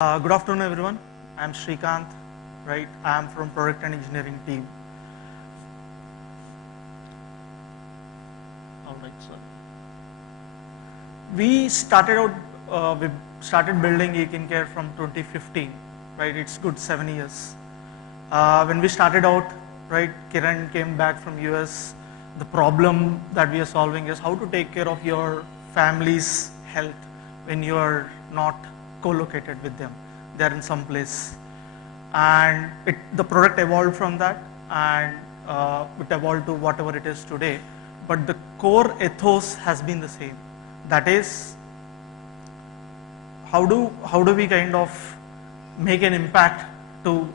Good afternoon, everyone. I'm Srikanth, right? I'm from product and engineering team. All right, sir. We started building ekincare from 2015, right? It's good 7 years. When we started out, right, Kiran came back from US. The problem that we are solving is how to take care of your family's health when you are not co-located with them. They're in some place. And the product evolved from that, and it evolved to whatever it is today. But the core ethos has been the same. That is, how do we kind of make an impact to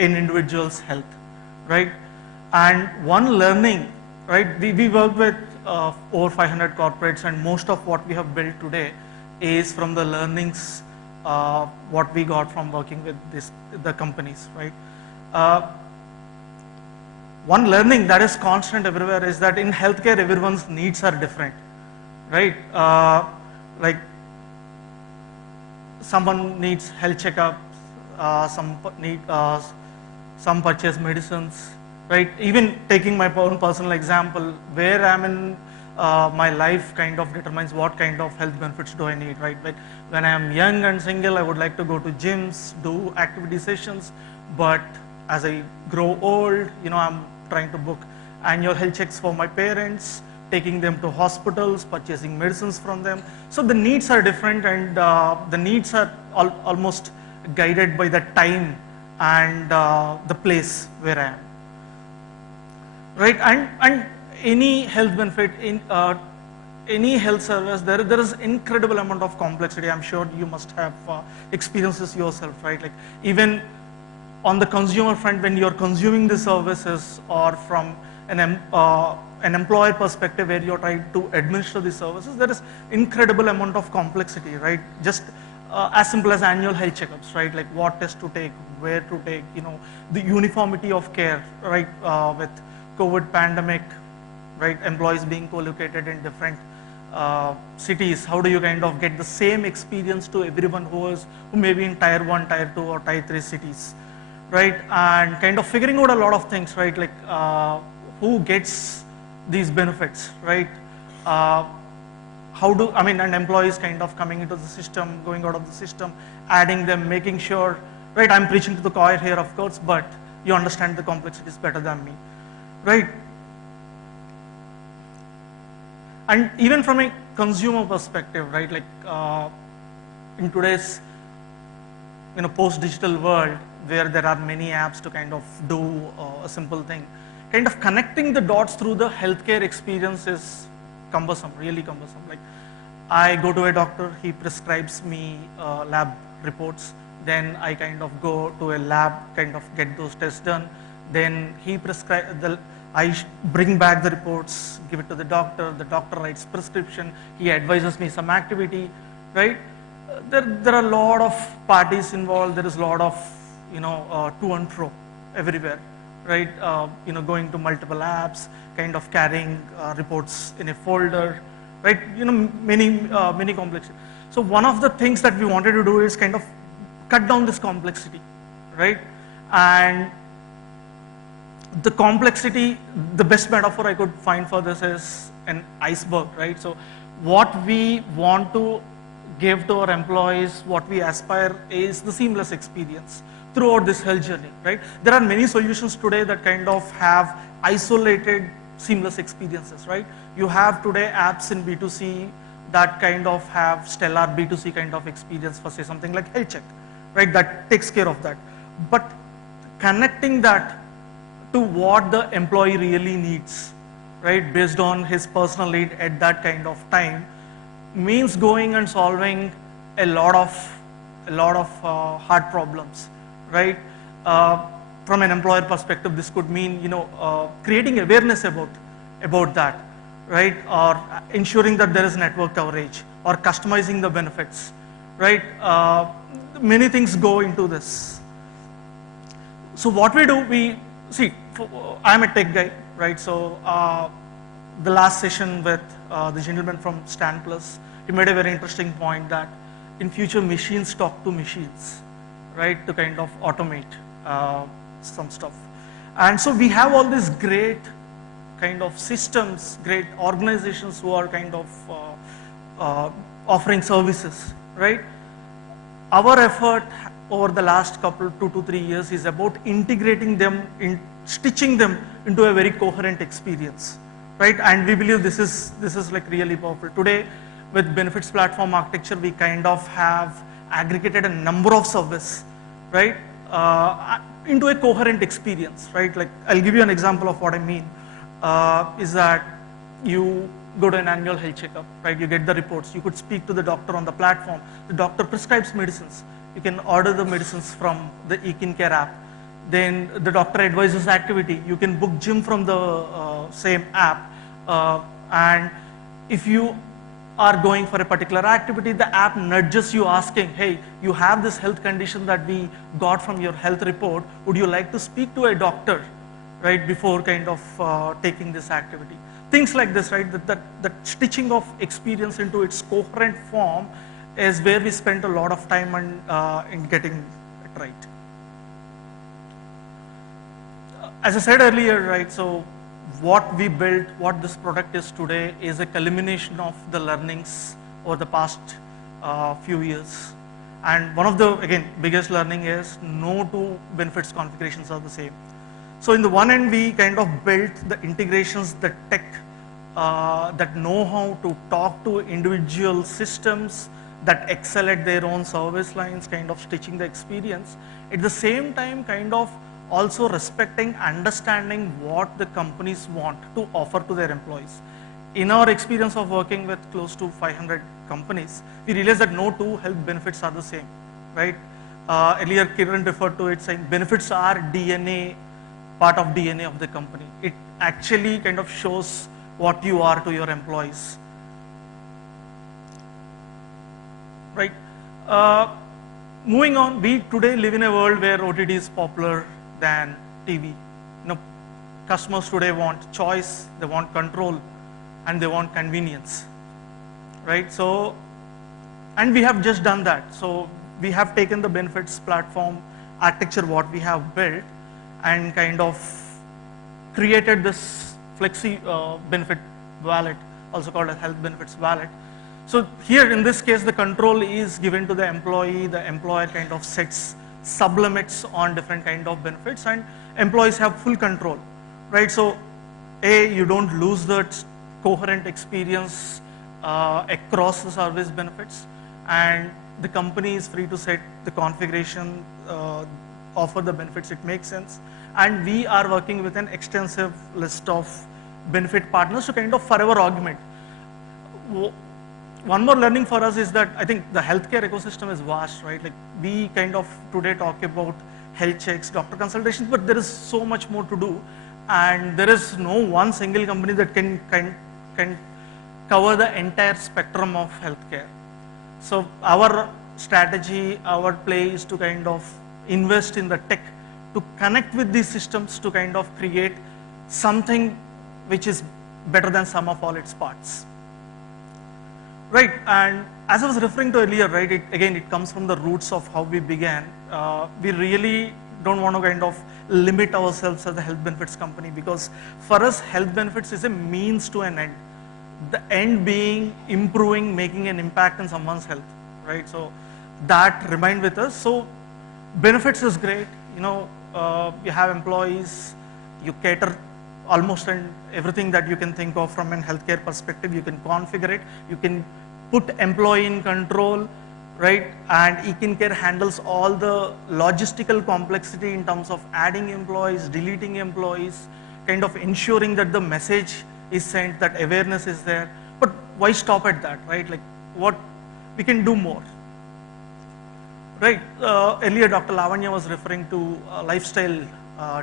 an individual's health, right? And one learning, right? We work with over 500 corporates, and most of what we have built today is from the learnings what we got from working with the companies, right? One learning that is constant everywhere is that in healthcare, everyone's needs are different, right? Like someone needs health checkups, some purchase medicines, right? Even taking my own personal example, where I'm in my life kind of determines what kind of health benefits do I need, right? When I am young and single, I would like to go to gyms, do activity sessions, but as I grow old, I'm trying to book annual health checks for my parents, taking them to hospitals, purchasing medicines from them. So the needs are different, and the needs are almost guided by the time and the place where I am, right? And any health benefit, in any health service, there is incredible amount of complexity. I'm sure you must have experiences yourself, right? Like even on the consumer front, when you're consuming the services, or from an employer perspective where you're trying to administer the services, there is incredible amount of complexity, right? Just as simple as annual health checkups, right? Like what tests to take, where to take, the uniformity of care, right? With COVID pandemic, right? Employees being co-located in different cities. How do you kind of get the same experience to everyone who may be in tier 1, tier 2, or tier 3 cities, right? And kind of figuring out a lot of things, right? Like who gets these benefits, right? And employees kind of coming into the system, going out of the system, adding them, making sure, right? I'm preaching to the choir here, of course, but you understand the complexities better than me, right? And even from a consumer perspective, right? Like in today's post-digital world, where there are many apps to kind of do a simple thing, kind of connecting the dots through the healthcare experience is cumbersome, really cumbersome. Like I go to a doctor, he prescribes me lab reports, then I kind of go to a lab, kind of get those tests done, then I bring back the reports, give it to the doctor writes prescription, he advises me some activity, right? There are a lot of parties involved, there is a lot of, to and fro everywhere, right? Going to multiple apps, kind of carrying reports in a folder, right? Many complexity. So one of the things that we wanted to do is kind of cut down this complexity, right? And the complexity, the best metaphor I could find for this is an iceberg, right? So what we want to give to our employees, what we aspire is the seamless experience throughout this health journey, right? There are many solutions today that kind of have isolated seamless experiences, right? You have today apps in B2C that kind of have stellar B2C kind of experience for say something like health check, right? That takes care of that. But connecting that to what the employee really needs, right? Based on his personal need at that kind of time, means going and solving a lot of hard problems, right? From an employer perspective, this could mean creating awareness about that, right? Or ensuring that there is network coverage, or customizing the benefits, right? Many things go into this. So what we do, I'm a tech guy, right? So the last session with the gentleman from Stan Plus, he made a very interesting point that in future machines talk to machines, right, to kind of automate some stuff. And so we have all these great kind of systems, great organizations who are kind of offering services, right? Our effort over the last couple 2 to 3 years is about integrating them, stitching them into a very coherent experience, right? And we believe this is like really powerful. Today, with benefits platform architecture, we kind of have aggregated a number of services, right, into a coherent experience, right? Like I'll give you an example of what I mean. Is that you go to an annual health checkup, right? You get the reports. You could speak to the doctor on the platform. The doctor prescribes medicines. You can order the medicines from the ekincare app. Then the doctor advises activity. You can book gym from the same app. And if you are going for a particular activity, the app nudges you asking, hey, you have this health condition that we got from your health report. Would you like to speak to a doctor, right, before kind of taking this activity? Things like this, right? That stitching of experience into its coherent form is where we spent a lot of time in getting it right. As I said earlier, right, so what we built, what this product is today is a culmination of the learnings over the past few years. And one of the, again, biggest learning is no two benefits configurations are the same. So in the one end, we kind of built the integrations, the tech, that know how to talk to individual systems that excel at their own service lines, kind of stitching the experience. At the same time, kind of also respecting, understanding what the companies want to offer to their employees. In our experience of working with close to 500 companies, we realized that no two health benefits are the same, right? Earlier, Kiran referred to it saying benefits are DNA, part of DNA of the company. It actually kind of shows what you are to your employees, right? Moving on, we today live in a world where OTT is popular than TV. You know, customers today want choice, they want control, and they want convenience, right? So, and we have just done that. So we have taken the benefits platform architecture, what we have built, and kind of created this flexi benefit wallet, also called a health benefits wallet. So here in this case, the control is given to the employee. The employer kind of sets sublimits on different kind of benefits, and employees have full control, right? So you don't lose that coherent experience across the service benefits, and the company is free to set the configuration, offer the benefits, it makes sense. And we are working with an extensive list of benefit partners to kind of forever augment. One more learning for us is that I think the healthcare ecosystem is vast, right? Like we kind of today talk about health checks, doctor consultations, but there is so much more to do. And there is no one single company that can cover the entire spectrum of healthcare. So our strategy, our play is to kind of invest in the tech to connect with these systems to kind of create something which is better than sum of all its parts. Right, and as I was referring to earlier, right, it comes from the roots of how we began. We really don't want to kind of limit ourselves as a health benefits company, because for us, health benefits is a means to an end. The end being improving, making an impact in someone's health, right? So that remained with us. So benefits is great. You know, you have employees, you cater almost everything that you can think of from an healthcare perspective. You can configure it, you can put employee in control, right? And ekincare handles all the logistical complexity in terms of adding employees, deleting employees, kind of ensuring that the message is sent, that awareness is there. But why stop at that, right? Like what we can do more, right? Earlier Dr. Lavanya was referring to lifestyle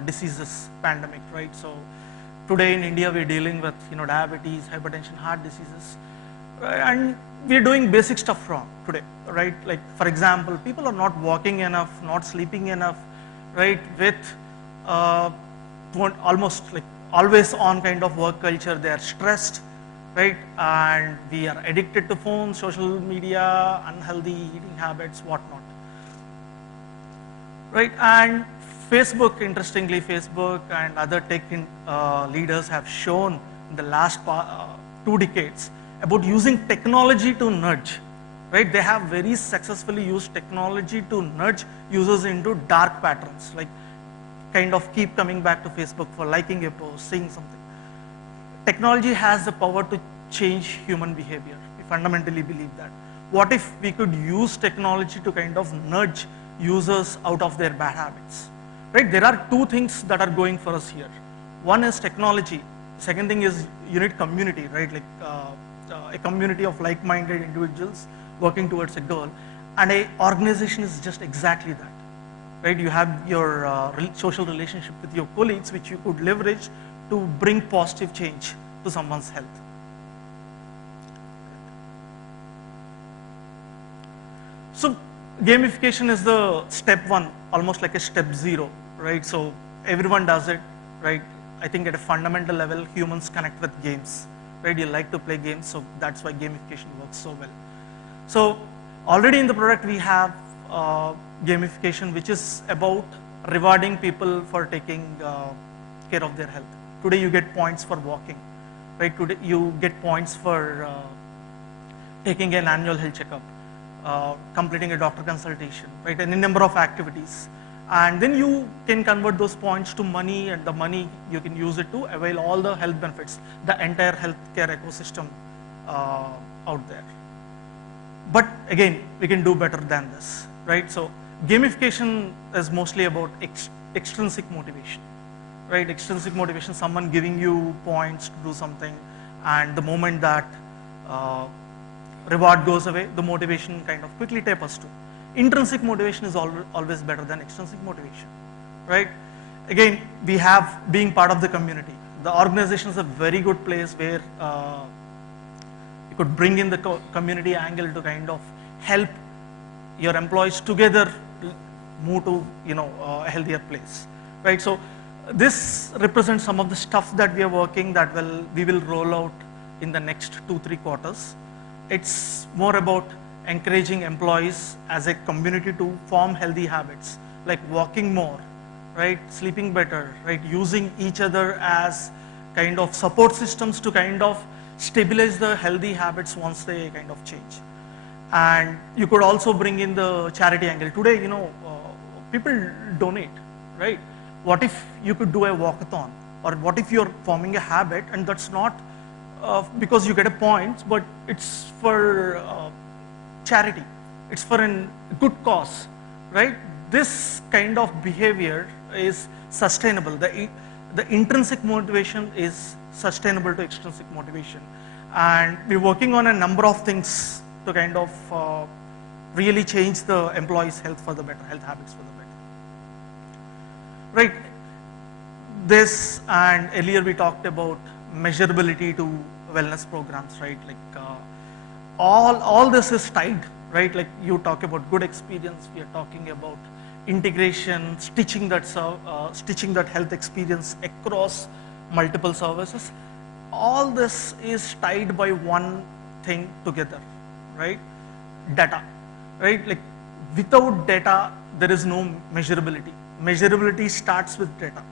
diseases pandemic, right? So today in India we're dealing with, you know, diabetes, hypertension, heart diseases, and we're doing basic stuff wrong today, right? Like for example, people are not walking enough, not sleeping enough, right? With almost like always on kind of work culture, they are stressed, right? And we are addicted to phones, social media, unhealthy eating habits, whatnot, right? And Facebook, interestingly, Facebook and other tech leaders have shown in the last 2 decades about using technology to nudge, right? They have very successfully used technology to nudge users into dark patterns, like kind of keep coming back to Facebook for liking a post, seeing something. Technology has the power to change human behavior. We fundamentally believe that. What if we could use technology to kind of nudge users out of their bad habits? Right? There are two things that are going for us here. One is technology. Second thing is you need community, right? Like a community of like-minded individuals working towards a goal. And an organization is just exactly that. Right? You have your social relationship with your colleagues, which you could leverage to bring positive change to someone's health. So gamification is the step one, almost like a step zero, right? So everyone does it, right? I think at a fundamental level, humans connect with games, right? You like to play games, so that's why gamification works so well. So already in the product, we have gamification, which is about rewarding people for taking care of their health. Today you get points for walking, right? Today you get points for taking an annual health checkup, completing a doctor consultation, right? Any number of activities. And then you can convert those points to money, and the money you can use it to avail all the health benefits, the entire healthcare ecosystem out there. But again, we can do better than this, right? So gamification is mostly about extrinsic motivation, right? Extrinsic motivation, someone giving you points to do something, and the moment that reward goes away, the motivation kind of quickly tapers too. Intrinsic motivation is always better than extrinsic motivation, right? Again, we have being part of the community. The organization is a very good place where you could bring in the community angle to kind of help your employees together move to a healthier place, right? So this represents some of the stuff that we are working that we will roll out in the next 2-3 quarters. It's more about encouraging employees as a community to form healthy habits, like walking more, right? Sleeping better, right? Using each other as kind of support systems to kind of stabilize the healthy habits once they kind of change. And you could also bring in the charity angle. Today, people donate, right? What if you could do a walkathon? Or what if you're forming a habit and that's not because you get a point, but it's for charity. It's for a good cause, right? This kind of behavior is sustainable. The intrinsic motivation is sustainable to extrinsic motivation. And we're working on a number of things to kind of really change the employees' health for the better, health habits for the better. Right? This, and earlier we talked about measurability to wellness programs, right? Like all this is tied, right? Like you talk about good experience, we are talking about integration, stitching that health experience across multiple services. All this is tied by one thing together, right? Data, right? Like without data, there is no measurability. Measurability starts with data,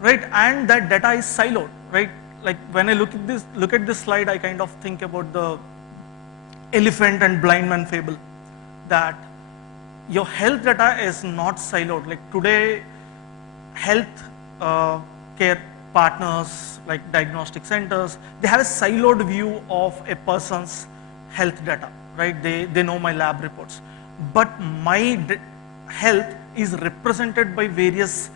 right? And that data is siloed, right? Like when I look at this slide, I kind of think about the elephant and blind man fable, that your health data is not siloed. Like today, health care partners like diagnostic centers, they have a siloed view of a person's health data, right? They know my lab reports, but my health is represented by various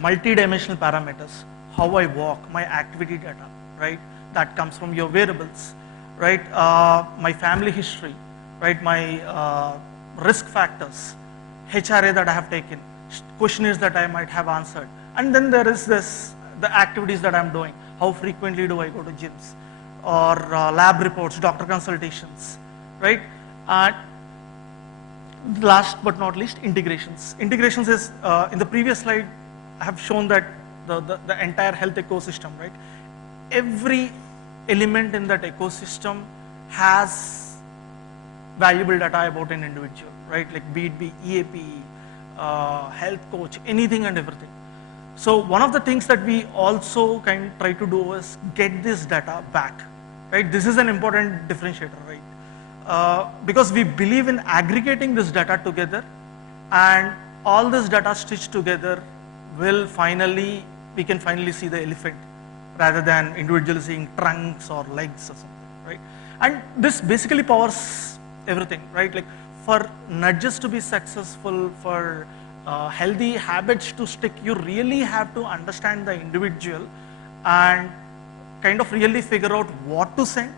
multi-dimensional parameters. How I walk, my activity data, right? That comes from your wearables, right? My family history, right? My risk factors, HRA that I have taken, questionnaires that I might have answered. And then there is the activities that I'm doing. How frequently do I go to gyms? Or lab reports, doctor consultations, right? And last but not least, integrations. Integrations is, in the previous slide, I have shown that the entire health ecosystem, right? Every element in that ecosystem has valuable data about an individual, right? Like be it be EAP, health coach, anything and everything. So one of the things that we also kind of try to do is get this data back, right? This is an important differentiator, right? Because we believe in aggregating this data together, and all this data stitched together will finally, we can finally see the elephant rather than individually seeing trunks or legs or something, right? And this basically powers everything, right? Like for nudges to be successful, for healthy habits to stick, you really have to understand the individual and kind of really figure out what to send,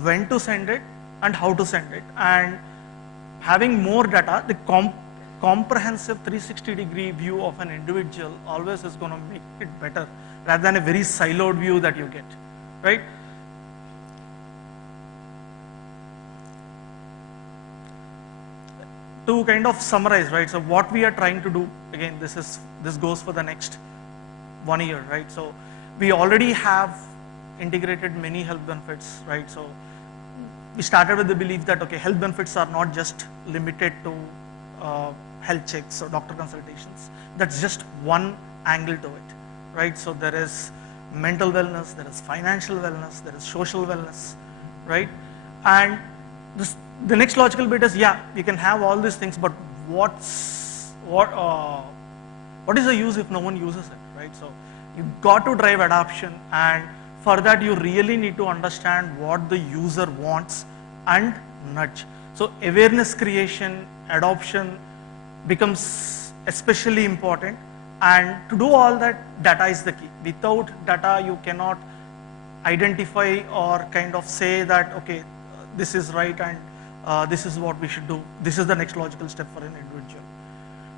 when to send it, and how to send it. And having more data, the comprehensive 360-degree view of an individual always is going to make it better rather than a very siloed view that you get, right? To kind of summarize, right? So what we are trying to do, again, this goes for the next 1 year, right? So we already have integrated many health benefits, right? So we started with the belief that, okay, health benefits are not just limited to health checks or doctor consultations. That's just one angle to it, right? So there is mental wellness, there is financial wellness, there is social wellness, right? And the next logical bit is, yeah, you can have all these things, but what is the use if no one uses it, right? So you got to drive adoption, and for that you really need to understand what the user wants and nudge. So awareness creation, adoption becomes especially important, and to do all that, data is the key. Without data, you cannot identify or kind of say that, okay, this is right and this is what we should do. This is the next logical step for an individual,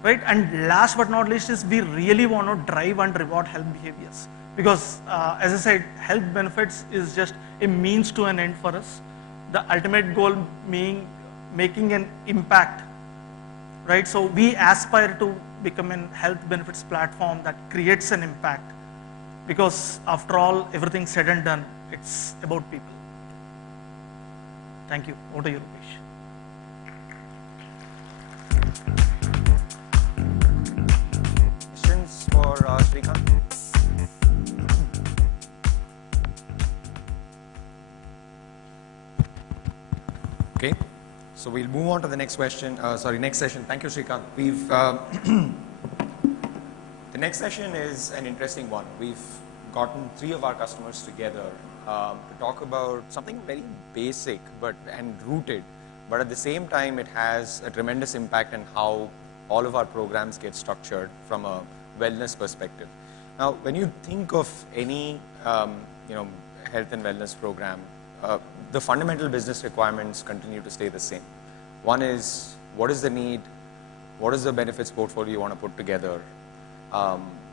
right? And last but not least is we really want to drive and reward health behaviors, because as I said, health benefits is just a means to an end for us. The ultimate goal being making an impact, right? So we aspire to become a health benefits platform that creates an impact, because after all, everything said and done, it's about people. Thank you. Over to you, Rupesh. Questions for Srikanth? Okay, so we'll move on to the next question. Next session. Thank you, Srikanth. We've the next session is an interesting one. We've gotten 3 of our customers together to talk about something very basic and rooted, but at the same time it has a tremendous impact on how all of our programs get structured from a wellness perspective. Now, when you think of any health and wellness program, the fundamental business requirements continue to stay the same. One is, what is the need? What is the benefits portfolio you want to put together?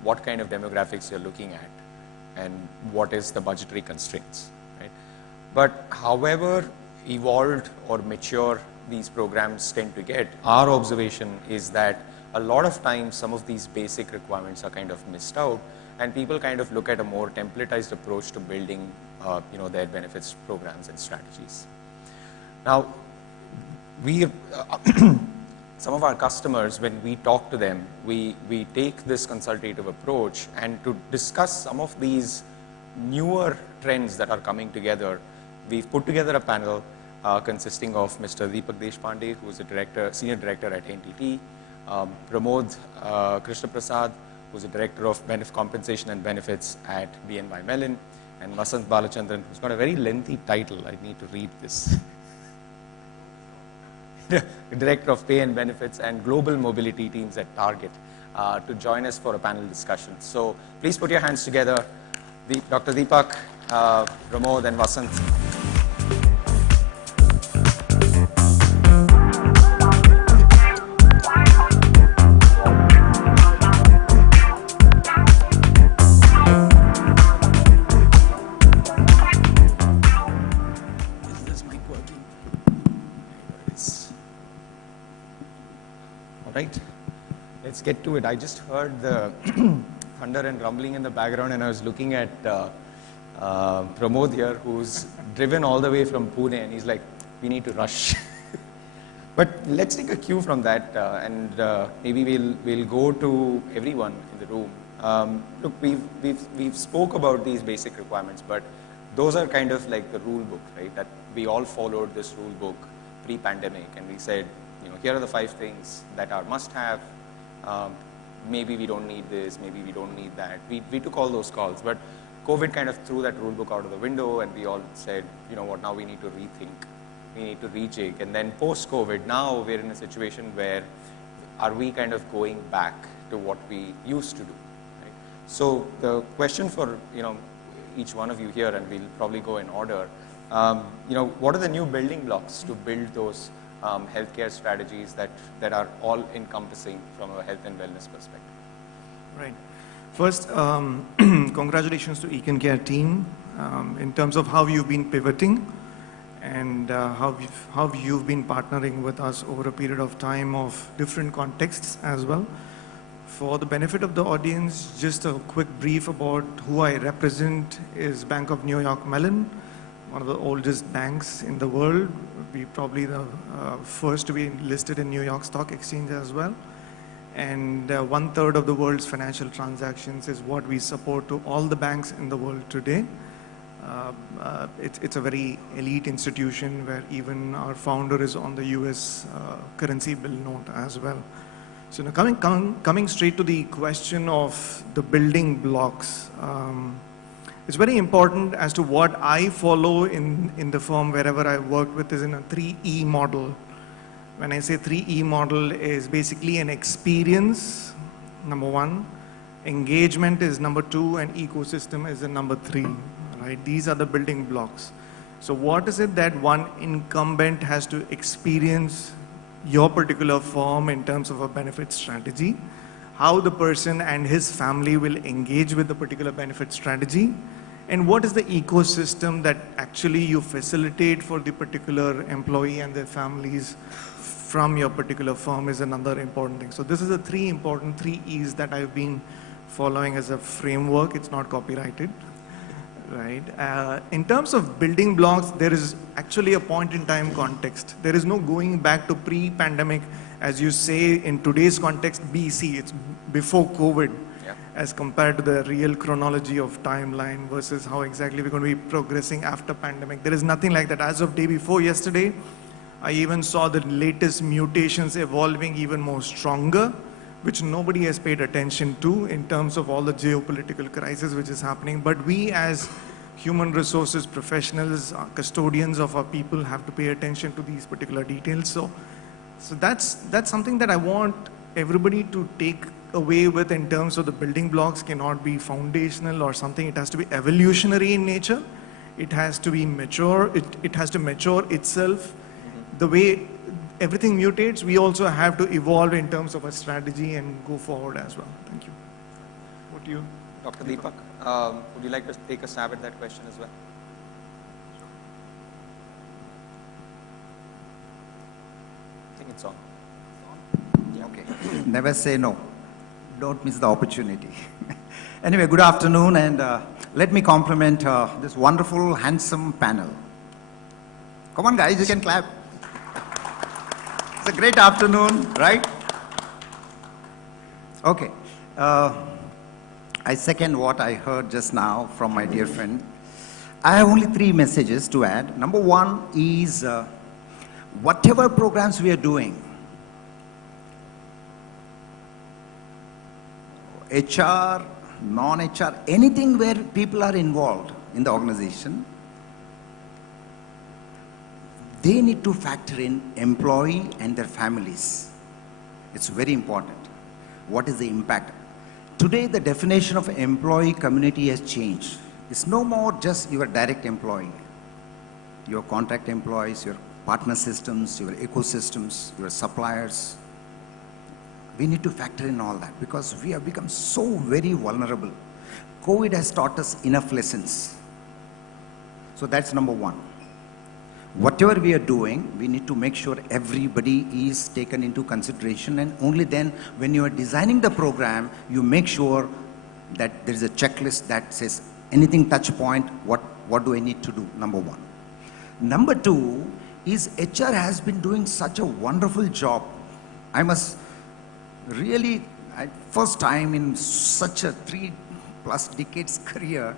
What kind of demographics you're looking at? And what is the budgetary constraints, right? But however evolved or mature these programs tend to get, our observation is that a lot of times some of these basic requirements are kind of missed out, and people kind of look at a more templatized approach to building their benefits programs and strategies. Now, we some of our customers, when we talk to them, we take this consultative approach, and to discuss some of these newer trends that are coming together, we've put together a panel consisting of Mr. Deepak Deshpande, who is a senior director at NTT, Pramod Krishna Prasad, who's the director of compensation and benefits at BNY Mellon, and Vasant Balachandran, who's got a very lengthy title. I need to read this. Director of Pay and Benefits and Global Mobility Teams at Target, to join us for a panel discussion. So please put your hands together. Dr. Deepak, Pramod, and Vasant. Let's get to it. I just heard the thunder and rumbling in the background, and I was looking at Pramod here, who's driven all the way from Pune, and he's like, we need to rush. But let's take a cue from that, and maybe we'll go to everyone in the room. Look, we've spoke about these basic requirements, but those are kind of like the rule book, right? That we all followed this rule book pre-pandemic, and we said, here are the 5 things that are must-have. Maybe we don't need this, maybe we don't need that. We took all those calls, but COVID kind of threw that rule book out of the window, and we all said, you know what, now we need to rethink, we need to rejig. And then post-COVID, now we're in a situation where are we kind of going back to what we used to do, right? So the question for each one of you here, and we'll probably go in order, what are the new building blocks to build those healthcare strategies that are all encompassing from a health and wellness perspective? Right. First, congratulations to ekincare team in terms of how you've been pivoting and how you've been partnering with us over a period of time of different contexts as well. For the benefit of the audience, just a quick brief about who I represent is Bank of New York Mellon, one of the oldest banks in the world. We're probably the first to be listed in New York Stock Exchange as well. And 1/3 of the world's financial transactions is what we support to all the banks in the world today. It's a very elite institution where even our founder is on the US currency bill note as well. So now coming straight to the question of the building blocks, it's very important as to what I follow in the firm wherever I worked with is in a 3E model. When I say 3E model is basically an experience, number 1, engagement is number 2, and ecosystem is the number 3, right? These are the building blocks. So what is it that one incumbent has to experience your particular firm in terms of a benefit strategy, how the person and his family will engage with the particular benefit strategy, and what is the ecosystem that actually you facilitate for the particular employee and their families from your particular firm is another important thing. So this is the 3 important 3 E's that I've been following as a framework. It's not copyrighted, right? In terms of building blocks, there is actually a point in time context. There is no going back to pre-pandemic, as you say in today's context, BC, it's before COVID, as compared to the real chronology of timeline versus how exactly we're going to be progressing after pandemic. There is nothing like that. As of day before yesterday, I even saw the latest mutations evolving even more stronger, which nobody has paid attention to in terms of all the geopolitical crisis which is happening. But we as human resources professionals, custodians of our people have to pay attention to these particular details. So that's something that I want everybody to take away with in terms of the building blocks. Cannot be foundational or something. It has to be evolutionary in nature. It has to be mature. It has to mature itself. The way everything mutates, we also have to evolve in terms of a strategy and go forward as well. Thank you. What do you? Dr. Deepak, would you like to take a stab at that question as well? I think it's on. Yeah. Okay. Never say no. Don't miss the opportunity. Anyway, good afternoon, and let me compliment this wonderful, handsome panel. Come on, guys, you can clap. It's a great afternoon, right? Okay. I second what I heard just now from my dear friend. I have only 3 messages to add. Number 1 is whatever programs we are doing, HR, non-HR, anything where people are involved in the organization, they need to factor in employee and their families. It's very important. What is the impact? Today, the definition of employee community has changed. It's no more just your direct employee, your contract employees, your partner systems, your ecosystems, your suppliers. We need to factor in all that because we have become so very vulnerable. COVID has taught us enough lessons. So that's number 1. Whatever we are doing, we need to make sure everybody is taken into consideration, and only then when you are designing the program, you make sure that there is a checklist that says anything touch point, what do I need to do, number one. Number two is HR has been doing such a wonderful job. I must really, first time in such a 3+ decades career,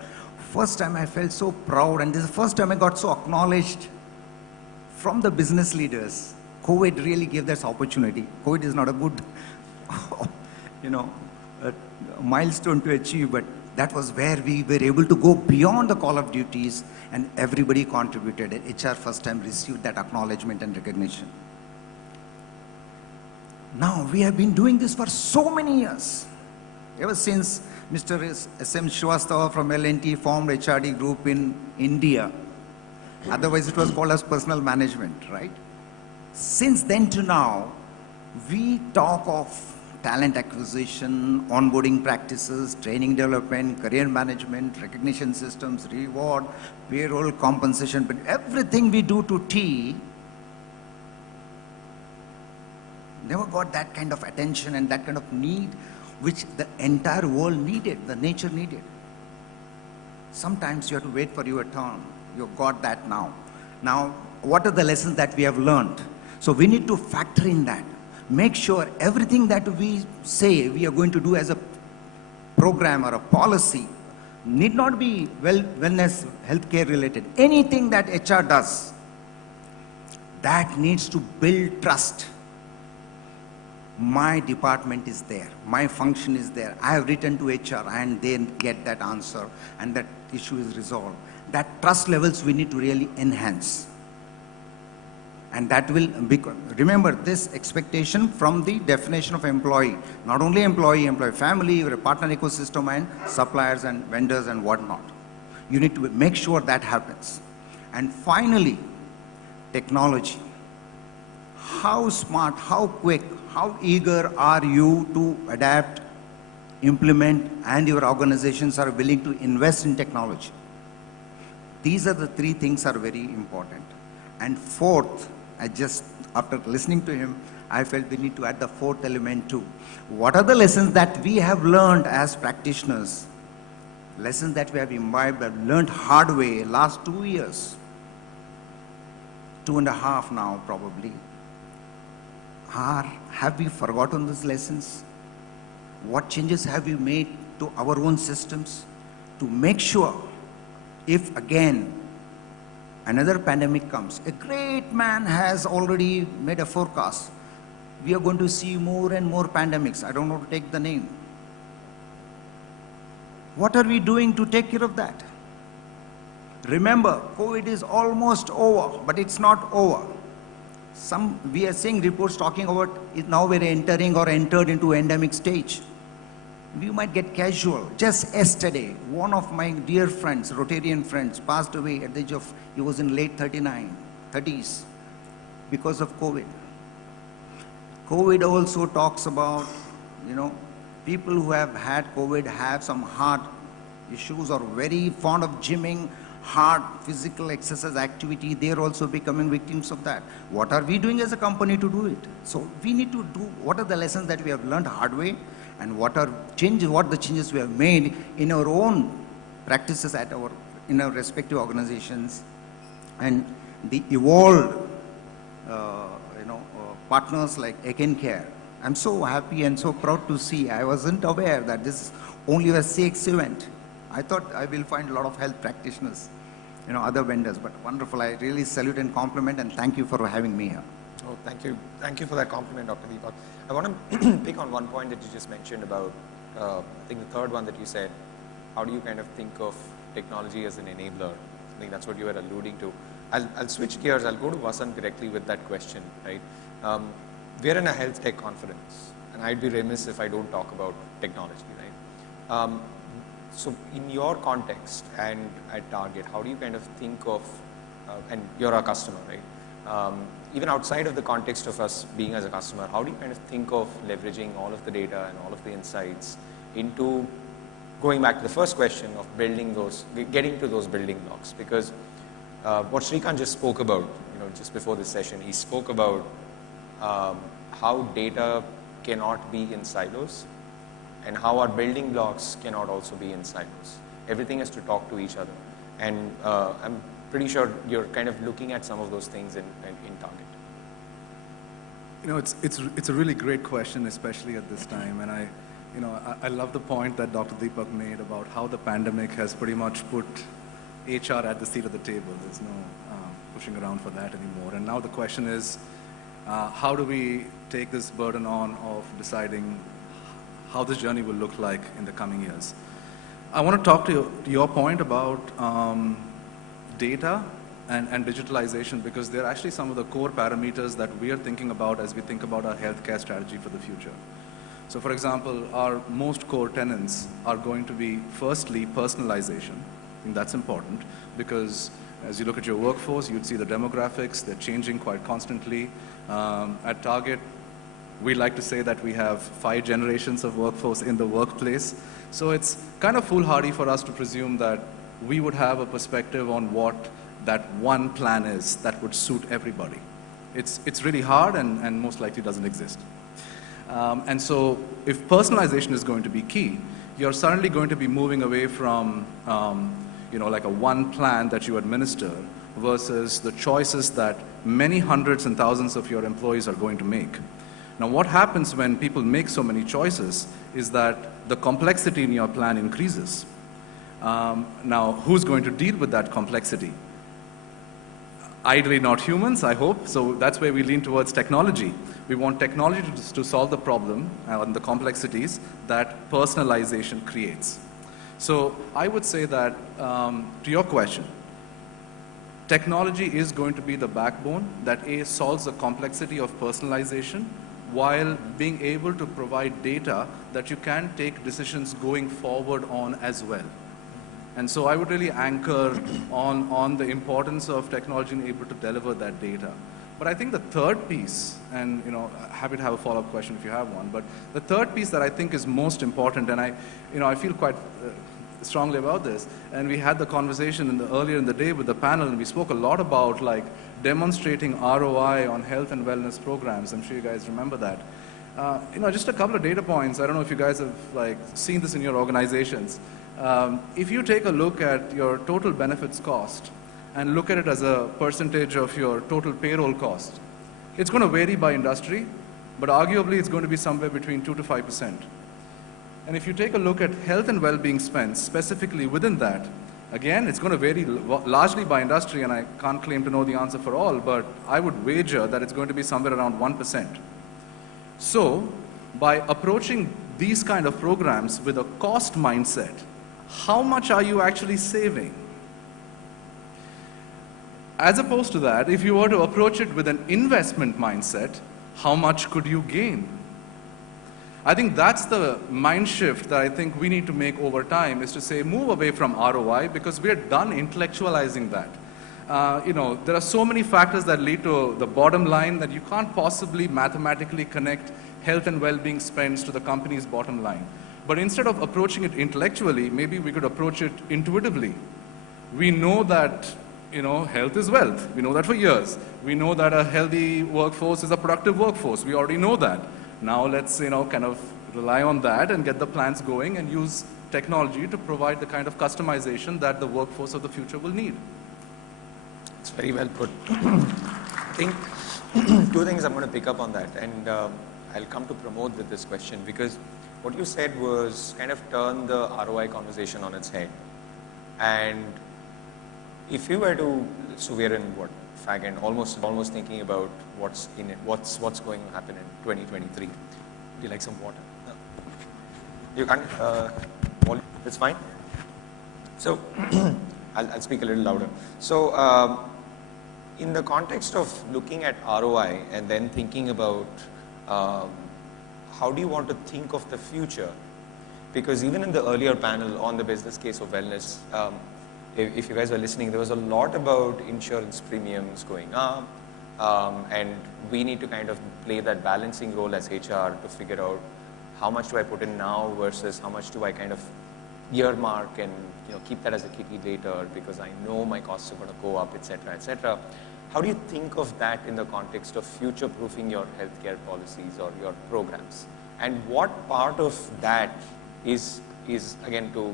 first time I felt so proud, and this is the first time I got so acknowledged from the business leaders. COVID really gave this opportunity. COVID is not a good, a milestone to achieve, but that was where we were able to go beyond the call of duties, and everybody contributed. And HR first time received that acknowledgement and recognition. Now, we have been doing this for so many years. Ever since Mr. S.M. Srivastava from L&T formed HRD group in India. Otherwise, it was called as personal management, right? Since then to now, we talk of talent acquisition, onboarding practices, training development, career management, recognition systems, reward, payroll, compensation, but everything we do to T never got that kind of attention and that kind of need which the entire world needed, the nature needed. Sometimes you have to wait for your turn. You've got that now. Now, what are the lessons that we have learned? So we need to factor in that. Make sure everything that we say we are going to do as a program or a policy need not be wellness, healthcare related. Anything that HR does, that needs to build trust. My department is there, my function is there, I have written to HR and they get that answer and that issue is resolved. That trust levels we need to really enhance. And that will be, remember this expectation from the definition of employee, not only employee family, your partner ecosystem and suppliers and vendors and whatnot. You need to make sure that happens. And finally, technology. How smart, how quick, how eager are you to adapt, implement, and your organizations are willing to invest in technology? These are the three things are very important. And fourth, after listening to him, I felt we need to add the fourth element too. What are the lessons that we have learned as practitioners? Lessons that we have imbibed, have learned hard way last 2 years, 2.5 now probably. Have we forgotten these lessons? What changes have we made to our own systems to make sure if again another pandemic comes? A great man has already made a forecast. We are going to see more and more pandemics. I don't want to take the name. What are we doing to take care of that? Remember, COVID is almost over, but it's not over. We are seeing reports talking about it now we're entering or entered into endemic stage. We might get casual. Just yesterday, one of my dear friends, Rotarian friends, passed away at the age of, he was in late 30s, because of COVID. COVID also talks about, people who have had COVID have some heart issues or very fond of gymming, hard physical exercise activity. They are also becoming victims of that. What are we doing as a company to do it? So we need to do, what are the lessons that we have learned hard way, and what the changes we have made in our own practices in our respective organizations, and the evolved partners like ekincare. I'm so happy and so proud to see. I wasn't aware that this is only a CX event. I thought I will find a lot of health practitioners, other vendors, but wonderful. I really salute and compliment and thank you for having me here. Oh, thank you. Thank you for that compliment, Dr. Deepak. I want to pick on one point that you just mentioned about, I think the third one that you said, how do you kind of think of technology as an enabler? I think that's what you were alluding to. I'll switch gears. I'll go to Vasant directly with that question, right? We're in a health tech conference, and I'd be remiss if I don't talk about technology, right? So in your context and at Target, how do you kind of think of, and you're a customer, right? Even outside of the context of us being as a customer, how do you kind of think of leveraging all of the data and all of the insights into going back to the first question of building those, getting to those building blocks? Because what Srikanth just spoke about, just before this session, he spoke about how data cannot be in silos and how our building blocks cannot also be in silos. Everything has to talk to each other. And I'm pretty sure you're kind of looking at some of those things in Target. You know, it's a really great question, especially at this time. And I love the point that Dr. Deepak made about how the pandemic has pretty much put HR at the seat of the table. There's no pushing around for that anymore. And now the question is, how do we take this burden on of deciding how this journey will look like in the coming years? I want to talk to your point about data and digitalization, because they're actually some of the core parameters that we are thinking about as we think about our healthcare strategy for the future. So for example, our most core tenets are going to be, firstly, personalization. I think that's important because as you look at your workforce, you'd see the demographics, they're changing quite constantly. At Target, we like to say that we have 5 generations of workforce in the workplace. So it's kind of foolhardy for us to presume that we would have a perspective on what that one plan is that would suit everybody. It's really hard and most likely doesn't exist. And so if personalization is going to be key, you're suddenly going to be moving away from like a one plan that you administer versus the choices that many hundreds and thousands of your employees are going to make. Now what happens when people make so many choices is that the complexity in your plan increases. Now who's going to deal with that complexity? Ideally not humans, I hope, so that's where we lean towards technology. We want technology to solve the problem and the complexities that personalization creates. So I would say that, to your question, technology is going to be the backbone that solves the complexity of personalization while being able to provide data that you can take decisions going forward on as well. And so I would really anchor on the importance of technology and able to deliver that data. But I think the third piece, and happy to have a follow-up question if you have one, but the third piece that I think is most important, and I feel quite strongly about this, and we had the conversation earlier in the day with the panel, and we spoke a lot about like demonstrating ROI on health and wellness programs. I'm sure you guys remember that. Just a couple of data points. I don't know if you guys have seen this in your organizations. If you take a look at your total benefits cost and look at it as a percentage of your total payroll cost, it's going to vary by industry, but arguably it's going to be somewhere between 2 to 5%. And if you take a look at health and well-being spends specifically within that, again, it's going to vary largely by industry, and I can't claim to know the answer for all, but I would wager that it's going to be somewhere around 1%. So, by approaching these kind of programs with a cost mindset, how much are you actually saving? As opposed to that, if you were to approach it with an investment mindset, how much could you gain? I think that's the mind shift that I think we need to make over time, is to say move away from ROI because we're done intellectualizing that. There are so many factors that lead to the bottom line that you can't possibly mathematically connect health and well-being spends to the company's bottom line. But instead of approaching it intellectually, maybe we could approach it intuitively. We know that health is wealth. We know that for years. We know that a healthy workforce is a productive workforce. We already know that. Now let's kind of rely on that and get the plans going and use technology to provide the kind of customization that the workforce of the future will need. It's very well put. I think 2 things I'm going to pick up on that, and I'll come to Pramod with this question, because what you said was kind of turn the ROI conversation on its head. And if you were to, so we're in what, fag end, almost thinking about what's in it, what's going to happen in 2023. Would you like some water? No. You can't, it's fine. So, I'll speak a little louder. So, in the context of looking at ROI and then thinking about how do you want to think of the future? Because even in the earlier panel on the business case of wellness, if you guys are listening, there was a lot about insurance premiums going up, and we need to kind of play that balancing role as HR to figure out how much do I put in now versus how much do I kind of earmark and keep that as a kitty later because I know my costs are going to go up, etc., etc. How do you think of that in the context of future-proofing your healthcare policies or your programs? And what part of that is is, again, to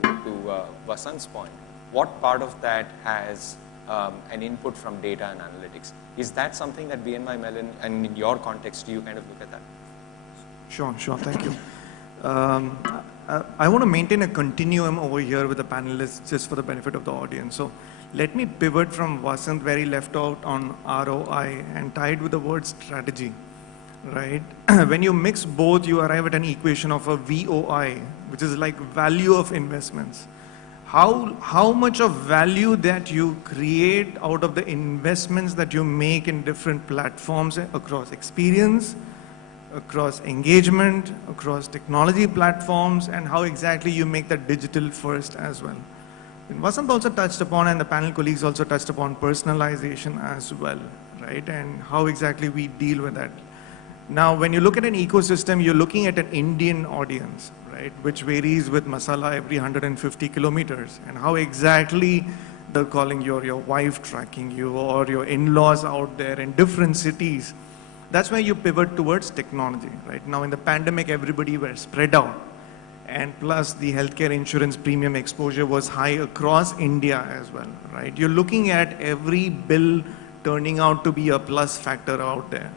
Vasant's point, what part of that has an input from data and analytics? Is that something that BNY Mellon, and in your context, do you kind of look at that? Sure, thank you. I want to maintain a continuum over here with the panelists just for the benefit of the audience. So let me pivot from Vasant where he left out on ROI and tied with the word strategy, right? When you mix both, you arrive at an equation of a VOI, which is like value of investments. How much of value that you create out of the investments that you make in different platforms across experience, across engagement, across technology platforms, and how exactly you make that digital first as well. And Vasant also touched upon, and the panel colleagues also touched upon personalization as well, right? And how exactly we deal with that. Now, when you look at an ecosystem, you're looking at an Indian audience, right? Which varies with masala every 150 kilometers. And how exactly they're calling your wife tracking you or your in-laws out there in different cities. That's why you pivot towards technology, right? Now in the pandemic, everybody were spread out. And plus the healthcare insurance premium exposure was high across India as well, right? You're looking at every bill turning out to be a plus factor out there.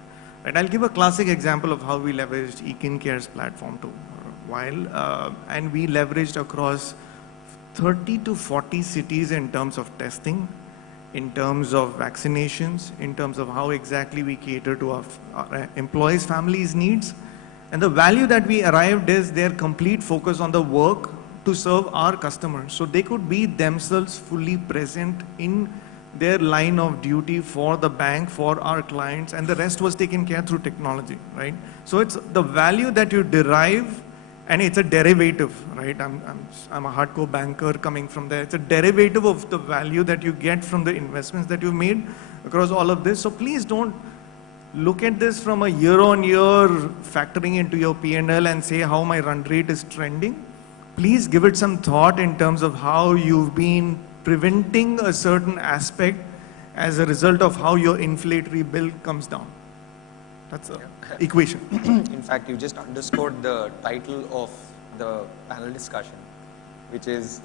Right? I'll give a classic example of how we leveraged ekincare's platform too. And we leveraged across 30 to 40 cities in terms of testing, in terms of vaccinations, in terms of how exactly we cater to our employees' families' needs. And the value that we arrived is their complete focus on the work to serve our customers. So they could be themselves fully present in their line of duty for the bank, for our clients, and the rest was taken care through technology, right? So it's the value that you derive, and it's a derivative, right? I'm a hardcore banker coming from there. It's a derivative of the value that you get from the investments that you've made across all of this. So please don't look at this from a year-on-year factoring into your P&L and say how my run rate is trending. Please give it some thought in terms of how you've been preventing a certain aspect as a result of how your inflationary bill comes down. That's the equation. In fact, you just underscored the title of the panel discussion, which is,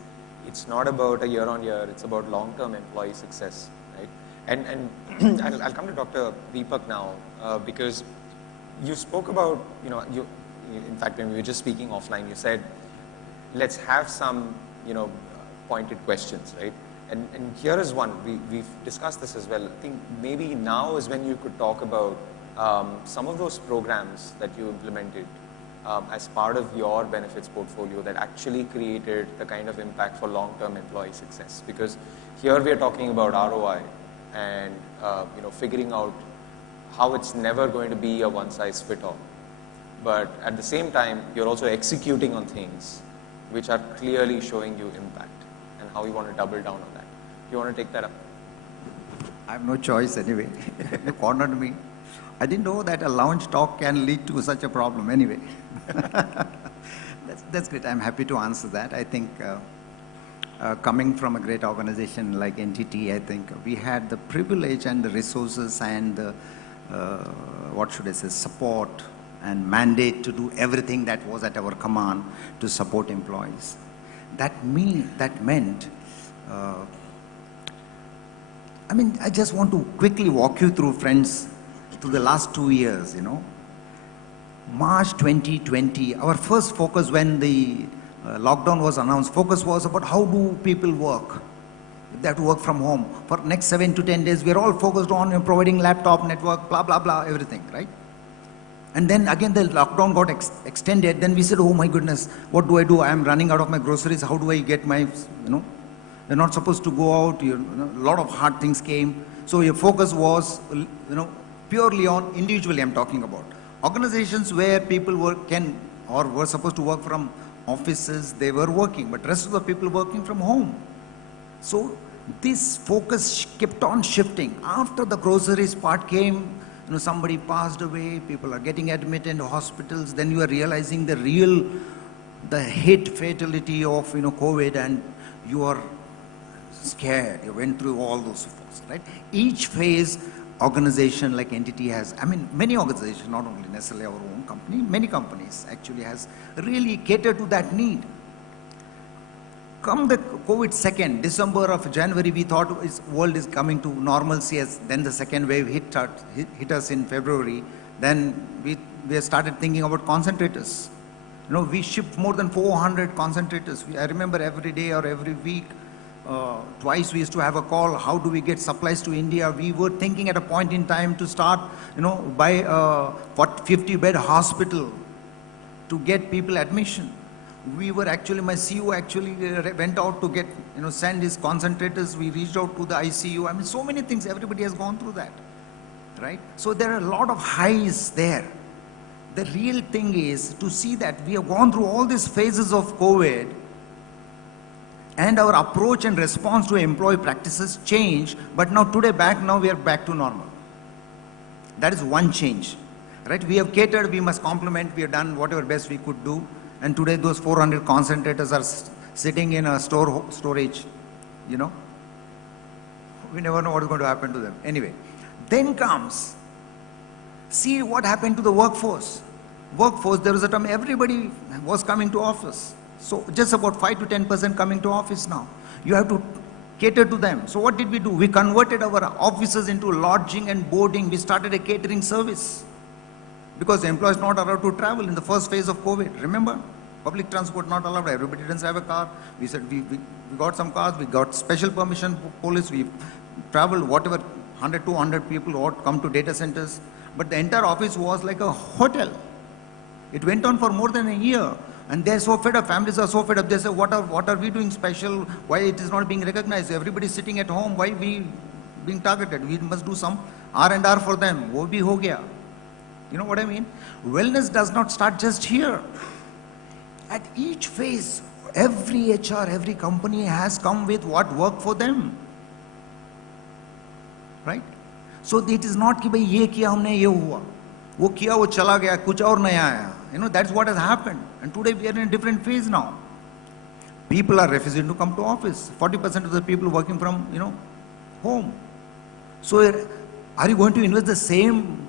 it's not about a year-on-year, it's about long-term employee success, right? And I'll come to Dr. Deepak now, because you spoke about, in fact, when we were just speaking offline, you said, let's have some, pointed questions, right? And here is one, we've discussed this as well. I think maybe now is when you could talk about some of those programs that you implemented as part of your benefits portfolio that actually created the kind of impact for long-term employee success. Because here we are talking about ROI and figuring out how it's never going to be a one-size-fits-all. But at the same time, you're also executing on things which are clearly showing you impact and how you want to double down on that. Do you want to take that up? I have no choice anyway. You cornered me. I didn't know that a lounge talk can lead to such a problem anyway. That's great. I'm happy to answer that. I think coming from a great organization like NTT, I think we had the privilege and the resources and the, support and mandate to do everything that was at our command to support employees. That meant, I just want to quickly walk you through, friends, to the last 2 years, March 2020, our first focus when the lockdown was announced, focus was about how do people work. They have to work from home. For next 7 to 10 days, we're all focused on providing laptop, network, blah, blah, blah, everything, right? And then again, the lockdown got extended. Then we said, oh my goodness, what do I do? I'm running out of my groceries. How do I get my, we're not supposed to go out. A lot of hard things came. So your focus was, purely on individually I'm talking about. Organizations where people were supposed to work from offices, they were working, but rest of the people working from home. So this focus kept on shifting. After the groceries part came, somebody passed away, people are getting admitted into hospitals, then you are realizing the hit fatality of COVID, and you are scared. You went through all those phases, right? Each phase, organization like NTT has, many organizations, not only necessarily our own company, many companies actually has really catered to that need. come the COVID second, December of January, we thought world is coming to normalcy. As then the second wave hit us in February. Then we started thinking about concentrators. You know, we shipped more than 400 concentrators. I remember every day or every week, twice we used to have a call, how do we get supplies to India? We were thinking at a point in time to start, you know, buy a 50-bed hospital to get people admission. We were actually, my CEO actually went out to get, you know, send his concentrators. We reached out to the ICU. I mean, so many things, everybody has gone through that, right? So there are a lot of highs there. The real thing is to see that we have gone through all these phases of COVID and our approach and response to employee practices changed, but now today we are back to normal. That is one change, right? We have catered, we must complement, we have done whatever best we could do. And today those 400 concentrators are sitting in a storage, you know. We never know what is going to happen to them. Anyway, then comes, see what happened to the workforce. Workforce, there was a time everybody was coming to office. So just about 5 to 10% coming to office now. You have to cater to them. So what did we do? We converted our offices into lodging and boarding. We started a catering service. Because the employees not allowed to travel in the first phase of COVID. Remember? Public transport not allowed. Everybody doesn't have a car. We said we got some cars. We got special permission for police. We traveled whatever, 100, 200 people who come to data centers. But the entire office was like a hotel. It went on for more than a year. And they're so fed up. Families are so fed up. They say, what are we doing special? Why it is not being recognized? Everybody's sitting at home. Why we being targeted? We must do some R&R for them. Wo bhi ho gaya. You know what I mean? Wellness does not start just here. At each phase, every HR, every company has come with what worked for them. Right? So it is not कि भाई ये किया हमने ये हुआ, वो किया वो चला गया, कुछ और नया आया. You know, that's what has happened. And today we are in a different phase now. People are refusing to come to office. 40% of the people working from, you know, home. So are you going to invest the same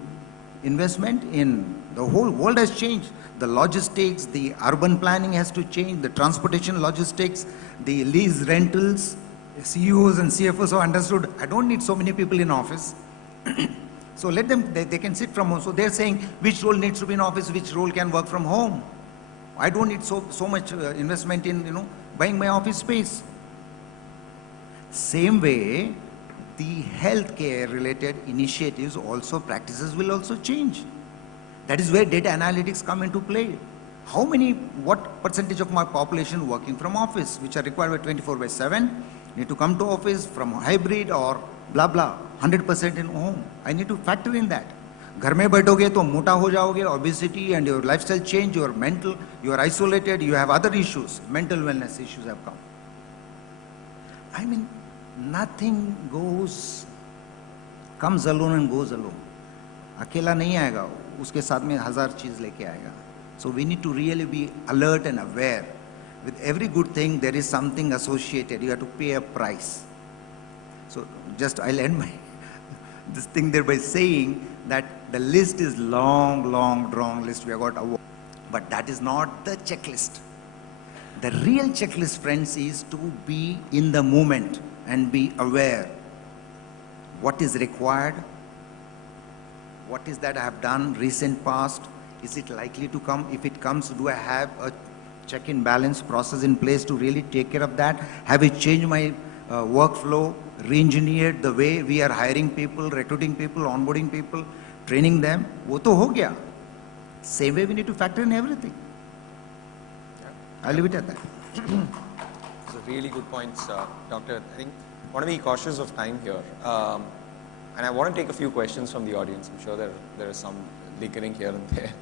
investment in the whole world has changed. The logistics, the urban planning has to change, the transportation logistics, the lease rentals. CEOs and CFOs have understood, I don't need so many people in office. So let them, they can sit from home. So they're saying which role needs to be in office, which role can work from home. I don't need so much investment in, you know, buying my office space. Same way, the healthcare related initiatives also, practices will also change. That is where data analytics come into play. What percentage of my population working from office, which are required by 24/7, need to come to office from hybrid or blah blah, 100% in home. I need to factor in that. घर में बैठोगे तो मोटा हो जाओगे, obesity and your lifestyle change, you are mental, you are isolated, you have other issues, mental wellness issues have come. I mean, nothing comes alone and goes alone. अकेला नहीं आएगा, उसके साथ में 1000 चीज लेके आएगा. So we need to really be alert and aware. With every good thing, there is something associated. You have to pay a price. So just I'll end my this thing there by saying that the list is long list we have got, but that is not the checklist. The real checklist, friends, is to be in the moment and be aware. What is required? What is that I have done recent past? Is it likely to come? If it comes, do I have a check and balance process in place to really take care of that? Have I changed my workflow, re-engineered the way we are hiring people, recruiting people, onboarding people, training them? वो तो हो गया. Same way we need to factor in everything. I'll leave it at that. Those are really good points, Doctor. I think I want to be cautious of time here. And I want to take a few questions from the audience. I'm sure there is some linkering here and there.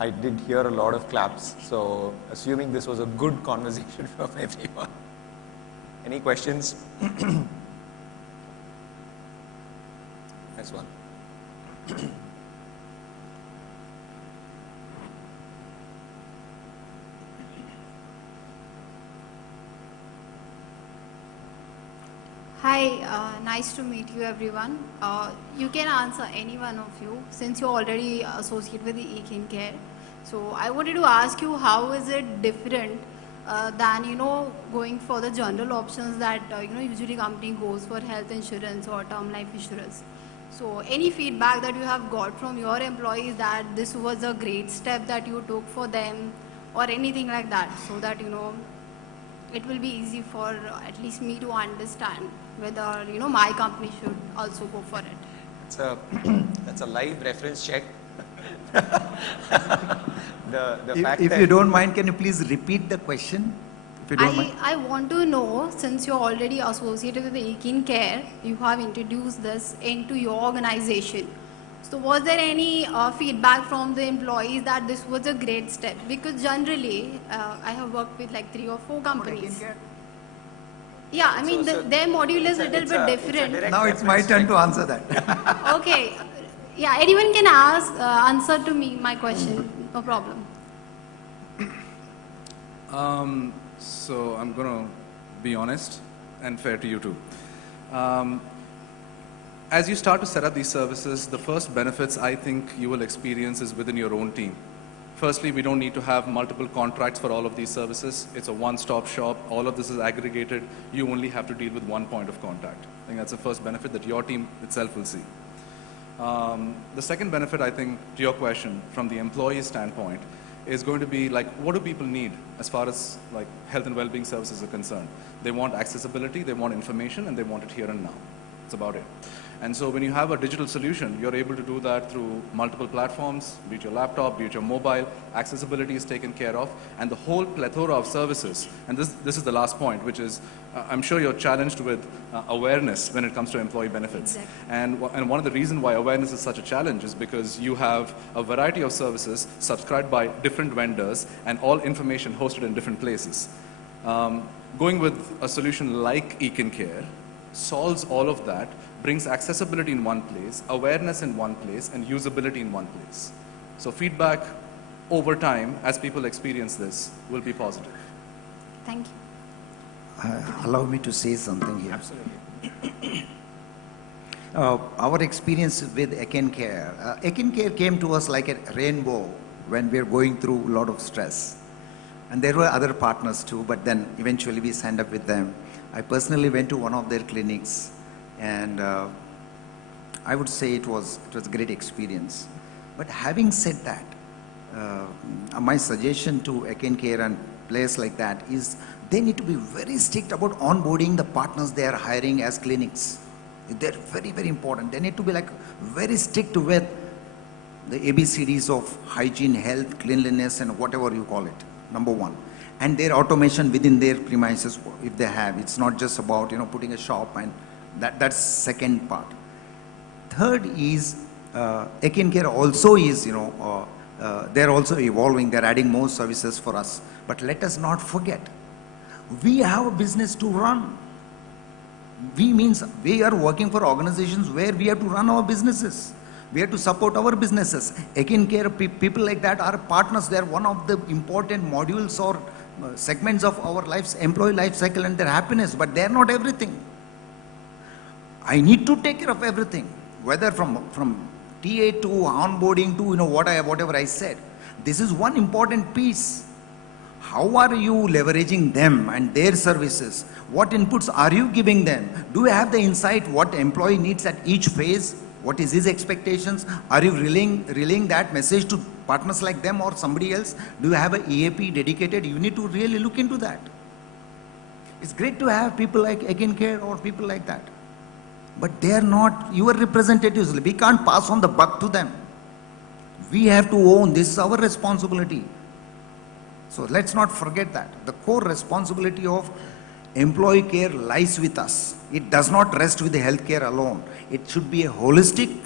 I did hear a lot of claps, so assuming this was a good conversation from everyone. Any questions? Next one. Hi, nice to meet you everyone. You can answer any one of you since you're already associated with the ekincare. So I wanted to ask you, how is it different than going for the general options that usually company goes for health insurance or term life insurance. So any feedback that you have got from your employees that this was a great step that you took for them or anything like that, so that it will be easy for at least me to understand whether my company should also go for it. It's a that's a live reference check. The fact If that you don't mind, can you please repeat the question? If you don't mind. I want to know, since you're already associated with the ekincare, you have introduced this into your organization. So was there any feedback from the employees that this was a great step? Because generally, I have worked with like 3 or 4 companies. Yeah, I mean, their module is a little bit different. direct Now it's my turn to answer that. Okay. Yeah, anyone can answer to me my question, no problem. So I'm going to be honest and fair to you too. As you start to set up these services, the first benefits I think you will experience is within your own team. Firstly, we don't need to have multiple contracts for all of these services. It's a one-stop shop. All of this is aggregated. You only have to deal with one point of contact. I think that's the first benefit that your team itself will see. The second benefit, I think, to your question, from the employee standpoint, is going to be like, what do people need as far as like health and well-being services are concerned? They want accessibility, they want information, and they want it here and now. That's about it. And so when you have a digital solution, you're able to do that through multiple platforms, be it your laptop, be it your mobile. Accessibility is taken care of, and the whole plethora of services. And this is the last point, which is, I'm sure you're challenged with awareness when it comes to employee benefits. Exactly. And one of the reasons why awareness is such a challenge is because you have a variety of services subscribed by different vendors and all information hosted in different places. Going with a solution like ekincare solves all of that, brings accessibility in one place, awareness in one place, and usability in one place. So feedback over time, as people experience this, will be positive. Thank you. Allow me to say something here. absolutely. Our experience with ekincare, ekincare came to us like a rainbow when we were going through a lot of stress. And there were other partners too, but then eventually we signed up with them. I personally went to one of their clinics, and I would say it was a great experience. But having said that, my suggestion to ekincare and players like that is they need to be very strict about onboarding the partners they are hiring as clinics. They're very, very important. They need to be like very strict with the ABCDs of hygiene, health, cleanliness, and whatever you call it, number one. And their automation within their premises, if they have. It's not just about, putting a shop, and that's second part. Third is, ekincare also is, they're also evolving. They're adding more services for us. But let us not forget, we have a business to run. We means we are working for organizations where we have to run our businesses. We have to support our businesses. ekincare, people like that are partners. They are one of the important modules or segments of our lives, employee life cycle and their happiness, but they are not everything. I need to take care of everything, whether from TA to onboarding to whatever I said. This is one important piece. How are you leveraging them and their services? What inputs are you giving them? Do you have the insight what employee needs at each phase? What is his expectations? Are you relaying that message to partners like them or somebody else? Do you have an EAP dedicated? You need to really look into that. It's great to have people like ekincare or people like that. But they are not your representatives. We can't pass on the buck to them. We have to own. This is our responsibility. So let's not forget that. The core responsibility of employee care lies with us. It does not rest with the healthcare alone. It should be a holistic,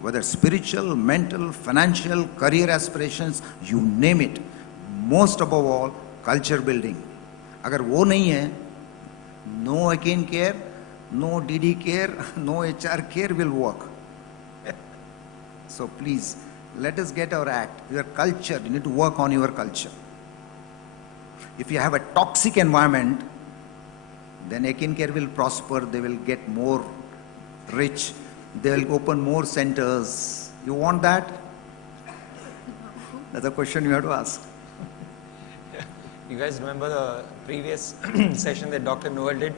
whether spiritual, mental, financial, career aspirations, you name it. Most above all, culture building. Agar wo nahi hai, no ekincare, no DD care, no HR care will work. So please, let us get our act. Your culture, you need to work on your culture. If you have a toxic environment, then ekincare will prosper, they will get more rich, they will open more centers. You want that? That's a question you have to ask. You guys remember the previous session that Dr. Noel did?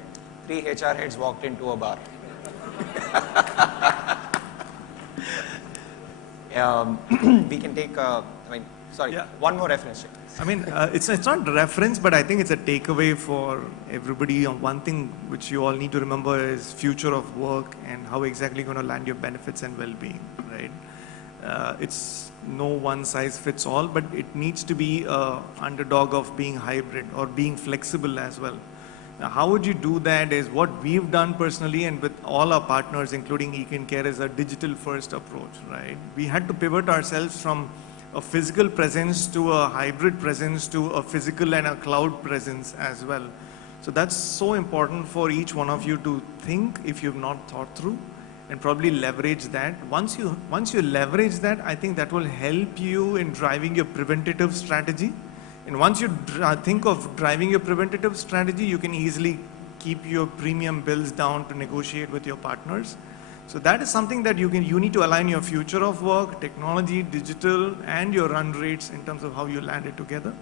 3 HR heads walked into a bar. We can take, Yeah. one more reference check. I mean, it's not a reference, but I think it's a takeaway for everybody. On one thing which you all need to remember is future of work and how exactly you're going to land your benefits and well-being, right? It's no one size fits all, but it needs to be a underdog of being hybrid or being flexible as well. Now, how would you do that is what we've done personally and with all our partners, including ekincare, is a digital first approach, right? We had to pivot ourselves from a physical presence to a hybrid presence to a physical and a cloud presence as well. So that's so important for each one of you to think if you've not thought through and probably leverage that. Once you leverage that, I think that will help you in driving your preventative strategy. And once you think of driving your preventative strategy, you can easily keep your premium bills down to negotiate with your partners. So that is something that you need to align your future of work, technology, digital, and your run rates in terms of how you land it together.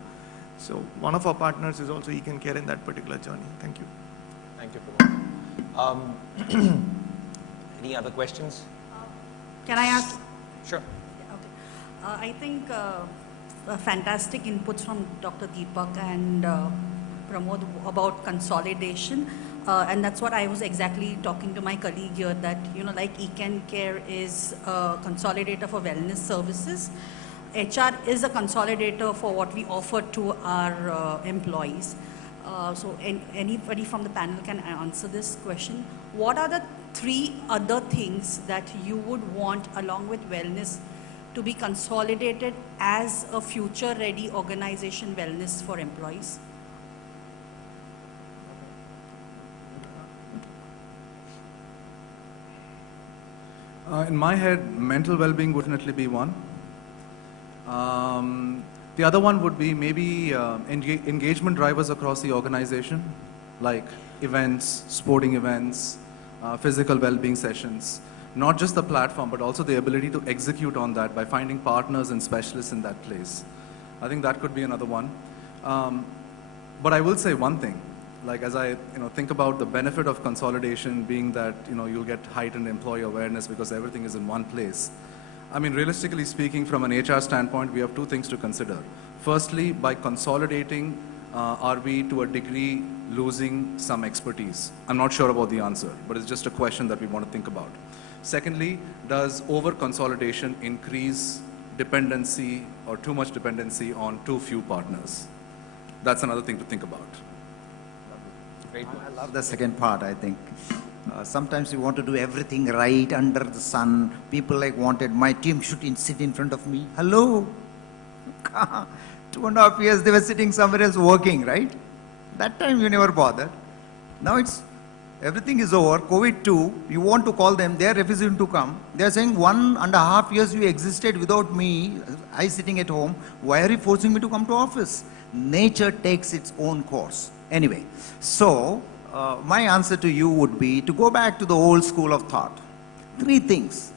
So one of our partners is also ekincare in that particular journey. Thank you. Thank you, Pramod. Any other questions? Can I ask? Sure. Okay. I think fantastic inputs from Dr. Deepak and Pramod about consolidation. And that's what I was exactly talking to my colleague here, that, like ekincare is a consolidator for wellness services. HR is a consolidator for what we offer to our employees. So anybody from the panel can answer this question. What are the 3 other things that you would want along with wellness to be consolidated as a future-ready organization wellness for employees? In my head, mental well-being would definitely be one. The other one would be maybe engagement drivers across the organization, like events, sporting events, physical well-being sessions. Not just the platform, but also the ability to execute on that by finding partners and specialists in that place. I think that could be another one. But I will say one thing. Like as I think about the benefit of consolidation being that you'll get heightened employee awareness because everything is in one place. I mean, realistically speaking, from an HR standpoint, we have 2 things to consider. Firstly, by consolidating, are we to a degree losing some expertise? I'm not sure about the answer, but it's just a question that we want to think about. Secondly, does over-consolidation increase dependency or too much dependency on too few partners? That's another thing to think about. Great. I love the second part, I think. Sometimes you want to do everything right under the sun. People wanted my team should sit in front of me. Hello? 2.5 years they were sitting somewhere else working, right? That time you never bothered. Now everything is over. COVID too. You want to call them, they are refusing to come. They are saying 1.5 years you existed without me, I sitting at home. Why are you forcing me to come to office? Nature takes its own course. Anyway, so my answer to you would be to go back to the old school of thought. 3 things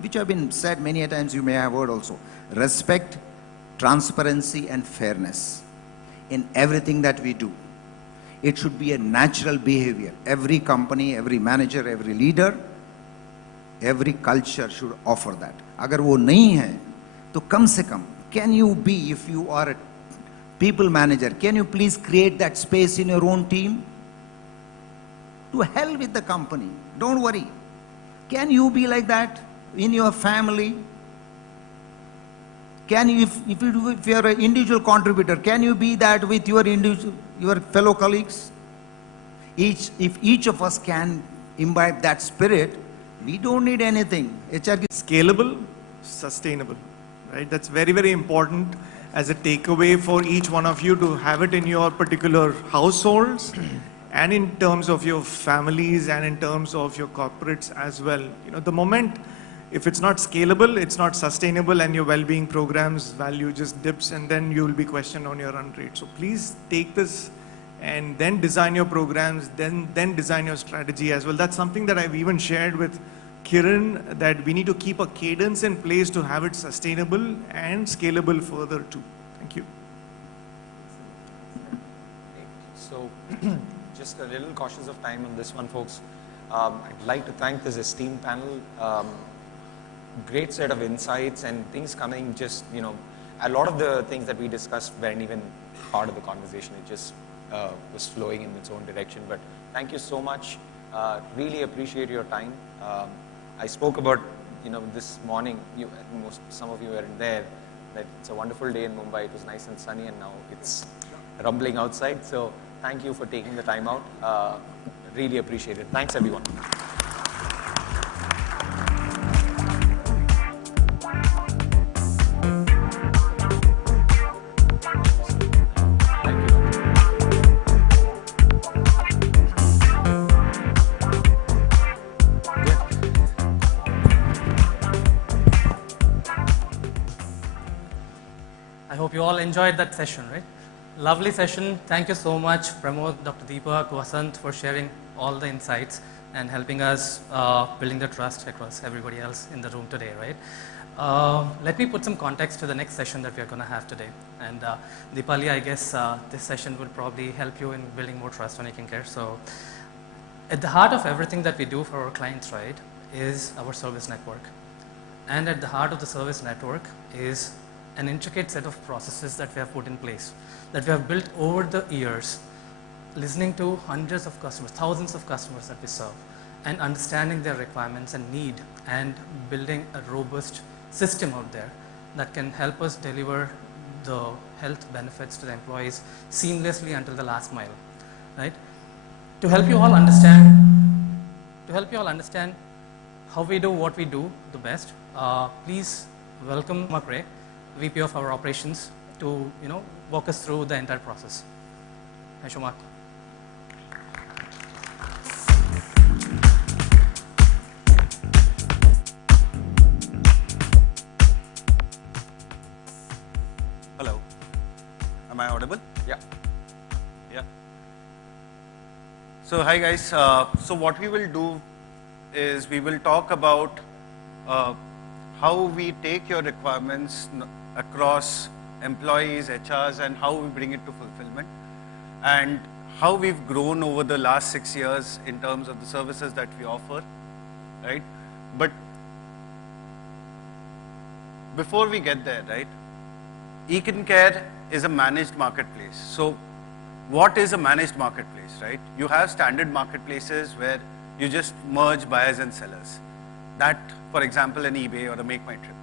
which have been said many a times, you may have heard also. Respect, transparency, and fairness in everything that we do. It should be a natural behavior. Every company, every manager, every leader, every culture should offer that. अगर वो नहीं है, तो कम से कम, can you be, if you are a people manager, can you please create that space in your own team? To hell with the company. Don't worry. Can you be like that in your family? Can you, if you are an individual contributor, can you be that with your fellow colleagues? If each of us can imbibe that spirit, we don't need anything. HR Scalable, sustainable, right? That's very, very important as a takeaway for each one of you to have it in your particular households and in terms of your families and in terms of your corporates as well. The moment, if it's not scalable, it's not sustainable, and your well-being programs value just dips, and then you will be questioned on your run rate. So please take this and then design your programs, then design your strategy as well. That's something that I've even shared with Kiran, that we need to keep a cadence in place to have it sustainable and scalable further too. Thank you. So, just a little cautious of time on this one, folks. I'd like to thank this esteemed panel. Great set of insights and things coming just, a lot of the things that we discussed weren't even part of the conversation. It just was flowing in its own direction. But thank you so much. Really appreciate your time. I spoke about, this morning, some of you weren't there, that it's a wonderful day in Mumbai. It was nice and sunny, and now it's rumbling outside. So thank you for taking the time out. Really appreciate it. Thanks, everyone. Thank you. I hope you all enjoyed that session, right? Lovely session. Thank you so much, Pramod, Dr. Deepak, Vasant, for sharing all the insights and helping us building the trust across everybody else in the room today, right? Let me put some context to the next session that we are going to have today. And Deepali, I guess this session will probably help you in building more trust on ekincare. So at the heart of everything that we do for our clients, right, is our service network. And at the heart of the service network is an intricate set of processes that we have put in place, that we have built over the years, listening to hundreds of customers, thousands of customers that we serve, and understanding their requirements and need, and building a robust system out there that can help us deliver the health benefits to the employees seamlessly until the last mile, right? To help you all understand how we do what we do the best, please welcome Mark Ray, VP of our operations, to walk us through the entire process. Hi, Shumak. Hello. Am I audible? Yeah. Yeah. So hi guys. So what we will do is we will talk about how we take your requirements across employees, HRs, and how we bring it to fulfillment, and how we've grown over the last 6 years in terms of the services that we offer, right? But before we get there, right, ekincare is a managed marketplace. So what is a managed marketplace, right? You have standard marketplaces where you just merge buyers and sellers. That, for example, an eBay or a Make My Trip.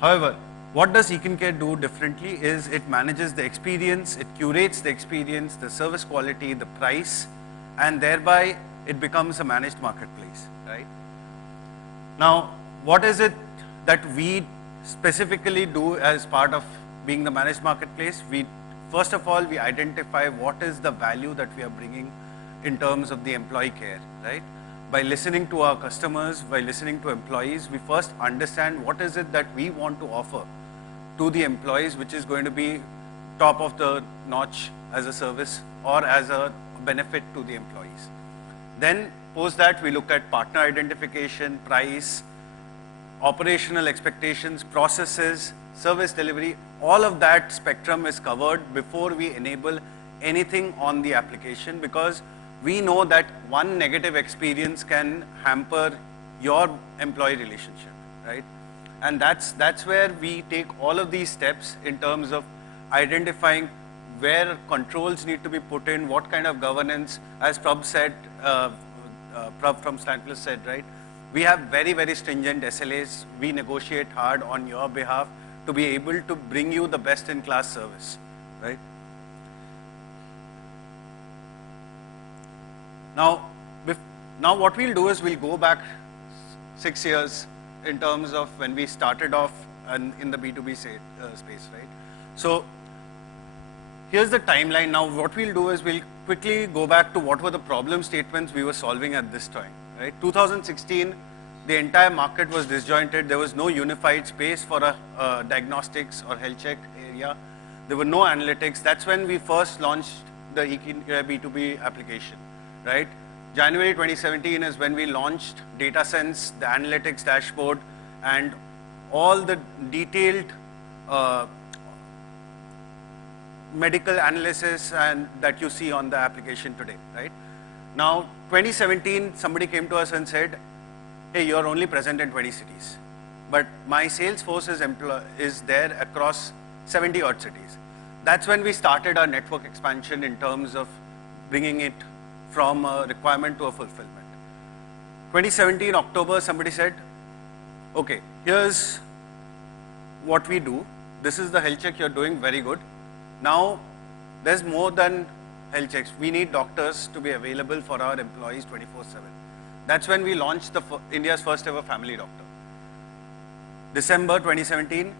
However, what does ekincare do differently is it manages the experience, it curates the experience, the service quality, the price, and thereby it becomes a managed marketplace, right? Now, what is it that we specifically do as part of being the managed marketplace? First of all, we identify what is the value that we are bringing in terms of the employee care, right? By listening to our customers, by listening to employees, we first understand what is it that we want to offer to the employees, which is going to be top of the notch as a service or as a benefit to the employees. Then post that, we look at partner identification, price, operational expectations, processes, service delivery. All of that spectrum is covered before we enable anything on the application, because we know that one negative experience can hamper your employee relationship, right? And that's where we take all of these steps in terms of identifying where controls need to be put in, what kind of governance, as Prab said, Prab from Stanplus said, right? We have very, very stringent SLAs. We negotiate hard on your behalf to be able to bring you the best in class service, right? Now what we'll do is we'll go back 6 years in terms of when we started off in the B2B space, right? So here's the timeline. Now what we'll do is we'll quickly go back to what were the problem statements we were solving at this time, right? 2016, the entire market was disjointed. There was no unified space for a diagnostics or health check area. There were no analytics. That's when we first launched the ekincare B2B application, right? January 2017 is when we launched DataSense, the analytics dashboard, and all the detailed medical analysis and that you see on the application today, right? Now, 2017, somebody came to us and said, hey, you're only present in 20 cities, but my sales force is there across 70 odd cities. That's when we started our network expansion in terms of bringing it from a requirement to a fulfillment. 2017, October, somebody said, okay, here's what we do. This is the health check you're doing, very good. Now, there's more than health checks. We need doctors to be available for our employees 24/7. That's when we launched India's first ever family doctor. December 2017,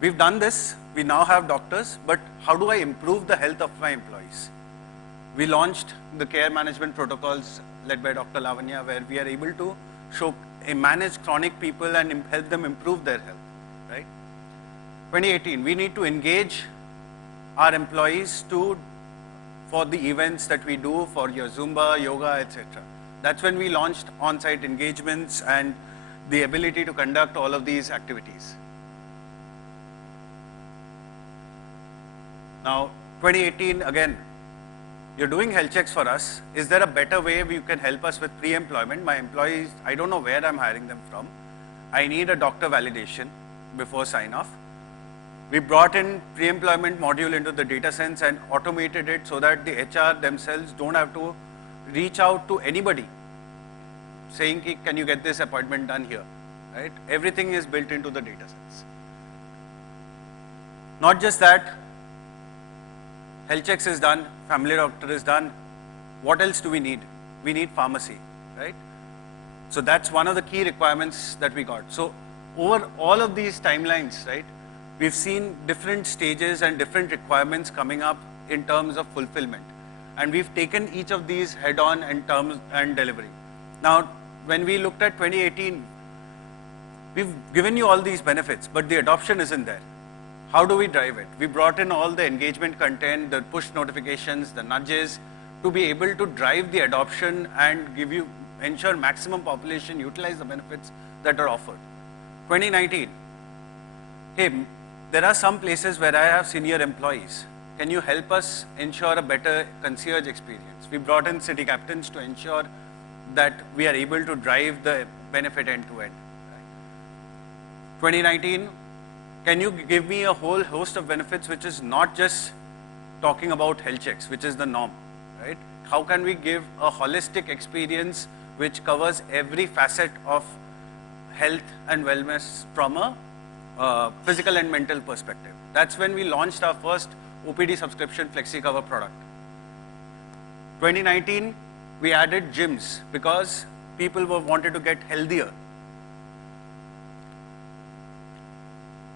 we've done this. We now have doctors, but how do I improve the health of my employees? We launched the care management protocols led by Dr. Lavanya, where we are able to manage chronic people and help them improve their health, right? 2018, we need to engage our employees for the events that we do for your Zumba, yoga, etc. That's when we launched on-site engagements and the ability to conduct all of these activities. Now, 2018, again, you're doing health checks for us. Is there a better way you can help us with pre-employment? My employees, I don't know where I'm hiring them from. I need a doctor validation before sign-off. We brought in pre-employment module into the data sense and automated it so that the HR themselves don't have to reach out to anybody saying, can you get this appointment done here, right? Everything is built into the data sense. Not just that, health checks is done, family doctor is done. What else do we need? We need pharmacy, right? So that's one of the key requirements that we got. So over all of these timelines, right, we've seen different stages and different requirements coming up in terms of fulfillment. And we've taken each of these head on in terms and delivery. Now, when we looked at 2018, we've given you all these benefits, but the adoption isn't there. How do we drive it? We brought in all the engagement content, the push notifications, the nudges, to be able to drive the adoption and ensure maximum population utilize the benefits that are offered. 2019, hey, there are some places where I have senior employees. Can you help us ensure a better concierge experience? We brought in city captains to ensure that we are able to drive the benefit end to end. 2019, can you give me a whole host of benefits which is not just talking about health checks, which is the norm, right? How can we give a holistic experience which covers every facet of health and wellness from a physical and mental perspective? That's when we launched our first OPD subscription FlexiCover product. 2019, we added gyms because people wanted to get healthier.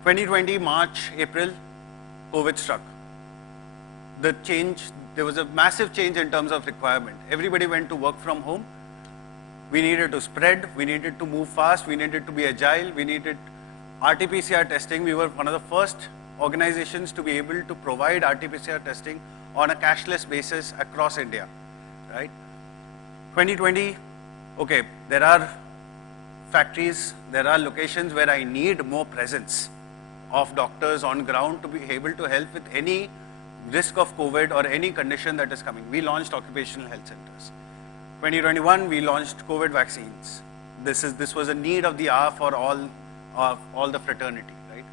2020, March, April, COVID struck. There was a massive change in terms of requirement. Everybody went to work from home. We needed to spread, we needed to move fast, we needed to be agile, we needed RT-PCR testing. We were one of the first organizations to be able to provide RT-PCR testing on a cashless basis across India, right? 2020, okay, there are factories, there are locations where I need more presence of doctors on ground to be able to help with any risk of COVID or any condition that is coming. We launched occupational health centers. 2021, we launched COVID vaccines. This was a need of the hour for all the fraternity, right?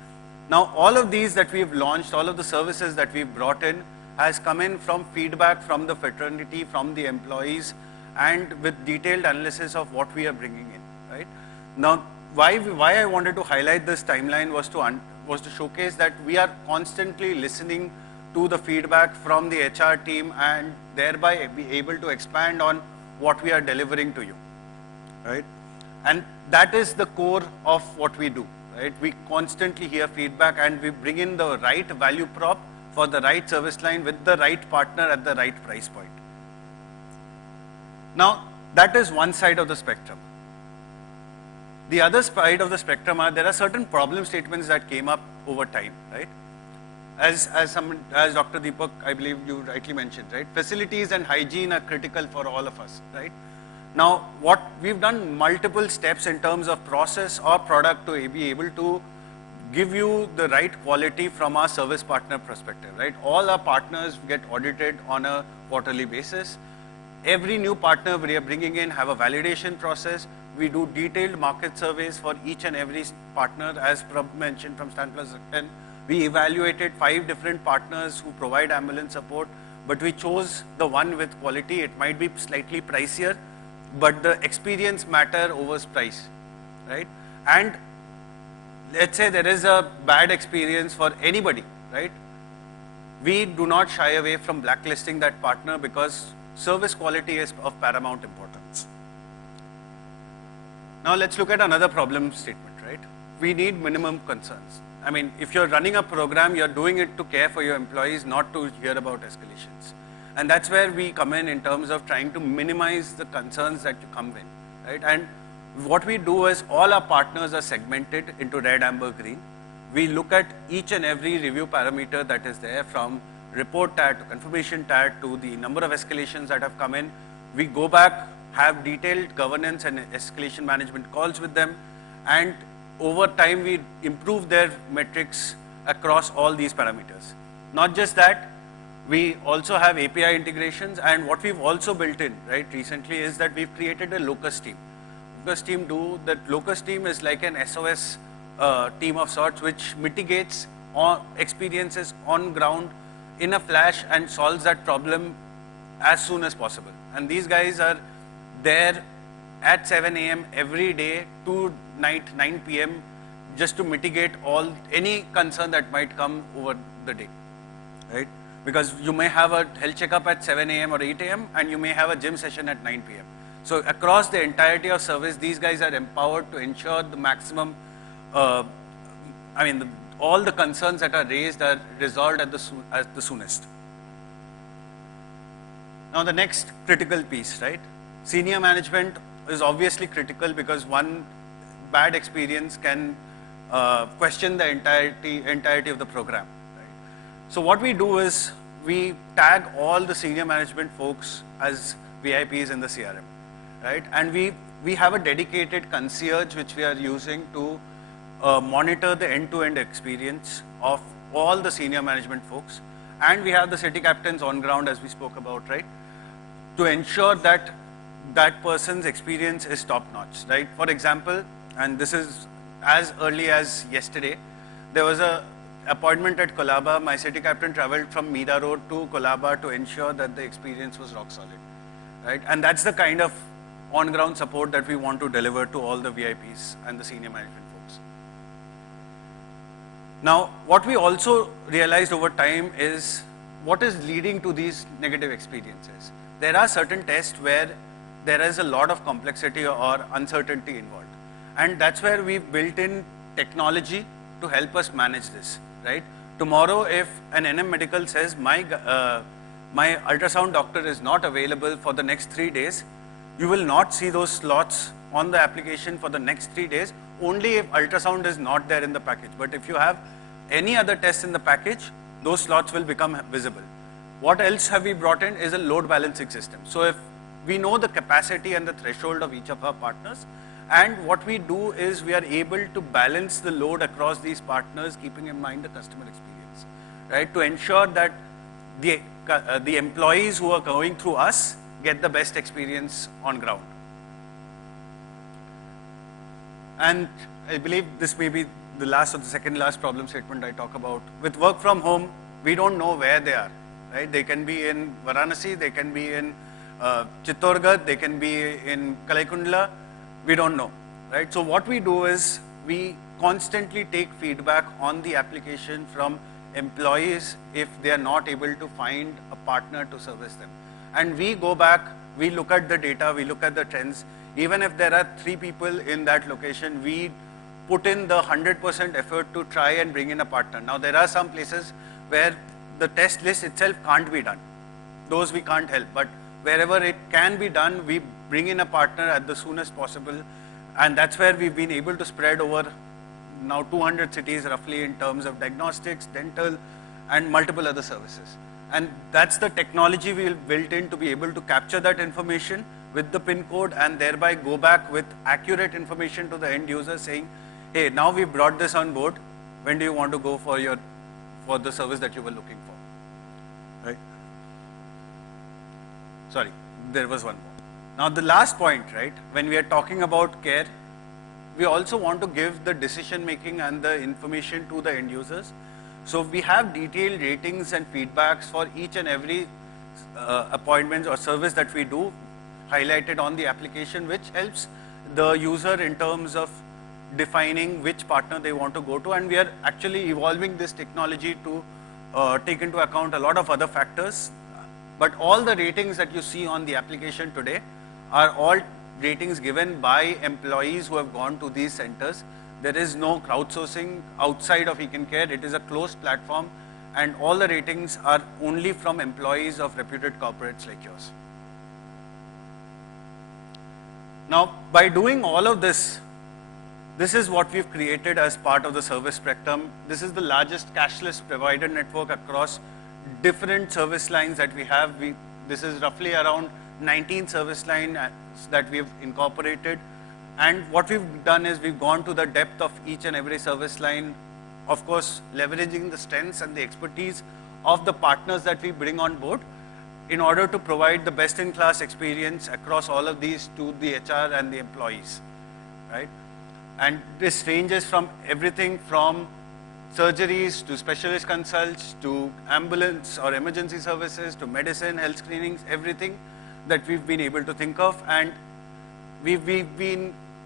Now, all of these that we've launched, all of the services that we've brought in has come in from feedback from the fraternity, from the employees, and with detailed analysis of what we are bringing in, right? Now, why I wanted to highlight this timeline was to showcase that we are constantly listening to the feedback from the HR team and thereby be able to expand on what we are delivering to you, right? And that is the core of what we do, right? We constantly hear feedback and we bring in the right value prop for the right service line with the right partner at the right price point. Now, that is one side of the spectrum. The other side of the spectrum there are certain problem statements that came up over time, right? As Dr. Deepak, I believe you rightly mentioned, right? Facilities and hygiene are critical for all of us, right? Now, we've done multiple steps in terms of process or product to be able to give you the right quality from our service partner perspective, right? All our partners get audited on a quarterly basis. Every new partner we are bringing in have a validation process. We do detailed market surveys for each and every partner, as Prabh mentioned from Stan Plus 10. We evaluated 5 different partners who provide ambulance support, but we chose the one with quality. It might be slightly pricier, but the experience matter over price, right? And let's say there is a bad experience for anybody, right? We do not shy away from blacklisting that partner because service quality is of paramount importance. Now let's look at another problem statement, right? We need minimum concerns. I mean, if you're running a program, you're doing it to care for your employees, not to hear about escalations. And that's where we come in terms of trying to minimize the concerns that you come in, right? And what we do is all our partners are segmented into red, amber, green. We look at each and every review parameter that is there, from report tag to confirmation tag to the number of escalations that have come in. We go back, have detailed governance and escalation management calls with them, and over time we improve their metrics across all these parameters. Not just that, we also have API integrations, and what we've also built in, right, recently is that we've created a locus team. Locus team is like an SOS team of sorts, which mitigates experiences on ground in a flash and solves that problem as soon as possible. And these guys are there at 7 a.m. every day to night 9 p.m. just to mitigate any concern that might come over the day, right? Because you may have a health checkup at 7 a.m. or 8 a.m. and you may have a gym session at 9 p.m. So across the entirety of service, these guys are empowered to ensure the maximum, all the concerns that are raised are resolved at the soonest. Now the next critical piece, right? Senior management is obviously critical because one bad experience can question the entirety of the program. Right? So what we do is we tag all the senior management folks as VIPs in the CRM, right? And we have a dedicated concierge which we are using to monitor the end-to-end experience of all the senior management folks. And we have the city captains on ground, as we spoke about, right? To ensure that that person's experience is top-notch, right? For example, and this is as early as yesterday, there was a appointment at Colaba. My city captain traveled from Meera Road to Colaba to ensure that the experience was rock solid, right? And that's the kind of on-ground support that we want to deliver to all the VIPs and the senior management folks. Now, what we also realized over time is what is leading to these negative experiences. There are certain tests where there is a lot of complexity or uncertainty involved. And that's where we've built in technology to help us manage this, right? Tomorrow, if an NM Medical says, my ultrasound doctor is not available for the next 3 days, you will not see those slots on the application for the next 3 days, only if ultrasound is not there in the package. But if you have any other test in the package, those slots will become visible. What else have we brought in is a load balancing system. So if we know the capacity and the threshold of each of our partners, and what we do is we are able to balance the load across these partners, keeping in mind the customer experience, right? To ensure that the employees who are going through us get the best experience on ground. And I believe this may be the last or the second last problem statement I talk about. With work from home, we don't know where they are, right? They can be in Varanasi, they can be in Chittorgarh, they can be in Kalaikundla, we don't know, right? So what we do is we constantly take feedback on the application from employees if they are not able to find a partner to service them. And we go back, we look at the data, we look at the trends. Even if there are 3 people in that location, we put in the 100% effort to try and bring in a partner. Now there are some places where the test list itself can't be done. Those we can't help, but wherever it can be done, we bring in a partner at the soonest possible. And that's where we've been able to spread over now 200 cities roughly in terms of diagnostics, dental, and multiple other services. And that's the technology we built in to be able to capture that information with the PIN code and thereby go back with accurate information to the end user saying, hey, now we brought this on board. when do you want to go for the service that you were looking for, right? Sorry, there was one more. Now the last point, right, when we are talking about care, we also want to give the decision making and the information to the end users. So we have detailed ratings and feedbacks for each and every appointment or service that we do highlighted on the application, which helps the user in terms of defining which partner they want to go to. And we are actually evolving this technology to take into account a lot of other factors. But all the ratings that you see on the application today are all ratings given by employees who have gone to these centers. There is no crowdsourcing outside of ekincare. It is a closed platform, and all the ratings are only from employees of reputed corporates like yours. Now, by doing all of this, this is what we've created as part of the service spectrum. This is the largest cashless provider network across different service lines that we have. This is roughly around 19 service lines that we've incorporated. And what we've done is we've gone to the depth of each and every service line, of course, leveraging the strengths and the expertise of the partners that we bring on board in order to provide the best-in-class experience across all of these to the HR and the employees, right? And this ranges from everything from surgeries to specialist consults to ambulance or emergency services to medicine, health screenings, everything that we've been able to think of. And we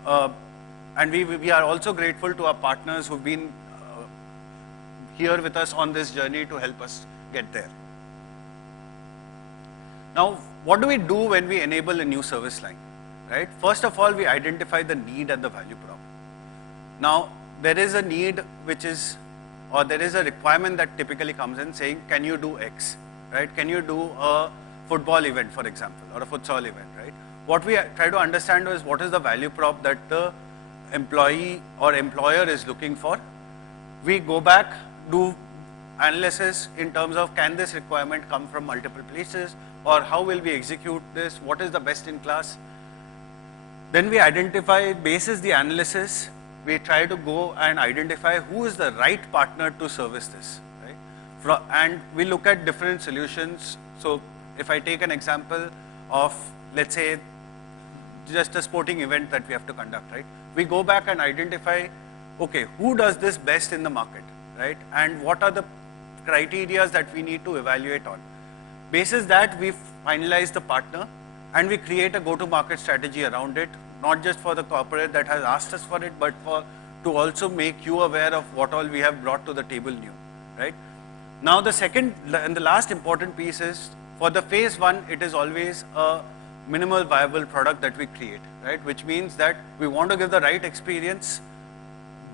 are also grateful to our partners who've been here with us on this journey to help us get there. Now, what do we do when we enable a new service line, right? First of all, we identify the need and the value prop. Now, there is a need or there is a requirement that typically comes in saying, can you do X, right? Can you do a football event, for example, or a futsal event, right? What we try to understand is what is the value prop that the employee or employer is looking for. We go back, do analysis in terms of can this requirement come from multiple places, or how will we execute this, what is the best in class. Then we identify, basis the analysis, we try to go and identify who is the right partner to service this, right? And we look at different solutions. So if I take an example of, let's say, just a sporting event that we have to conduct, right? We go back and identify, okay, who does this best in the market, right? And what are the criteria that we need to evaluate on. Basis that, we finalize the partner and we create a go-to-market strategy around it, not just for the corporate that has asked us for it, but to also make you aware of what all we have brought to the table new, right? Now the second and the last important piece is, for the phase one, it is always a minimal viable product that we create, right? Which means that we want to give the right experience,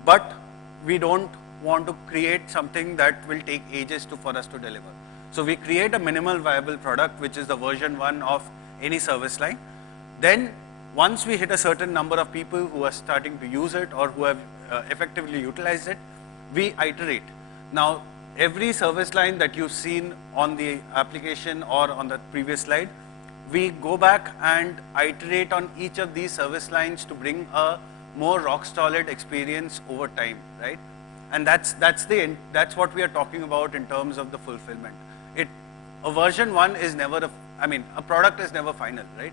but we don't want to create something that will take ages for us to deliver. So we create a minimal viable product, which is the version 1 of any service line. Then once we hit a certain number of people who are starting to use it or who have effectively utilized it, we iterate. Now, every service line that you've seen on the application or on the previous slide, we go back and iterate on each of these service lines to bring a more rock solid experience over time, right? And that's what we are talking about in terms of the fulfillment. A version 1 is never a product is never final, right?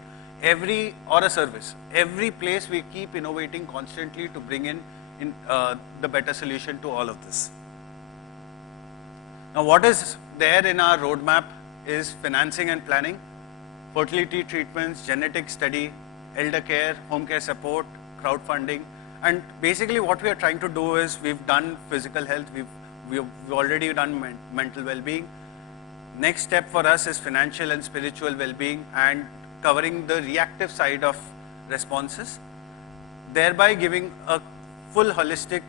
Or a service, every place we keep innovating constantly to bring in the better solution to all of this. Now, what is there in our roadmap is financing and planning, fertility treatments, genetic study, elder care, home care support, crowdfunding. And basically what we are trying to do is, we've done physical health, we've already done mental well-being. Next step for us is financial and spiritual well-being and covering the reactive side of responses, thereby giving a full holistic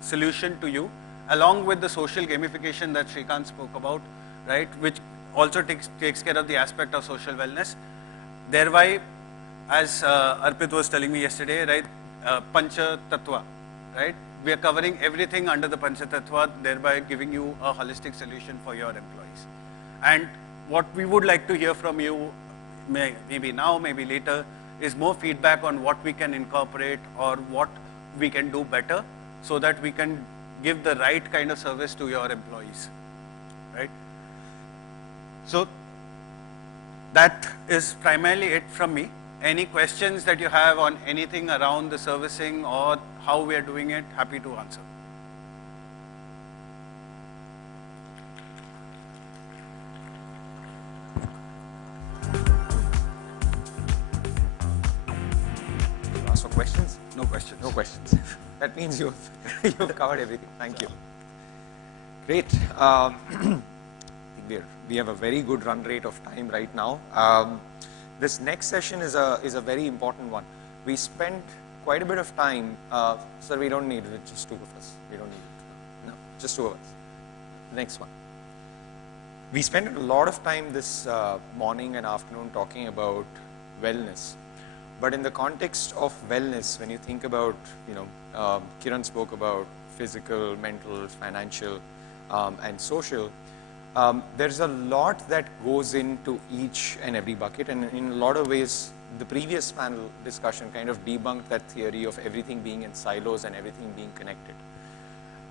solution to you, along with the social gamification that Shrikant spoke about, right, which also takes care of the aspect of social wellness. Thereby, as Arpit was telling me yesterday, right, Pancha Tattva, right? We are covering everything under the Pancha Tattva, thereby giving you a holistic solution for your employees. And what we would like to hear from you, maybe now, maybe later, is more feedback on what we can incorporate or what we can do better, so that we can give the right kind of service to your employees, right? So that is primarily it from me. Any questions that you have on anything around the servicing or how we are doing it, happy to answer. Ask for questions? No questions. No questions. That means you've covered everything. Thank you. Great. I think we have a very good run rate of time right now. This next session is a very important one. We spent quite a bit of time. Sir, we don't need it. Just two of us. We don't need it. No, just two of us. Next one. We spent a lot of time this morning and afternoon talking about wellness. But in the context of wellness, when you think about, Kiran spoke about physical, mental, financial, and social, there's a lot that goes into each and every bucket. And in a lot of ways, the previous panel discussion kind of debunked that theory of everything being in silos and everything being connected.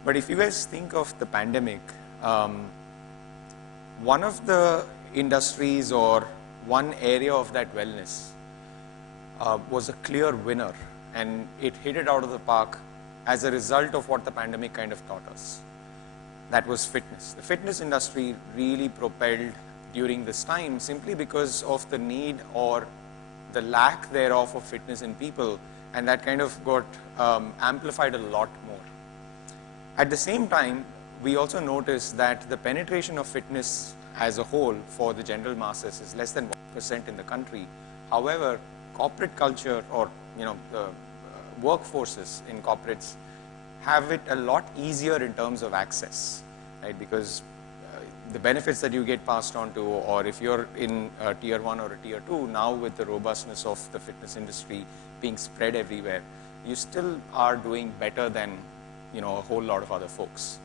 But if you guys think of the pandemic, one of the industries or one area of that wellness was a clear winner, and it hit it out of the park as a result of what the pandemic kind of taught us. That was fitness. The fitness industry really propelled during this time simply because of the need or the lack thereof of fitness in people, and that kind of got amplified a lot more. At the same time, we also noticed that the penetration of fitness as a whole for the general masses is less than 1% in the country. However, corporate culture or the workforces in corporates have it a lot easier in terms of access, right? Because the benefits that you get passed on to, or if you're in a tier 1 or a tier 2, now with the robustness of the fitness industry being spread everywhere, you still are doing better than a whole lot of other folks.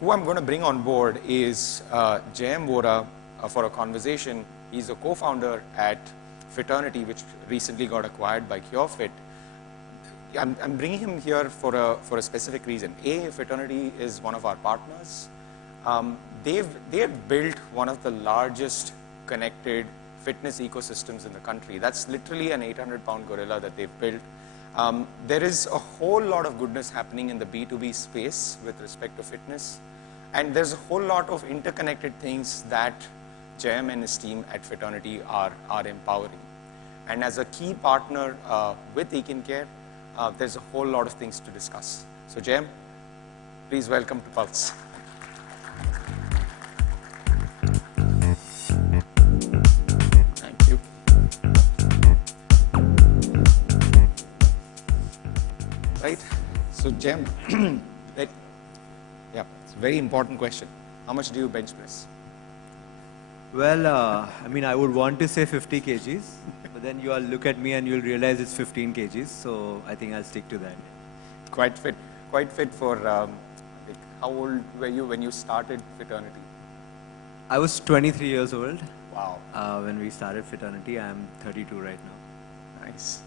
Who I'm going to bring on board is Jayam Vora for a conversation. He's a co-founder at Fiternity, which recently got acquired by CureFit. I'm bringing him here for a specific reason. A, Fiternity is one of our partners. They have built one of the largest connected fitness ecosystems in the country. That's literally an 800-pound gorilla that they've built. There is a whole lot of goodness happening in the B2B space with respect to fitness. And there's a whole lot of interconnected things that Jayam and his team at Fiternity are empowering. And as a key partner with ekincare, there's a whole lot of things to discuss. So Jayam, please welcome to Pulse. Thank you. Right, so Jayam, it's a very important question. How much do you bench press? Well, I would want to say 50 kgs, but then you all look at me and you'll realize it's 15 kgs, so I think I'll stick to that. Quite fit for, how old were you when you started Fiternity? I was 23 years old. Wow. When we started Fiternity. I'm 32 right now. Nice.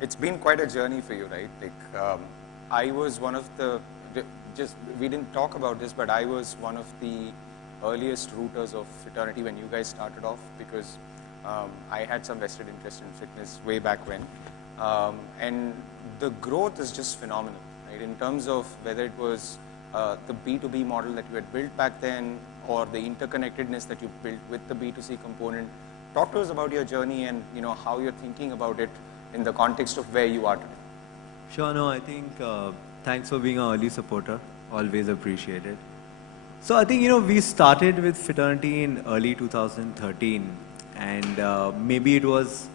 It's been quite a journey for you, right? I was one of we didn't talk about this, but I was one of the earliest rooters of Fiternity when you guys started off, because I had some vested interest in fitness way back when. And the growth is just phenomenal, right? In terms of whether it was the B2B model that you had built back then, or the interconnectedness that you built with the B2C component. Talk to us about your journey and how you're thinking about it in the context of where you are today. Sure, no, I think thanks for being an early supporter. Always appreciated. So I think, we started with Fiternity in early 2013, and maybe it was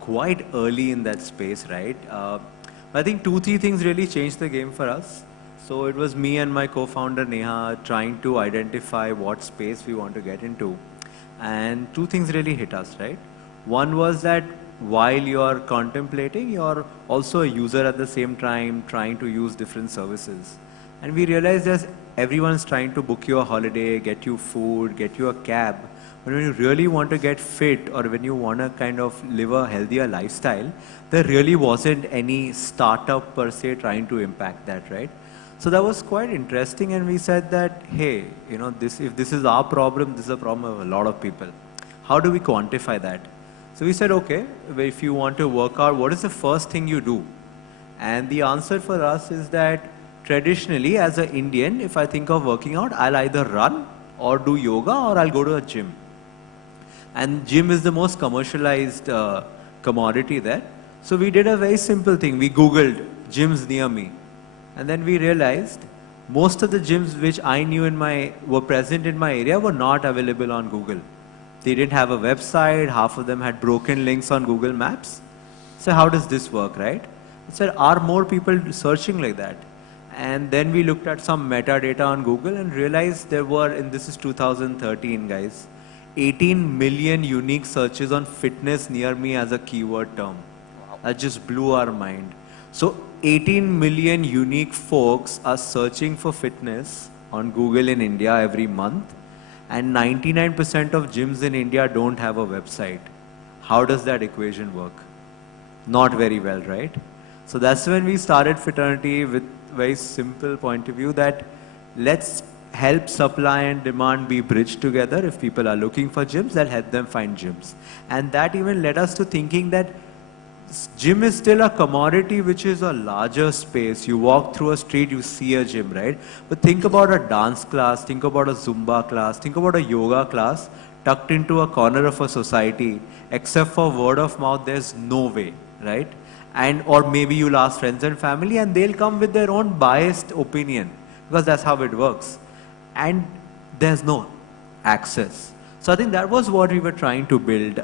quite early in that space, right? I think 2-3 things really changed the game for us. So it was me and my co-founder Neha trying to identify what space we want to get into. And 2 things really hit us, right? One was that while you're contemplating, you're also a user at the same time, trying to use different services. And we realized that everyone's trying to book you a holiday, get you food, get you a cab. But when you really want to get fit, or when you want to kind of live a healthier lifestyle, there really wasn't any startup per se trying to impact that, right? So that was quite interesting, and we said that, hey, if this is our problem, this is a problem of a lot of people. How do we quantify that? So we said, okay, if you want to work out, what is the first thing you do? And the answer for us is that traditionally, as an Indian, if I think of working out, I'll either run or do yoga or I'll go to a gym. And gym is the most commercialized commodity there. So we did a very simple thing. We Googled gyms near me. And then we realized most of the gyms which I knew were present in my area were not available on Google. They didn't have a website. Half of them had broken links on Google Maps. So how does this work, right? I said, are more people searching like that? And then we looked at some metadata on Google and realized there were, and this is 2013, guys, 18 million unique searches on fitness near me as a keyword term. Wow. That just blew our mind. So 18 million unique folks are searching for fitness on Google in India every month, and 99% of gyms in India don't have a website. How does that equation work? Not very well, right? So that's when we started Fraternity with very simple point of view that let's help supply and demand be bridged together. If people are looking for gyms, that'll help them find gyms. And that even led us to thinking that gym is still a commodity which is a larger space. You walk through a street, you see a gym, right? But think about a dance class, think about a Zumba class, think about a yoga class tucked into a corner of a society. Except for word of mouth, there's no way, right? Or maybe you'll ask friends and family and they'll come with their own biased opinion because that's how it works. And there's no access. So I think that was what we were trying to build.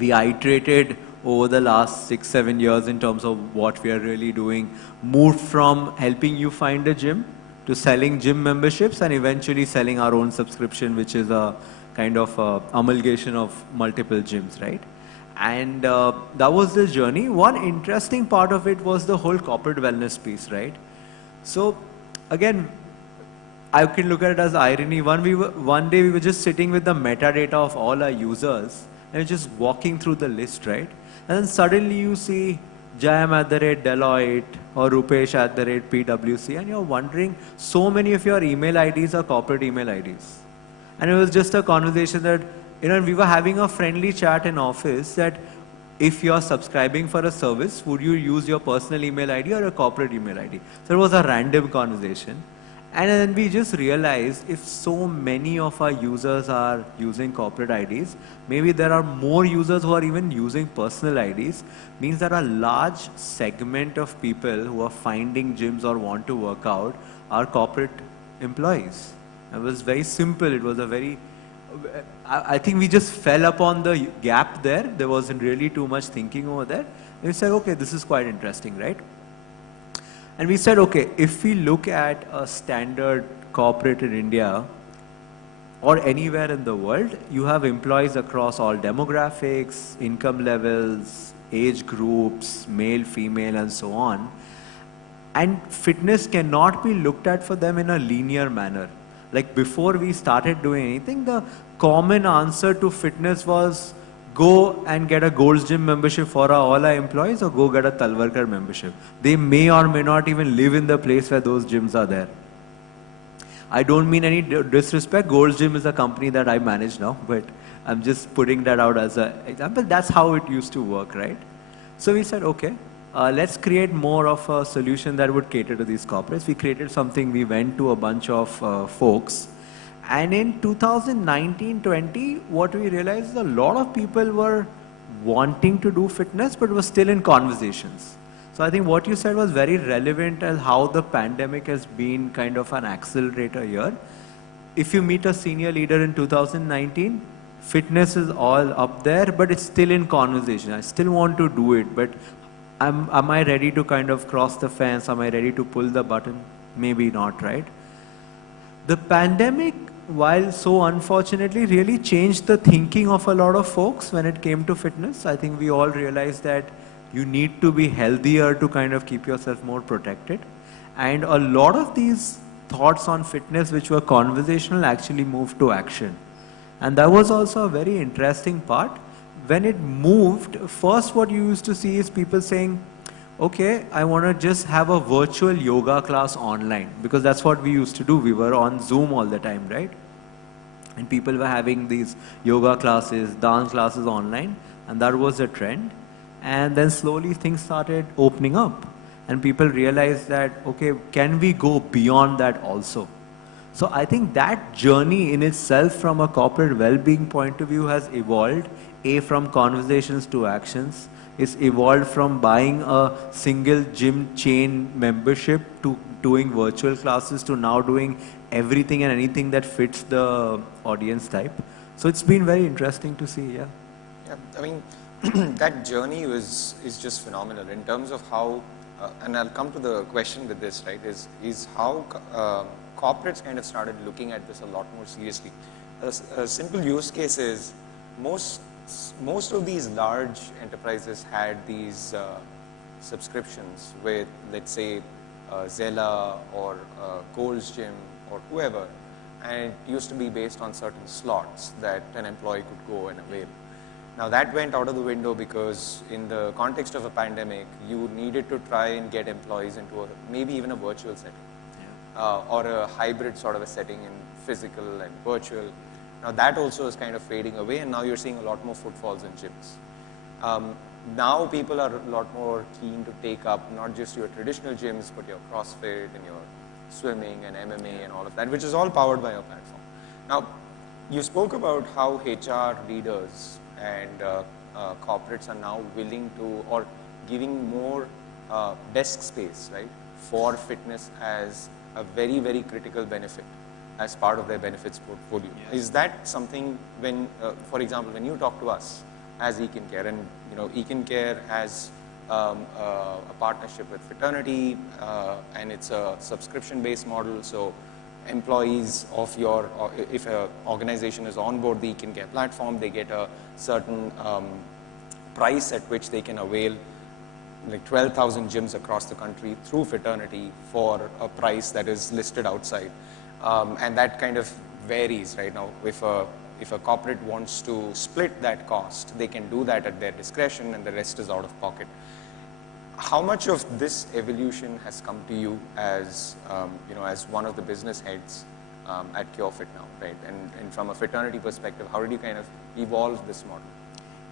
We iterated over the last 6-7 years in terms of what we are really doing, moved from helping you find a gym to selling gym memberships and eventually selling our own subscription, which is a kind of amalgamation of multiple gyms, right? And that was the journey. One interesting part of it was the whole corporate wellness piece, right? So again, I can look at it as irony. One day we were just sitting with the metadata of all our users and just walking through the list, right? And then suddenly you see Jayam @Deloitte or Rupesh @PwC, and you're wondering, so many of your email IDs are corporate email IDs. And it was just a conversation that, we were having a friendly chat in office that if you're subscribing for a service, would you use your personal email ID or a corporate email ID? So it was a random conversation. And then we just realized if so many of our users are using corporate IDs, maybe there are more users who are even using personal IDs, means that a large segment of people who are finding gyms or want to work out are corporate employees. It was very simple. It was I think we just fell upon the gap there. There wasn't really too much thinking over there. And we said, okay, this is quite interesting, right? And we said, okay, if we look at a standard corporate in India or anywhere in the world, you have employees across all demographics, income levels, age groups, male, female, and so on. And fitness cannot be looked at for them in a linear manner. Like before we started doing anything, the common answer to fitness was go and get a Gold's Gym membership for all our employees or go get a Talwarkar membership. They may or may not even live in the place where those gyms are there. I don't mean any disrespect. Gold's Gym is a company that I manage now, but I'm just putting that out as an example. That's how it used to work, right? So we said, okay, let's create more of a solution that would cater to these corporates. We created something, we went to a bunch of folks. And in 2019-20, what we realized is a lot of people were wanting to do fitness, but were still in conversations. So I think what you said was very relevant as how the pandemic has been kind of an accelerator here. If you meet a senior leader in 2019, fitness is all up there, but it's still in conversation. I still want to do it, but am I ready to kind of cross the fence? Am I ready to pull the button? Maybe not, right? The pandemic, while so unfortunately really changed the thinking of a lot of folks when it came to fitness. I think we all realized that you need to be healthier to kind of keep yourself more protected. And a lot of these thoughts on fitness which were conversational actually moved to action. And that was also a very interesting part. When it moved, first what you used to see is people saying, okay, I want to just have a virtual yoga class online, because that's what we used to do. We were on Zoom all the time, right? And people were having these yoga classes, dance classes online, and that was the trend. And then slowly things started opening up, and people realized that, okay, can we go beyond that also? So I think that journey in itself from a corporate well-being point of view has evolved, from conversations to actions. It's evolved from buying a single gym chain membership to doing virtual classes to now doing everything and anything that fits the audience type. So it's been very interesting to see, yeah. Yeah, I mean, that journey is just phenomenal in terms of how, and I'll come to the question with this, right, is how corporates kind of started looking at this a lot more seriously. A simple use case is most of these large enterprises had these subscriptions with, let's say, Zella or Gold's Gym or whoever, and it used to be based on certain slots that an employee could go and avail. Now that went out of the window because in the context of a pandemic, you needed to try and get employees into maybe even a virtual setting, or a hybrid sort of a setting in physical and virtual. Now that also is kind of fading away, and now you're seeing a lot more footfalls in gyms. Now people are a lot more keen to take up not just your traditional gyms, but your CrossFit and your swimming and MMA and all of that, which is all powered by your platform. Now, you spoke about how HR leaders and corporates are now willing to, or giving more desk space, right, for fitness as a very, very critical benefit as part of their benefits portfolio. Yes. Is that something when, for example, when you talk to us as ekincare, and ekincare has a partnership with Fraternity, and it's a subscription-based model, so employees of your, if an organization is on board the ekincare platform, they get a certain price at which they can avail like 12,000 gyms across the country through Fraternity for a price that is listed outside. And that kind of varies right now. If a corporate wants to split that cost, they can do that at their discretion, and the rest is out of pocket. How much of this evolution has come to you as as one of the business heads at CureFit now, right? And from a Fraternity perspective, how did you kind of evolve this model?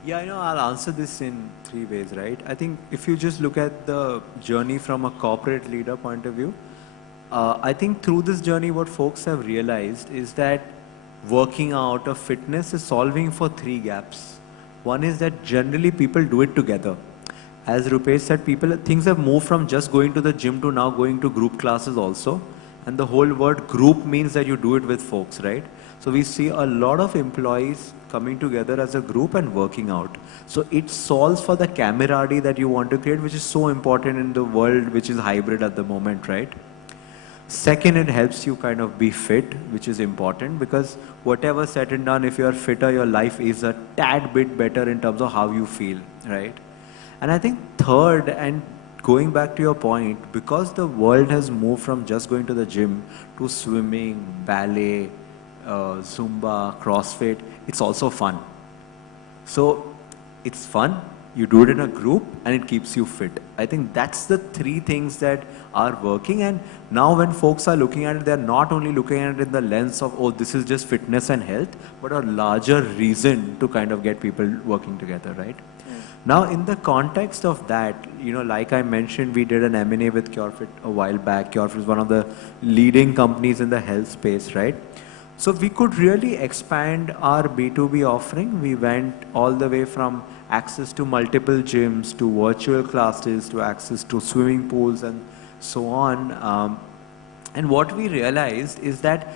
Yeah, I'll answer this in 3 ways, right? I think if you just look at the journey from a corporate leader point of view, I think through this journey, what folks have realized is that working out or fitness is solving for 3 gaps. One is that generally people do it together. As Rupesh said, things have moved from just going to the gym to now going to group classes also. And the whole word group means that you do it with folks, right? So we see a lot of employees coming together as a group and working out. So it solves for the camaraderie that you want to create, which is so important in the world which is hybrid at the moment, right? Second, it helps you kind of be fit, which is important, because whatever said and done, if you are fitter, your life is a tad bit better in terms of how you feel, right? And I think third, and going back to your point, because the world has moved from just going to the gym to swimming, ballet, Zumba, CrossFit, it's also fun. So it's fun, you do it in a group, and it keeps you fit. I think that's the 3 things that are working. And now when folks are looking at it, they're not only looking at it in the lens of, oh, this is just fitness and health, but a larger reason to kind of get people working together, right? Now, in the context of that, like I mentioned, we did an M&A with CureFit a while back. CureFit is one of the leading companies in the health space, right? So we could really expand our B2B offering. We went all the way from access to multiple gyms, to virtual classes, to access to swimming pools, and so on. And what we realized is that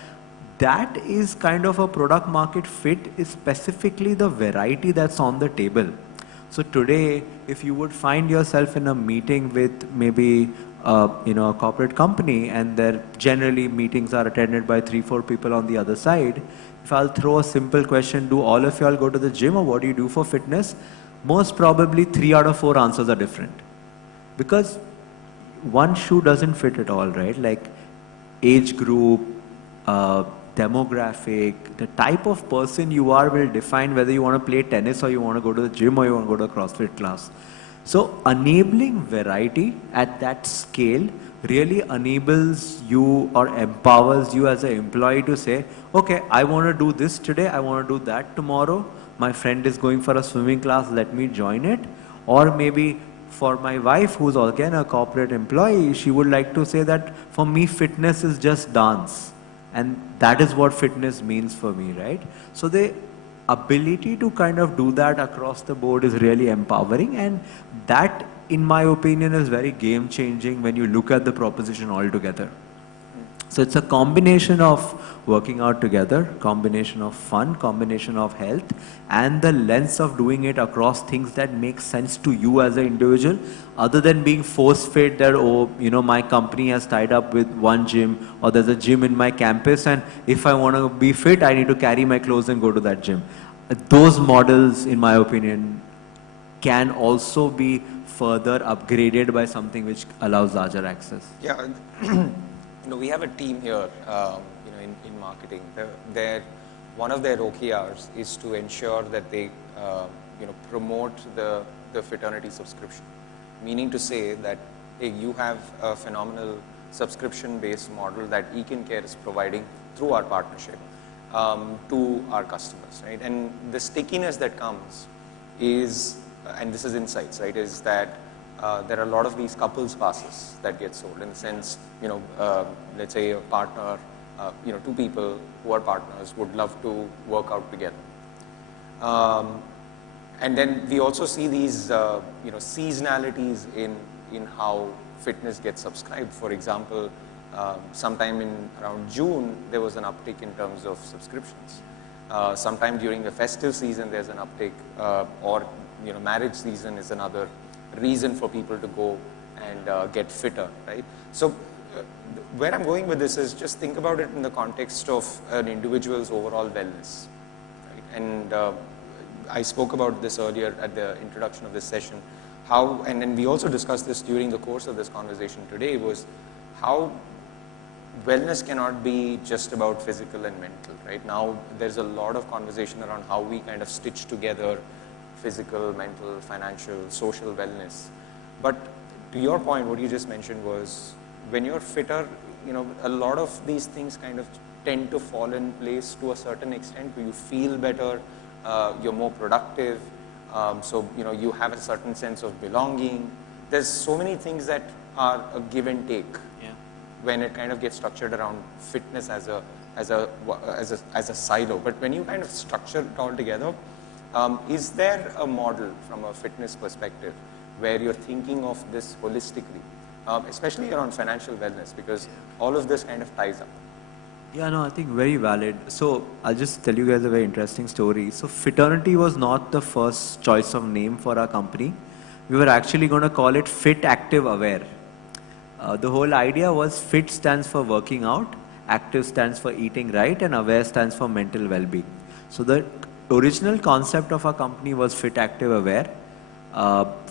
is kind of a product market fit, is specifically the variety that's on the table. So today, if you would find yourself in a meeting with maybe a corporate company, and their generally meetings are attended by 3-4 people on the other side, if I'll throw a simple question, do all of y'all go to the gym, or what do you do for fitness? Most probably 3 out of 4 answers are different. Because one shoe doesn't fit at all, right? Like age group, demographic, the type of person you are will define whether you want to play tennis or you want to go to the gym or you want to go to a CrossFit class. So enabling variety at that scale really enables you or empowers you as an employee to say, okay, I want to do this today, I want to do that tomorrow. My friend is going for a swimming class, let me join it. Or maybe for my wife, who's again a corporate employee, she would like to say that for me, fitness is just dance. And that is what fitness means for me, right? So the ability to kind of do that across the board is really empowering, and that, in my opinion, is very game changing when you look at the proposition altogether. So it's a combination of working out together, combination of fun, combination of health, and the lens of doing it across things that make sense to you as an individual, other than being force-fed that, oh, you know, my company has tied up with one gym, or there's a gym in my campus, and if I want to be fit, I need to carry my clothes and go to that gym. Those models, in my opinion, can also be further upgraded by something which allows larger access. Yeah, we have a team here, in marketing. One of their OKRs is to ensure that they, promote the fraternity subscription. Meaning to say that, hey, you have a phenomenal subscription-based model that ekincare is providing through our partnership to our customers, right? And the stickiness that comes is, and this is insights, right, is that there are a lot of these couples passes that get sold, in the sense, let's say a partner, two people who are partners would love to work out together. And then we also see these, seasonalities in how fitness gets subscribed. For example, sometime in around June, there was an uptick in terms of subscriptions. Sometime during the festive season, there's an uptick, or marriage season is another reason for people to go and get fitter, right? So where I'm going with this is, just think about it in the context of an individual's overall wellness, right? And I spoke about this earlier at the introduction of this session, and then we also discussed this during the course of this conversation today, was how wellness cannot be just about physical and mental, right? Now there's a lot of conversation around how we kind of stitch together physical, mental, financial, social wellness. But to your point, what you just mentioned was, when you're fitter, a lot of these things kind of tend to fall in place to a certain extent. You feel better, you're more productive, so you have a certain sense of belonging. There's so many things that are a give and take when it kind of gets structured around fitness as a silo. But when you kind of structure it all together, is there a model from a fitness perspective where you're thinking of this holistically, especially around financial wellness, because all of this kind of ties up? Yeah, no, I think very valid. So I'll just tell you guys a very interesting story. So fraternity was not the first choice of name for our company. We were actually going to call it Fit, Active, Aware. The whole idea was FIT stands for working out, active stands for eating right, and aware stands for mental well-being. So the original concept of our company was Fit, Active, Aware.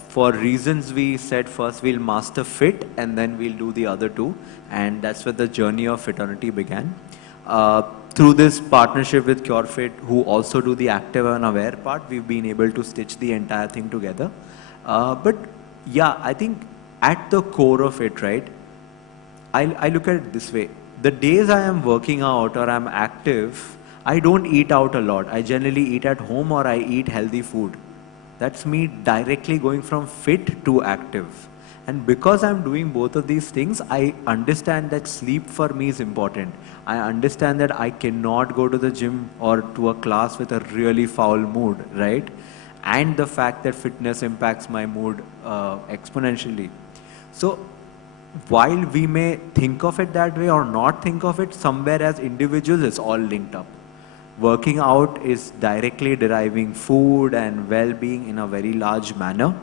For reasons we said, first we'll master fit and then we'll do the other two, and that's where the journey of fraternity began. Through this partnership with CureFit, who also do the active and aware part, we've been able to stitch the entire thing together. But yeah, I think at the core of it, right, I look at it this way. The days I am working out or I'm active, I don't eat out a lot. I generally eat at home or I eat healthy food. That's me directly going from fit to active. And because I'm doing both of these things, I understand that sleep for me is important. I understand that I cannot go to the gym or to a class with a really foul mood, right? And the fact that fitness impacts my mood exponentially. So while we may think of it that way or not think of it, somewhere as individuals, it's all linked up. Working out is directly deriving food and well-being in a very large manner.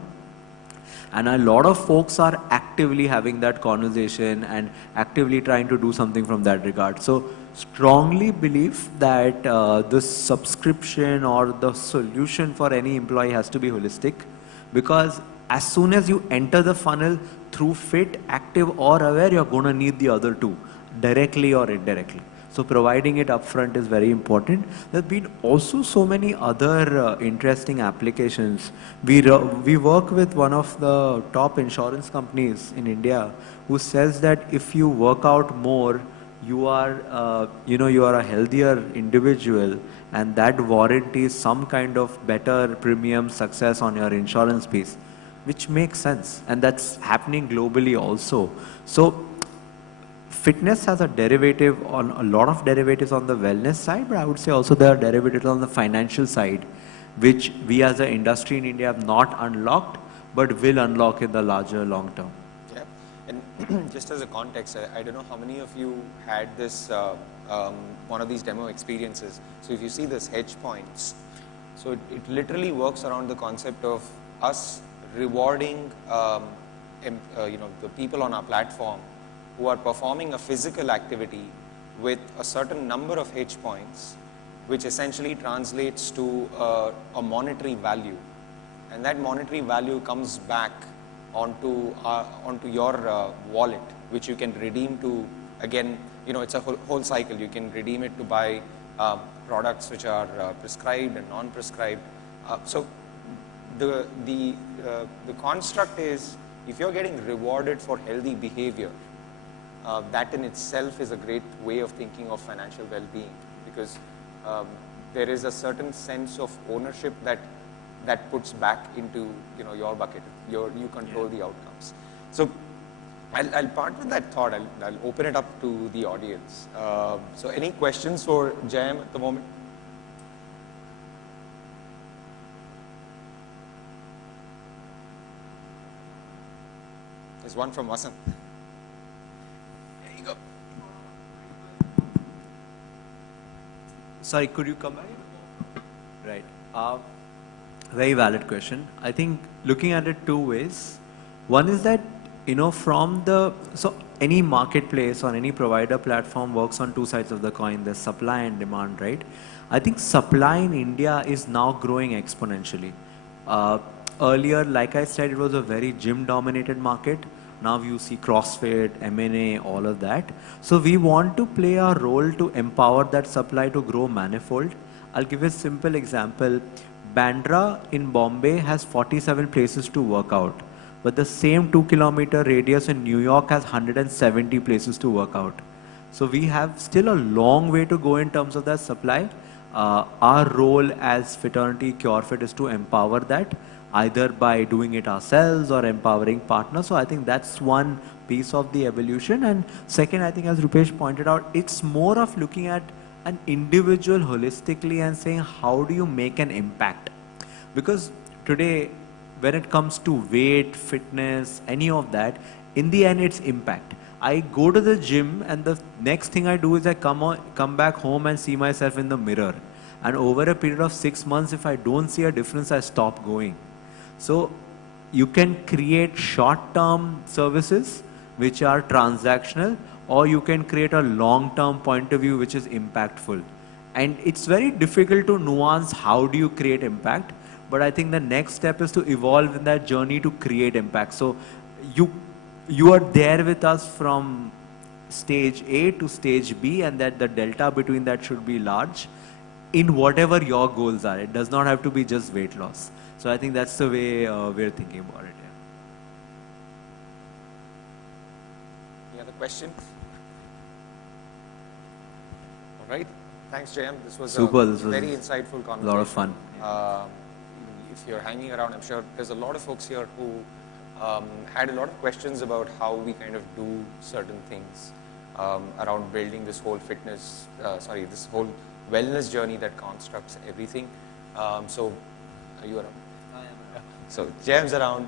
And a lot of folks are actively having that conversation and actively trying to do something from that regard. So strongly believe that the subscription or the solution for any employee has to be holistic, because as soon as you enter the funnel through fit, active or aware, you're going to need the other two, directly or indirectly. So providing it upfront is very important. There have been also so many other interesting applications. We work with one of the top insurance companies in India who says that if you work out more, you are, you are a healthier individual, and that warranties some kind of better premium success on your insurance piece, which makes sense, and that's happening globally also. So fitness has a derivative on a lot of derivatives on the wellness side, but I would say also there are derivatives on the financial side, which we as an industry in India have not unlocked, but will unlock in the larger long term. Yeah, and just as a context, I don't know how many of you had this, one of these demo experiences. So if you see this hedge points, so it literally works around the concept of us rewarding, the people on our platform who are performing a physical activity with a certain number of hedge points, which essentially translates to a monetary value. And that monetary value comes back onto your wallet, which you can redeem to, again, it's a whole cycle. You can redeem it to buy products which are prescribed and non-prescribed. So the construct is, if you're getting rewarded for healthy behavior, that in itself is a great way of thinking of financial well-being, because there is a certain sense of ownership that puts back into your bucket. You control the outcomes. So I'll part with that thought. I'll open it up to the audience. So any questions for Jayam at the moment? There's one from Vasant. There you go. Sorry, could you come back? Right. Very valid question. I think looking at it two ways. One is that, so any marketplace or any provider platform works on two sides of the coin. There's supply and demand, right? I think supply in India is now growing exponentially. Earlier, like I said, it was a very gym-dominated market. Now you see CrossFit, M&A, all of that. So we want to play our role to empower that supply to grow manifold. I'll give a simple example. Bandra in Bombay has 47 places to work out, but the same 2-kilometer radius in New York has 170 places to work out. So we have still a long way to go in terms of that supply. Our role as Fraternity CureFit is to empower that, either by doing it ourselves or empowering partners. So I think that's one piece of the evolution. And second, I think as Rupesh pointed out, it's more of looking at an individual holistically and saying, how do you make an impact? Because today, when it comes to weight, fitness, any of that, in the end, it's impact. I go to the gym and the next thing I do is I come back home and see myself in the mirror. And over a period of 6 months, if I don't see a difference, I stop going. So you can create short-term services which are transactional, or you can create a long-term point of view which is impactful. And it's very difficult to nuance how do you create impact, but I think the next step is to evolve in that journey to create impact. So you are there with us from stage A to stage B, and that the delta between that should be large in whatever your goals are. It does not have to be just weight loss. So I think that's the way we're thinking about it. Yeah. Any other questions? All right. Thanks, Jayam. This was Super. This was very insightful conversation. A lot of fun. If you're hanging around, I'm sure there's a lot of folks here who had a lot of questions about how we kind of do certain things around building this whole this whole wellness journey that constructs everything. So, are you around? I am. So, Jayam's around.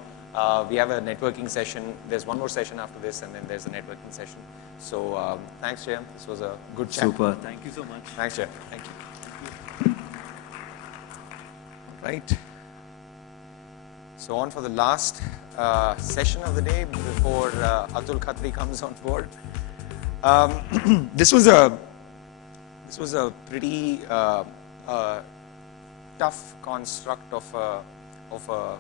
We have a networking session. There's one more session after this, and then there's a networking session. So, thanks, Jayam. This was a good chat. Super. Thank you so much. Thanks, Jayam. Thank you. Right. So, on for the last session of the day before Atul Khatri comes on board. This was a pretty tough construct of a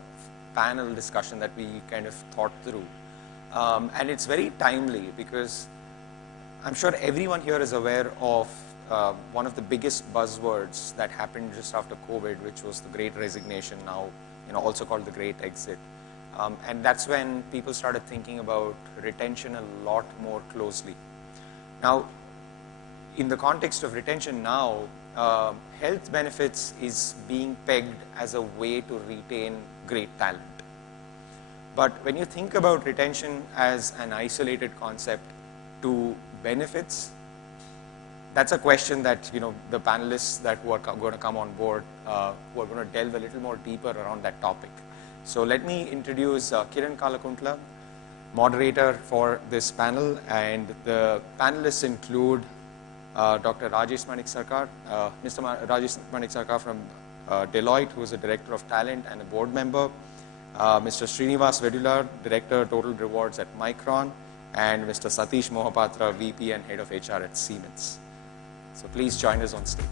panel discussion that we kind of thought through, and it's very timely because I'm sure everyone here is aware of one of the biggest buzzwords that happened just after COVID, which was the Great Resignation, now also called the Great Exit. And that's when people started thinking about retention a lot more closely. Now, in the context of retention now, health benefits is being pegged as a way to retain great talent. But when you think about retention as an isolated concept to benefits, that's a question that the panelists that who are going to come on board, who are going to delve a little more deeper around that topic. So let me introduce Kiran Kalakuntla, moderator for this panel, and the panelists include Dr. Rajesh Manik Sarkar, Mr. Rajesh Manik Sarkar from Deloitte, who is a director of talent and a board member, Mr. Srinivas Vedular, director total rewards at Micron, and Mr. Satish Mohapatra, VP and head of HR at Siemens. So please join us on stage.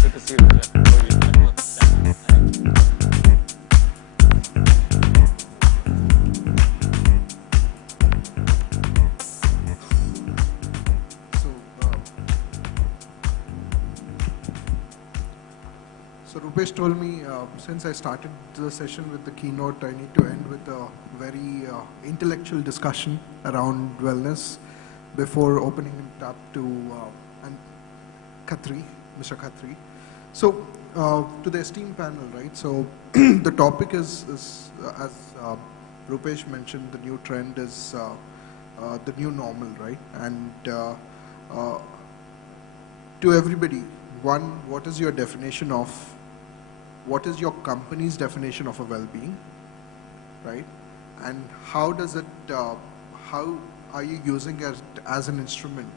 Good to see you. So Rupesh told me, since I started the session with the keynote, I need to end with a very intellectual discussion around wellness before opening it up to Khatri, Mr. Khatri. So to the esteemed panel, right? So the topic is as Rupesh mentioned, the new trend is the new normal, right? And to everybody, one, what is your definition of, what is your company's definition of a well-being, right? And how does it, how are you using it as an instrument,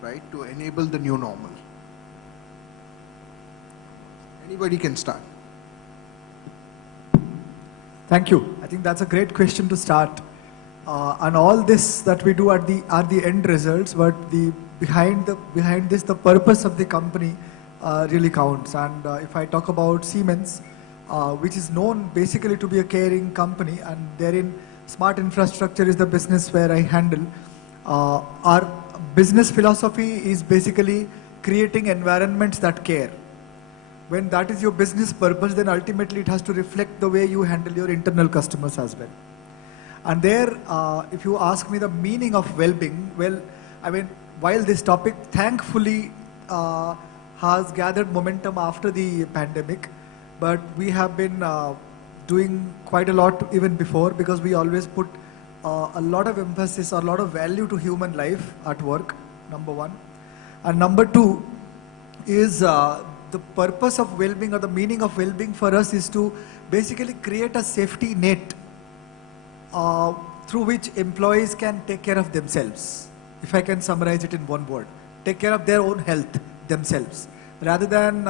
right, to enable the new normal? Anybody can start. Thank you. I think that's a great question to start. And all this that we do are the end results, but behind this, the purpose of the company really counts. And if I talk about Siemens, which is known basically to be a caring company, and therein smart infrastructure is the business where I handle. Our business philosophy is basically creating environments that care. When that is your business purpose, then ultimately it has to reflect the way you handle your internal customers as well. And there, if you ask me the meaning of well-being, well, I mean, while this topic thankfully has gathered momentum after the pandemic, but we have been doing quite a lot even before, because we always put a lot of emphasis or a lot of value to human life at work, number one. And number two is the purpose of well-being, or the meaning of well-being for us, is to basically create a safety net through which employees can take care of themselves. If I can summarize it in one word, take care of their own health themselves, rather than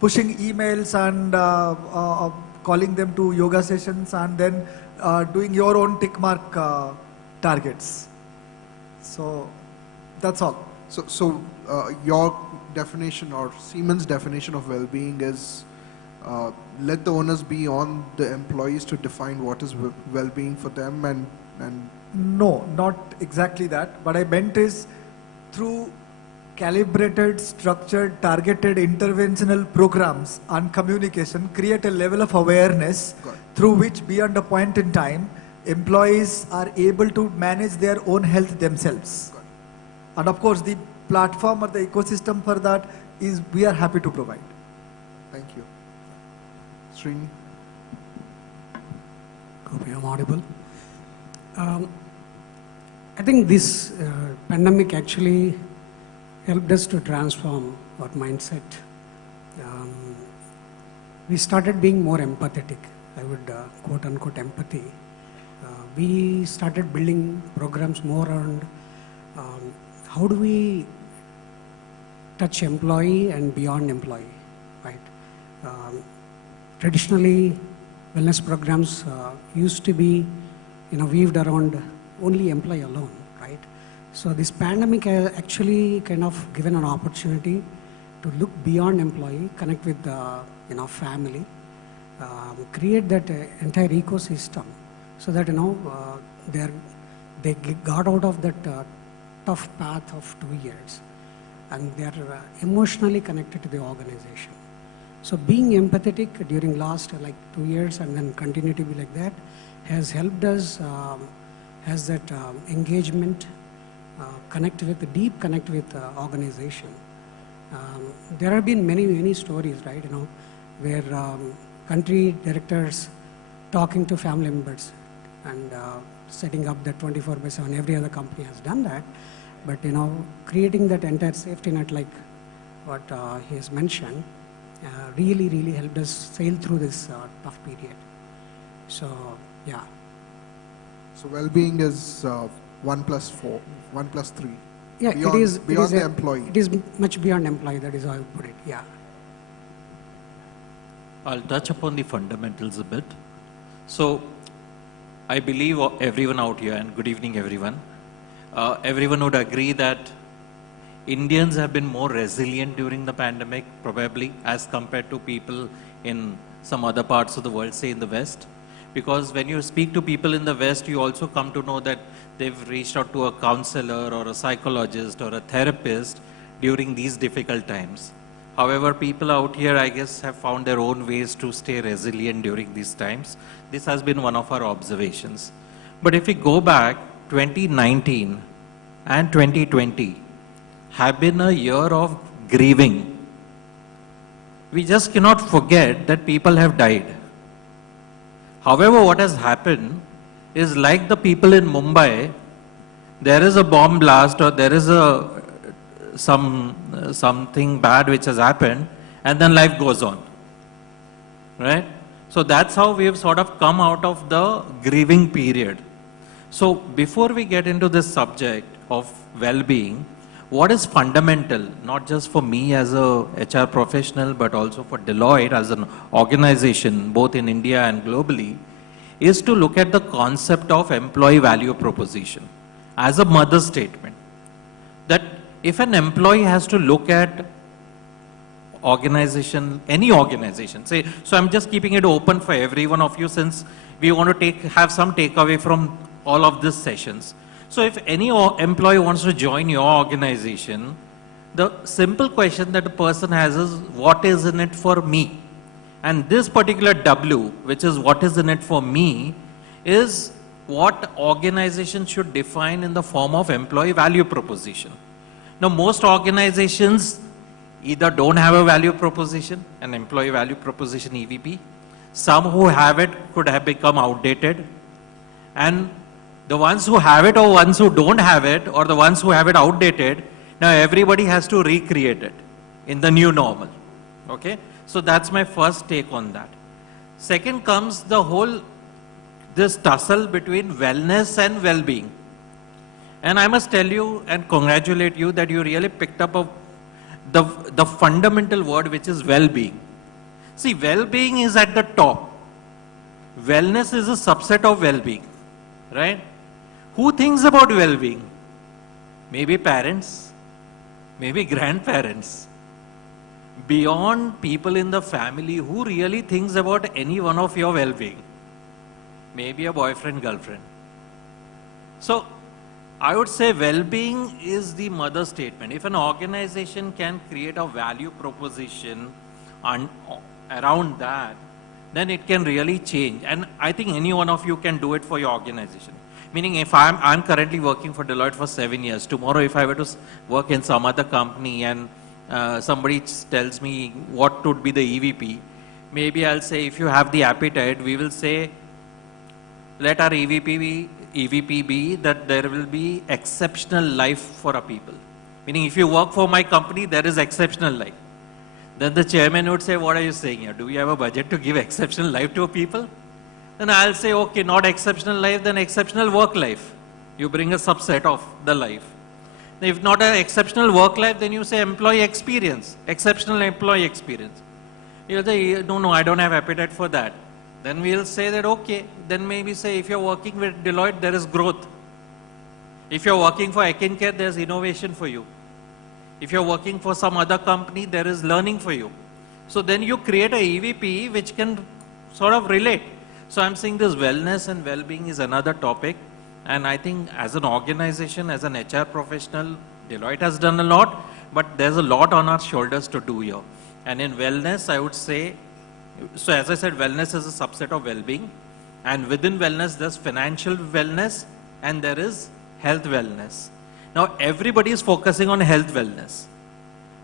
pushing emails and calling them to yoga sessions and then doing your own tick mark targets. So that's all. So your definition, or Siemens' definition of well-being, is let the onus be on the employees to define what is well-being for them, and No, not exactly that. What I meant is, through calibrated, structured, targeted interventional programs and communication, create a level of awareness through which, beyond a point in time, employees are able to manage their own health themselves. And of course, the platform or the ecosystem for that is we are happy to provide. Thank you. Srini? Hope I'm audible. I think this pandemic actually helped us to transform our mindset. We started being more empathetic. I would quote unquote empathy. We started building programs more around how do we touch employee and beyond employee, right? Traditionally, wellness programs used to be, weaved around only employee alone, right? So this pandemic actually kind of given an opportunity to look beyond employee, connect with the family, create that entire ecosystem, so that they got out of that tough path of 2 years, and they are emotionally connected to the organization. So being empathetic during last 2 years and then continue to be like that has helped us, has that engagement, deep connect with organization. There have been many stories, right, where country directors talking to family members and setting up that 24/7. Every other company has done that, but creating that entire safety net, like what he has mentioned, really helped us sail through this tough period. So, yeah. So well-being is 1 plus 4, 1 plus 3. Yeah, beyond the employee. It is much beyond employee, that is how I would put it, yeah. I'll touch upon the fundamentals a bit. So, I believe everyone out here, and good evening everyone, everyone would agree that Indians have been more resilient during the pandemic, probably, as compared to people in some other parts of the world, say in the West. Because when you speak to people in the West, you also come to know that they've reached out to a counselor or a psychologist or a therapist during these difficult times. However, people out here, I guess, have found their own ways to stay resilient during these times. This has been one of our observations. But if we go back, 2019 and 2020 have been a year of grieving. We just cannot forget that people have died. However, what has happened is, like the people in Mumbai, there is a bomb blast or there is something bad which has happened, and then life goes on, right? So that's how we have sort of come out of the grieving period. So before we get into this subject of well-being, what is fundamental, not just for me as a HR professional, but also for Deloitte as an organization, both in India and globally, is to look at the concept of employee value proposition as a mother statement. That if an employee has to look at organization, any organization, say, so I'm just keeping it open for every one of you, since we want to have some takeaway from all of these sessions. So if any employee wants to join your organization, the simple question that a person has is, what is in it for me? And this particular W, which is what is in it for me, is what organization should define in the form of employee value proposition. Now, most organizations either don't have a value proposition, an employee value proposition EVP. Some who have it could have become outdated. And the ones who have it or ones who don't have it, or the ones who have it outdated, now everybody has to recreate it in the new normal. Okay? So that's my first take on that. Second comes this tussle between wellness and well-being. And I must tell you and congratulate you that you really picked up the fundamental word, which is well-being. See, well-being is at the top. Wellness is a subset of well-being, right? Who thinks about well-being? Maybe parents, maybe grandparents. Beyond people in the family, who really thinks about any one of your well-being? Maybe a boyfriend, girlfriend. So, I would say well-being is the mother statement. If an organization can create a value proposition around that, then it can really change. And I think any one of you can do it for your organization. Meaning, if I'm currently working for Deloitte for 7 years, tomorrow if I were to work in some other company and somebody tells me what would be the EVP, maybe I'll say, if you have the appetite, we will say, let our EVP be that there will be exceptional life for our people. Meaning, if you work for my company, there is exceptional life. Then the chairman would say, what are you saying here? Do we have a budget to give exceptional life to people? Then I'll say, okay, not exceptional life, then exceptional work life. You bring a subset of the life. If not an exceptional work life, then you say employee experience, exceptional employee experience. You'll say, no, I don't have appetite for that. Then we'll say that, okay, then maybe say, if you're working with Deloitte, there is growth. If you're working for ekincare, there's innovation for you. If you're working for some other company, there is learning for you. So then you create a EVP which can sort of relate. So I'm saying this wellness and well-being is another topic. And I think as an organization, as an HR professional, Deloitte has done a lot, but there's a lot on our shoulders to do here. And in wellness, I would say, so as I said, wellness is a subset of well-being. And within wellness, there's financial wellness and there is health wellness. Now, everybody is focusing on health wellness.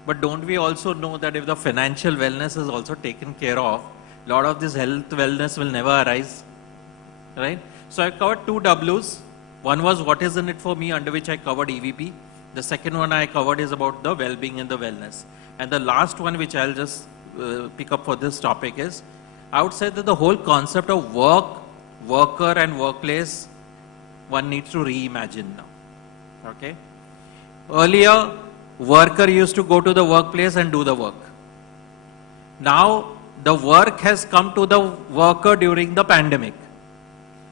But don't we also know that if the financial wellness is also taken care of, a lot of this health wellness will never arise, right? So I covered 2 Ws. One was what is in it for me, under which I covered EVP. The second one I covered is about the well-being and the wellness. And the last one, which I'll just pick up for this topic, is I would say that the whole concept of work, worker and workplace, one needs to reimagine now, okay? Earlier, worker used to go to the workplace and do the work. Now, the work has come to the worker during the pandemic.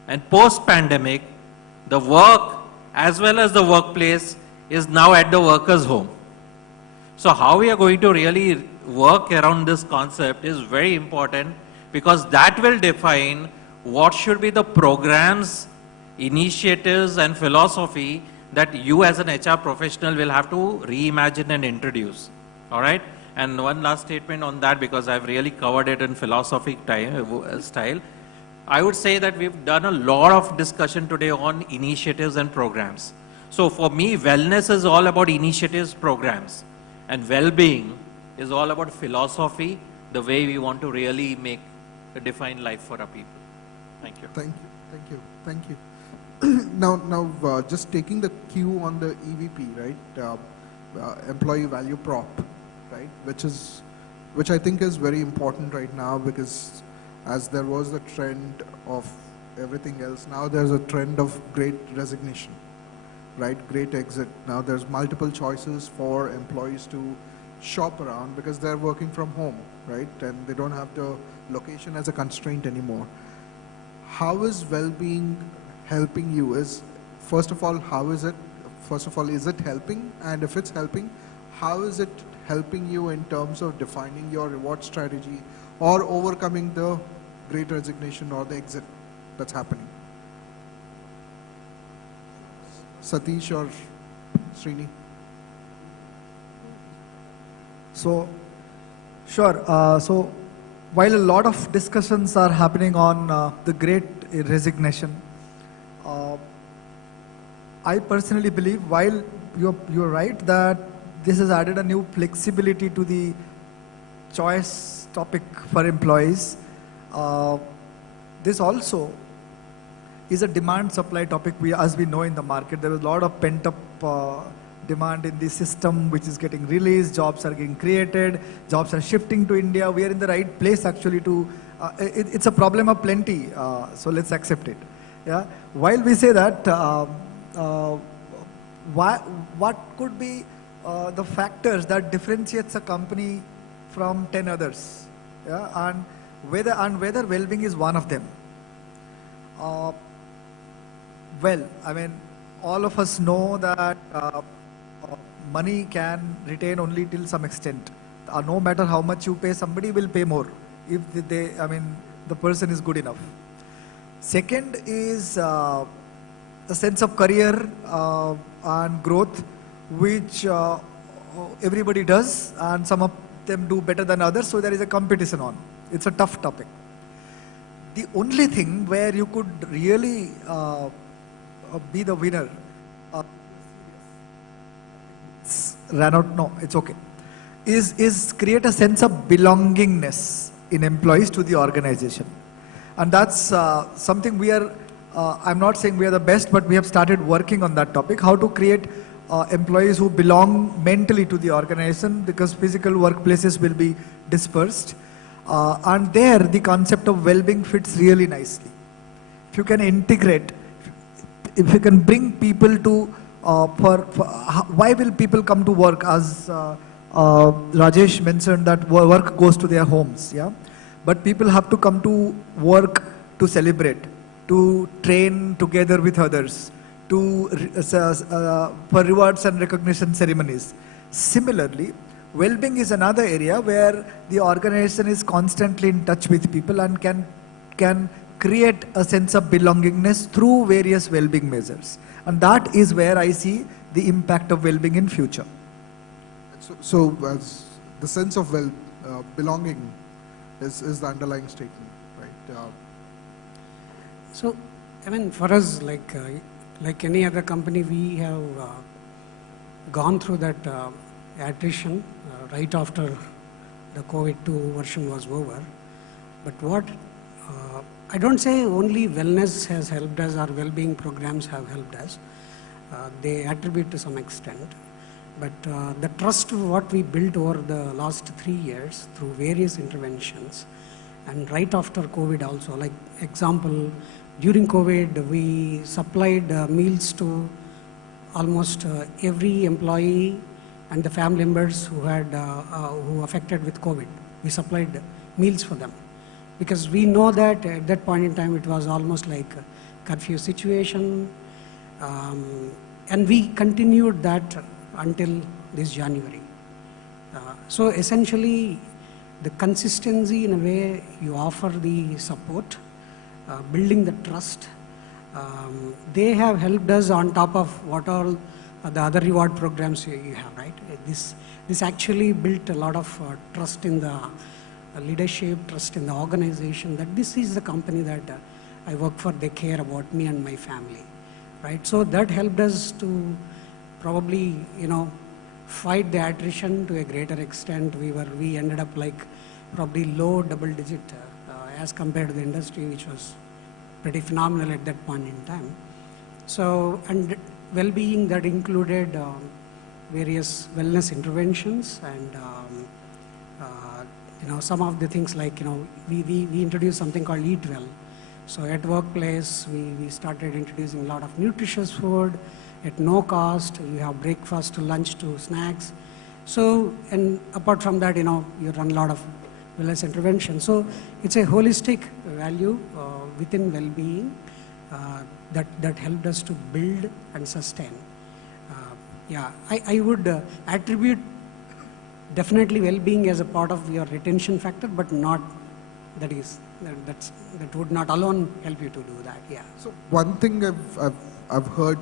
And post-pandemic, the work as well as the workplace is now at the worker's home. So how we are going to really work around this concept is very important, because that will define what should be the programs, initiatives and philosophy that you as an HR professional will have to reimagine and introduce. All right? And one last statement on that, because I've really covered it in philosophic style. I would say that we've done a lot of discussion today on initiatives and programs. So for me, wellness is all about initiatives, programs. And well-being is all about philosophy, the way we want to really make a defined life for our people. Thank you. Thank you. Thank you. Now, just taking the cue on the EVP, right? Employee value prop, right? Which I think is very important right now, because as there was the trend of everything else, now there's a trend of great resignation, right? Great exit. Now there's multiple choices for employees to shop around because they're working from home, right? And they don't have the location as a constraint anymore. How is well-being helping you? First of all, is it helping? And if it's helping, how is it helping you in terms of defining your reward strategy or overcoming the great resignation or the exit that's happening? Satish or Srini? So, sure. So, while a lot of discussions are happening on the great resignation, I personally believe, while you're right that this has added a new flexibility to the choice topic for employees, this also is a demand-supply topic. As we know in the market, there is a lot of pent-up demand in the system which is getting released, jobs are getting created, jobs are shifting to India. We are in the right place actually to, it's a problem of plenty, so let's accept it. Yeah. While we say that, what could be the factors that differentiates a company from 10 others? Yeah, and whether well-being is one of them. Well, I mean, all of us know that money can retain only till some extent. No matter how much you pay, somebody will pay more if the person is good enough. Second is a sense of career and growth, which everybody does, and some of them do better than others, so there is a competition on. It's a tough topic. The only thing where you could really be the winner, ran out, no, it's okay, is create a sense of belongingness in employees to the organization. And that's something we are, I'm not saying we are the best, but we have started working on that topic, how to create employees who belong mentally to the organization, because physical workplaces will be dispersed. And there the concept of well-being fits really nicely. If you can integrate, if you can bring people to, why will people come to work? As Rajesh mentioned that work goes to their homes, yeah? But people have to come to work to celebrate, to train together with others, for rewards and recognition ceremonies. Similarly, well-being is another area where the organization is constantly in touch with people and can create a sense of belongingness through various well-being measures. And that is where I see the impact of well-being in future. So as the sense of belonging is the underlying statement, right? So, I mean, for us, like any other company, we have gone through that attrition right after the COVID-2 version was over. But what I don't say only wellness has helped us or well-being programs have helped us. They attribute to some extent. But the trust what we built over the last 3 years through various interventions and right after COVID also, like example, during COVID, we supplied meals to almost every employee and the family members who had who affected with COVID. We supplied meals for them because we know that at that point in time it was almost like a curfew situation, and we continued that until this January. So essentially, the consistency in a way you offer the support, building the trust, they have helped us on top of what all the other reward programs you have, right? This actually built a lot of trust in the leadership, trust in the organization, that this is the company that I work for, they care about me and my family, right? So that helped us to probably, fight the attrition to a greater extent. We ended up like probably low double digit as compared to the industry, which was pretty phenomenal at that point in time. So, and well-being that included various wellness interventions and some of the things like, we introduced something called Eat Well. So at workplace, we started introducing a lot of nutritious food at no cost. You have breakfast to lunch to snacks. So, and apart from that, you run a lot of wellness interventions. So it's a holistic value within well-being that helped us to build and sustain. I would attribute definitely well-being as a part of your retention factor, but not that would not alone help you to do that. Yeah. So one thing I've heard,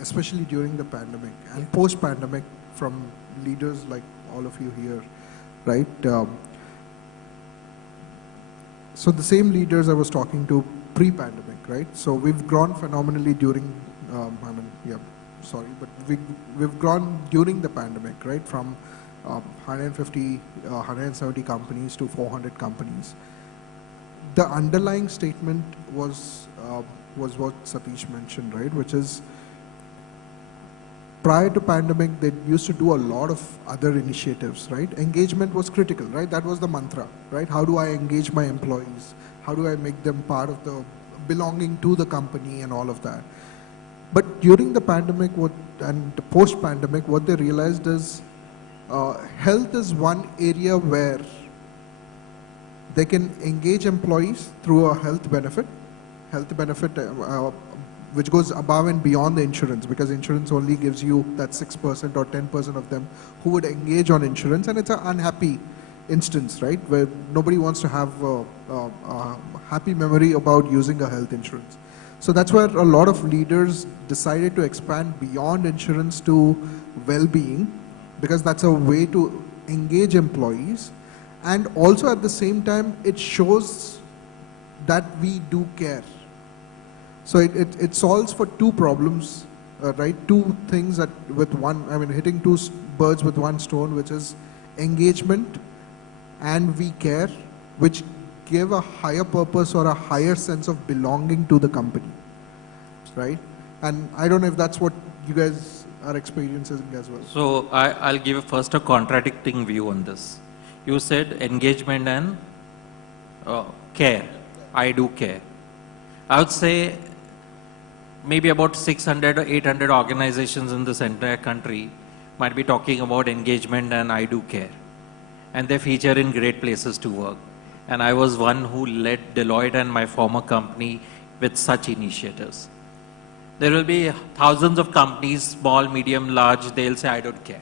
especially during the pandemic and post-pandemic, from leaders like all of you here, right? So the same leaders I was talking to pre-pandemic, right? So we've grown phenomenally during, but we've grown during the pandemic, right? From 150, 170 companies to 400 companies. The underlying statement was what Satish mentioned, right? Which is, prior to pandemic, they used to do a lot of other initiatives, right? Engagement was critical, right? That was the mantra, right? How do I engage my employees? How do I make them part of the belonging to the company and all of that? But during the pandemic and the post-pandemic, what they realized is health is one area where they can engage employees through a health benefit which goes above and beyond the insurance, because insurance only gives you that 6% or 10% of them who would engage on insurance, and it's an unhappy instance, right, where nobody wants to have a happy memory about using a health insurance. So that's where a lot of leaders decided to expand beyond insurance to well-being, because that's a way to engage employees, and also at the same time it shows that we do care. So it solves for two problems, right? Two things that with one, hitting two birds with one stone, which is engagement and we care, which give a higher purpose or a higher sense of belonging to the company, right? And I don't know if that's what you guys are experiencing as well. So I'll give first a contradicting view on this. You said engagement and care. I do care. I would say maybe about 600 or 800 organizations in this entire country might be talking about engagement and I do care. And they feature in great places to work. And I was one who led Deloitte and my former company with such initiatives. There will be thousands of companies, small, medium, large, they'll say, I don't care.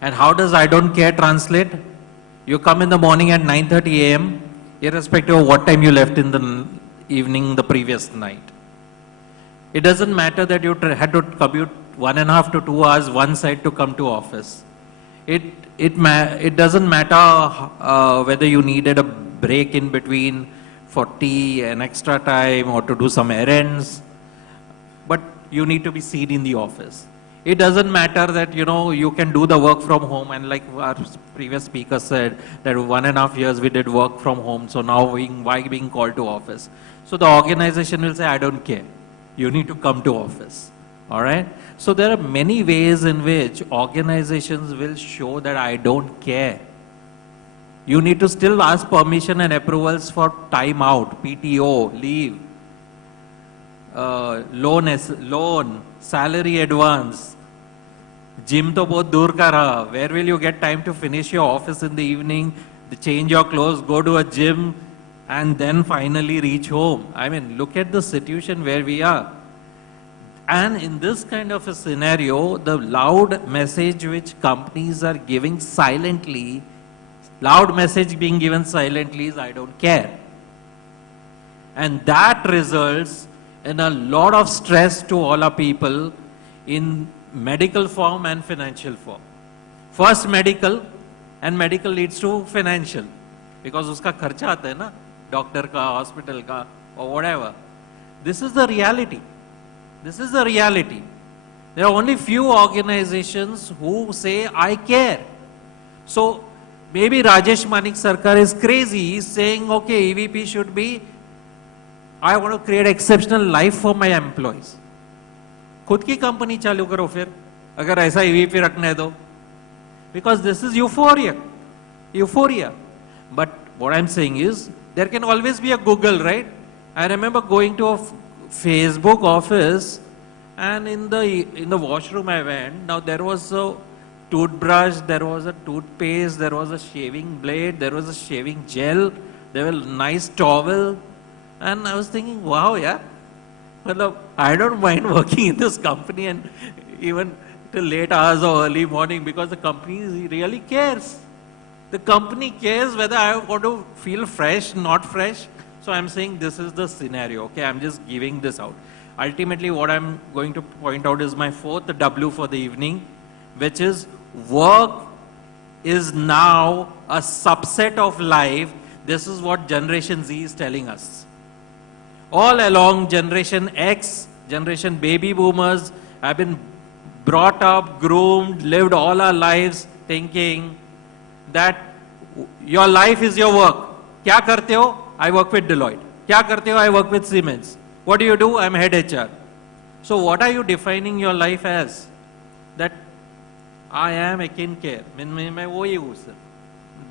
And how does I don't care translate? You come in the morning at 9:30 a.m., irrespective of what time you left in the evening the previous night. It doesn't matter that you had to commute 1.5 to 2 hours one side to come to office. It doesn't matter whether you needed a break in between for tea, an extra time, or to do some errands, but you need to be seen in the office. It doesn't matter that, you can do the work from home, and like our previous speaker said, that 1.5 years we did work from home, so now why being called to office? So the organization will say, I don't care. You need to come to office. All right? So there are many ways in which organizations will show that I don't care. You need to still ask permission and approvals for time out, PTO, leave, loan, salary advance. Gym to bahut dur ka raha. Where will you get time to finish your office in the evening, change your clothes, go to a gym, and then finally reach home? I mean, look at the situation where we are. And in this kind of a scenario, the loud message which companies are giving silently, loud message being given silently is I don't care. And that results in a lot of stress to all our people in medical form and financial form. First medical, and medical leads to financial. Because uska kharcha aata hai na, doctor ka, hospital ka, or whatever. This is the reality. This is the reality. There are only few organizations who say, I care. So maybe Rajesh Manik Sarkar is crazy. He's saying, okay, EVP should be, I want to create exceptional life for my employees. खुद की company चालू करो फिर, अगर ऐसा EVP रखना है तो. Because this is euphoria. But what I'm saying is, there can always be a Google, right? I remember going to a Facebook office, and in the washroom I went. Now there was a toothbrush, there was a toothpaste, there was a shaving blade, there was a shaving gel, there was a nice towel, and I was thinking, wow, yeah, I don't mind working in this company and even till late hours or early morning, because the company really cares. The company cares whether I want to feel fresh, not fresh. So I'm saying this is the scenario, okay? I'm just giving this out. Ultimately, what I'm going to point out is my fourth W for the evening, which is work is now a subset of life. This is what Generation Z is telling us. All along, Generation X, Generation Baby Boomers have been brought up, groomed, lived all our lives thinking that your life is your work. Kya karte ho? I work with Deloitte. Kya karte ho? I work with Siemens. What do? I'm head HR. So what are you defining your life as? That I am ekincare.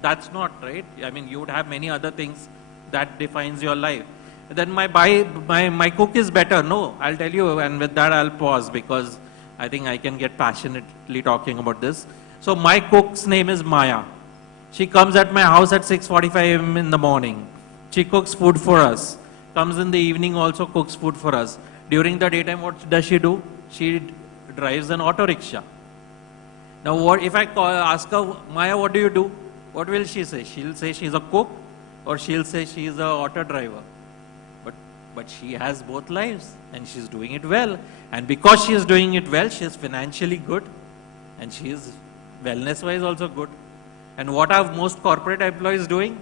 That's not right. I mean, you would have many other things that defines your life. Then my cook is better. No, I'll tell you, and with that I'll pause because I think I can get passionately talking about this. So my cook's name is Maya. She comes at my house at 6:45 a.m. in the morning. She cooks food for us. Comes in the evening, also cooks food for us. During the daytime, what does she do? She drives an auto rickshaw. Now, what if I ask her, Maya, what do you do? What will she say? She'll say she's a cook, or she'll say she's an auto driver. But she has both lives, and she's doing it well. And because she is doing it well, she is financially good, and she is wellness-wise also good. And what are most corporate employees doing?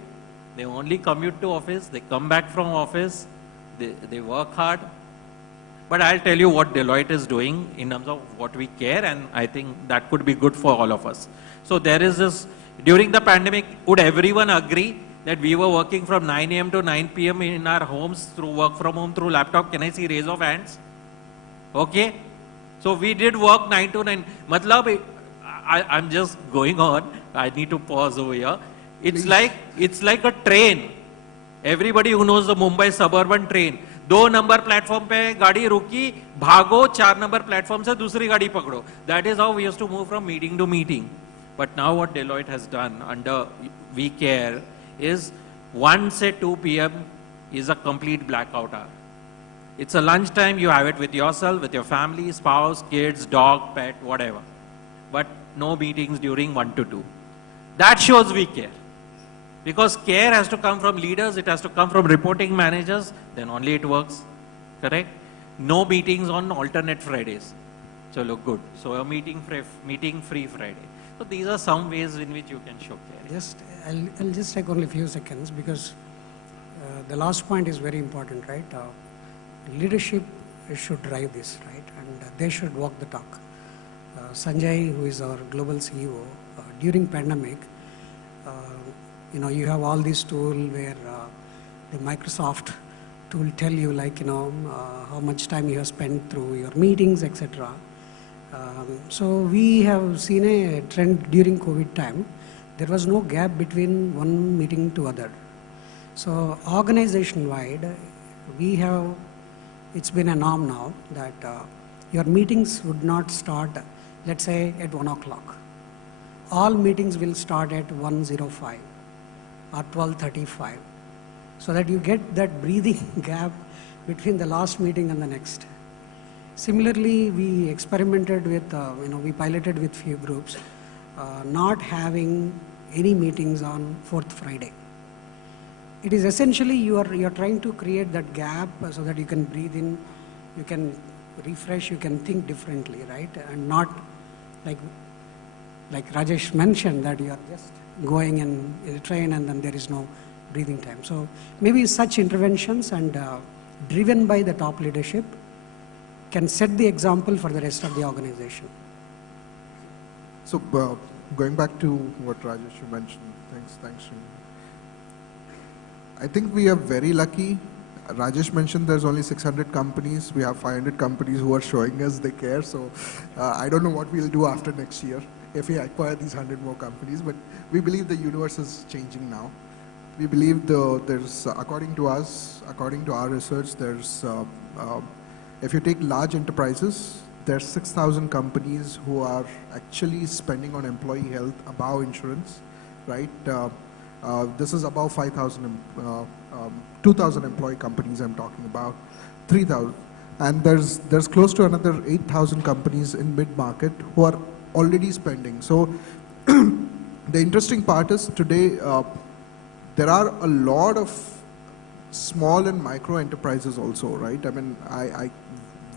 They only commute to office, they come back from office, they work hard. But I'll tell you what Deloitte is doing in terms of what we care, and I think that could be good for all of us. So there is this, during the pandemic, would everyone agree that we were working from 9 a.m. to 9 p.m. in our homes through work from home, through laptop? Can I see raise of hands? Okay. So we did work 9 to 9. Matlab, I'm just going on. I need to pause over here. It's like a train. Everybody who knows the Mumbai suburban train, 2 number platform pe gaadi ruki, bhago 4 number platform se dusri gaadi pakdo. That is how we used to move from meeting to meeting. But now what Deloitte has done under We Care is 1 say 2 p.m. is a complete blackout hour. It's a lunchtime, you have it with yourself, with your family, spouse, kids, dog, pet, whatever. But no meetings during 1 to 2. That shows we care. Because care has to come from leaders, it has to come from reporting managers, then only it works. Correct? No meetings on alternate Fridays. So look good. So a meeting free Friday. So these are some ways in which you can show care. I'll just take only a few seconds because the last point is very important, right? Leadership should drive this, right? And they should walk the talk. Sanjay, who is our global CEO, during pandemic, you have all these tools where the Microsoft tool tell you how much time you have spent through your meetings, etc. So we have seen a trend during COVID time. There was no gap between one meeting to other. So organization-wide, it's been a norm now that your meetings would not start, let's say, at 1 o'clock. All meetings will start at 1:05 or 12:35, so that you get that breathing gap between the last meeting and the next. Similarly, we experimented with, we piloted with few groups, not having any meetings on 4th Friday. It is essentially you are trying to create that gap so that you can breathe in, you can refresh, you can think differently, right? And not like Rajesh mentioned that you are just going in a train and then there is no breathing time. So maybe such interventions and driven by the top leadership can set the example for the rest of the organization. So going back to what Rajesh you mentioned, thanks Srini. I think we are very lucky. Rajesh mentioned there's only 600 companies. We have 500 companies who are showing us they care. So I don't know what we'll do after next year if we acquire these 100 more companies. But we believe the universe is changing now. We believe there's, according to us, according to our research, there's, if you take large enterprises, there's 6,000 companies who are actually spending on employee health above insurance, right? This is above 5,000, 2,000 employee companies I'm talking about, 3,000. And there's close to another 8,000 companies in mid-market who are already spending. So the interesting part is today, there are a lot of small and micro enterprises also, right? I mean,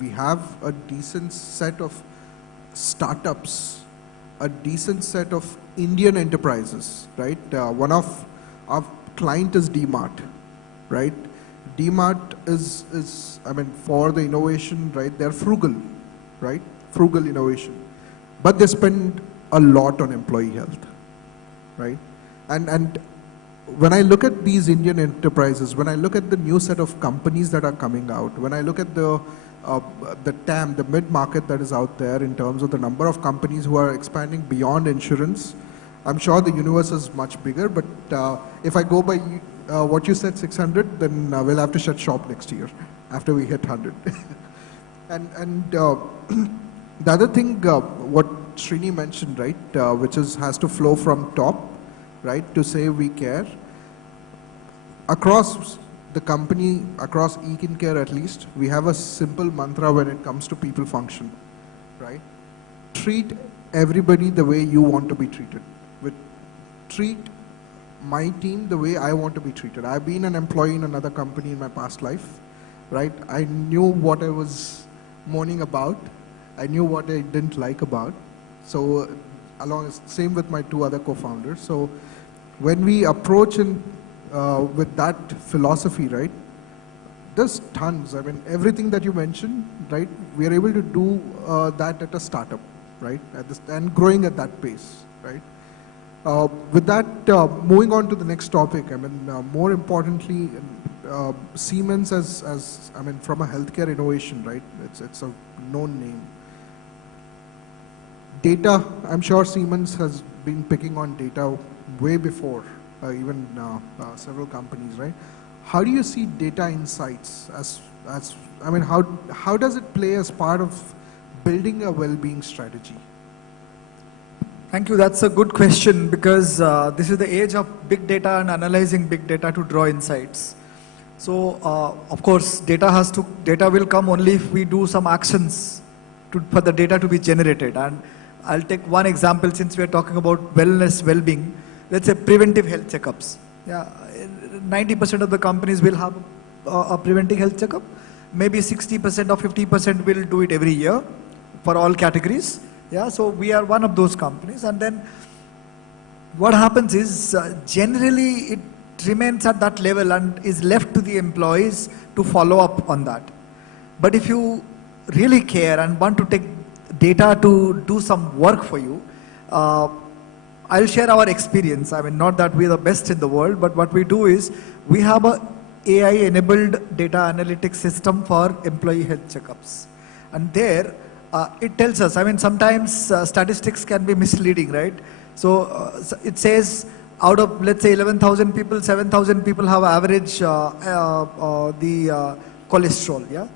we have a decent set of startups, a decent set of Indian enterprises, right? One of our client is DMart, right? DMart is, I mean, for the innovation, right? They're frugal, right? Frugal innovation. But they spend a lot on employee health, right? And when I look at these Indian enterprises, when I look at the new set of companies that are coming out, when I look at the TAM, the mid-market that is out there in terms of the number of companies who are expanding beyond insurance, I'm sure the universe is much bigger, but if I go by what you said, 600, then we'll have to shut shop next year after we hit 100. and the other thing, what Srini mentioned, right, which has to flow from top, right, to say we care. Across the company, across ekincare at least, we have a simple mantra when it comes to people function, right? Treat everybody the way you want to be treated. Treat my team the way I want to be treated. I've been an employee in another company in my past life, right? I knew what I was moaning about. I knew what I didn't like about. So same with my two other co-founders. So when we approach with that philosophy, right, there's tons. I mean, everything that you mentioned, right, we are able to do that at a startup, right, and growing at that pace, right. With that, moving on to the next topic, I mean, more importantly, Siemens as I mean, from a healthcare innovation, right, it's a known name. Data, I'm sure Siemens has been picking on data way before, even several companies, right? How do you see data insights as I mean, how does it play as part of building a well-being strategy? Thank you. That's a good question because this is the age of big data and analyzing big data to draw insights. So of course, data will come only if we do some actions for the data to be generated. And I'll take one example since we are talking about wellness, well-being. Let's say preventive health checkups. Yeah, 90% of the companies will have a preventive health checkup. Maybe 60% or 50% will do it every year for all categories. Yeah, so we are one of those companies. And then what happens is generally it remains at that level and is left to the employees to follow up on that. But if you really care and want to take data to do some work for you, I'll share our experience. I mean, not that we're the best in the world, but what we do is we have a AI-enabled data analytics system for employee health checkups. And there, it tells us, I mean, sometimes statistics can be misleading, right? So it says out of, let's say, 11,000 people, 7,000 people have average cholesterol, yeah?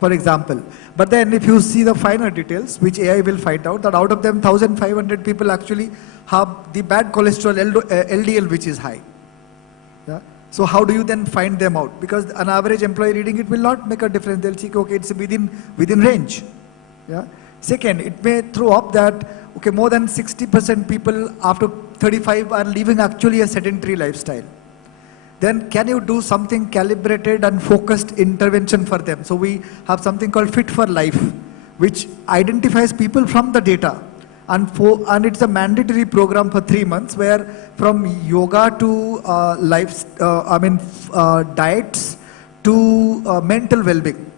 For example. But then if you see the finer details, which AI will find out, that out of them 1,500 people actually have the bad cholesterol, LDL, which is high. Yeah? So how do you then find them out? Because an average employee reading it will not make a difference. They'll see, okay, it's within range. Yeah? Second, it may throw up that, okay, more than 60% people after 35 are living actually a sedentary lifestyle. Then can you do something calibrated and focused intervention for them? So we have something called Fit for Life, which identifies people from the data. And it's a mandatory program for 3 months where from yoga to diets to mental well-being.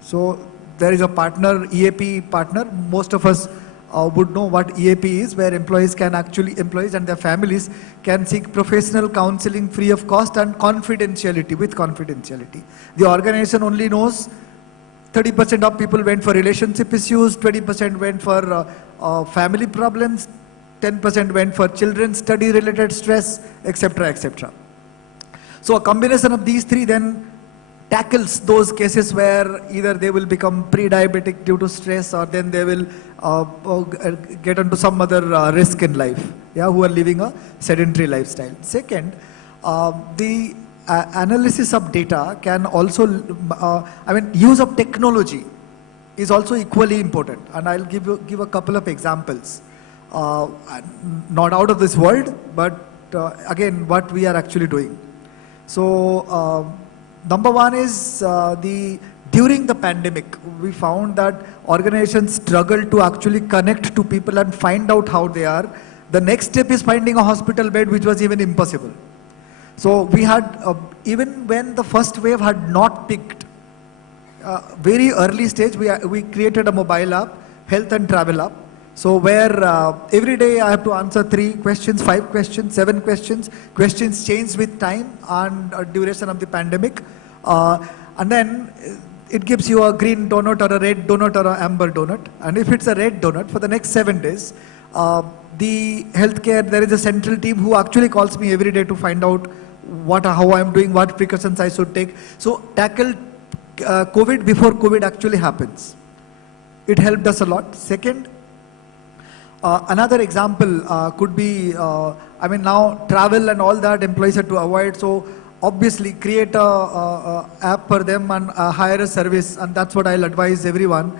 So there is a partner, EAP partner. Most of us would know what EAP is, where employees and their families can seek professional counseling free of cost and with confidentiality. The organization only knows 30% of people went for relationship issues, 20% went for family problems, 10% went for children's study related stress, etc., etc. So a combination of these three then tackles those cases where either they will become pre-diabetic due to stress, or then they will get into some other risk in life, yeah, who are living a sedentary lifestyle. Second, the analysis of data can also, use of technology is also equally important. And I'll give a couple of examples. Not out of this world, but again, what we are actually doing. So, number one is during the pandemic, we found that organizations struggle to actually connect to people and find out how they are. The next step is finding a hospital bed, which was even impossible. So we had, even when the first wave had not picked, very early stage, we created a mobile app, health and travel app. So where every day I have to answer 3 questions, 5 questions, 7 questions. Questions change with time and duration of the pandemic. And then it gives you a green donut or a red donut or an amber donut. And if it's a red donut, for the next 7 days, the healthcare, there is a central team who actually calls me every day to find out how I'm doing, what precautions I should take. So tackle COVID before COVID actually happens. It helped us a lot. Second, another example could be, now travel and all that employees have to avoid. So obviously create a app for them and hire a service. And that's what I'll advise everyone,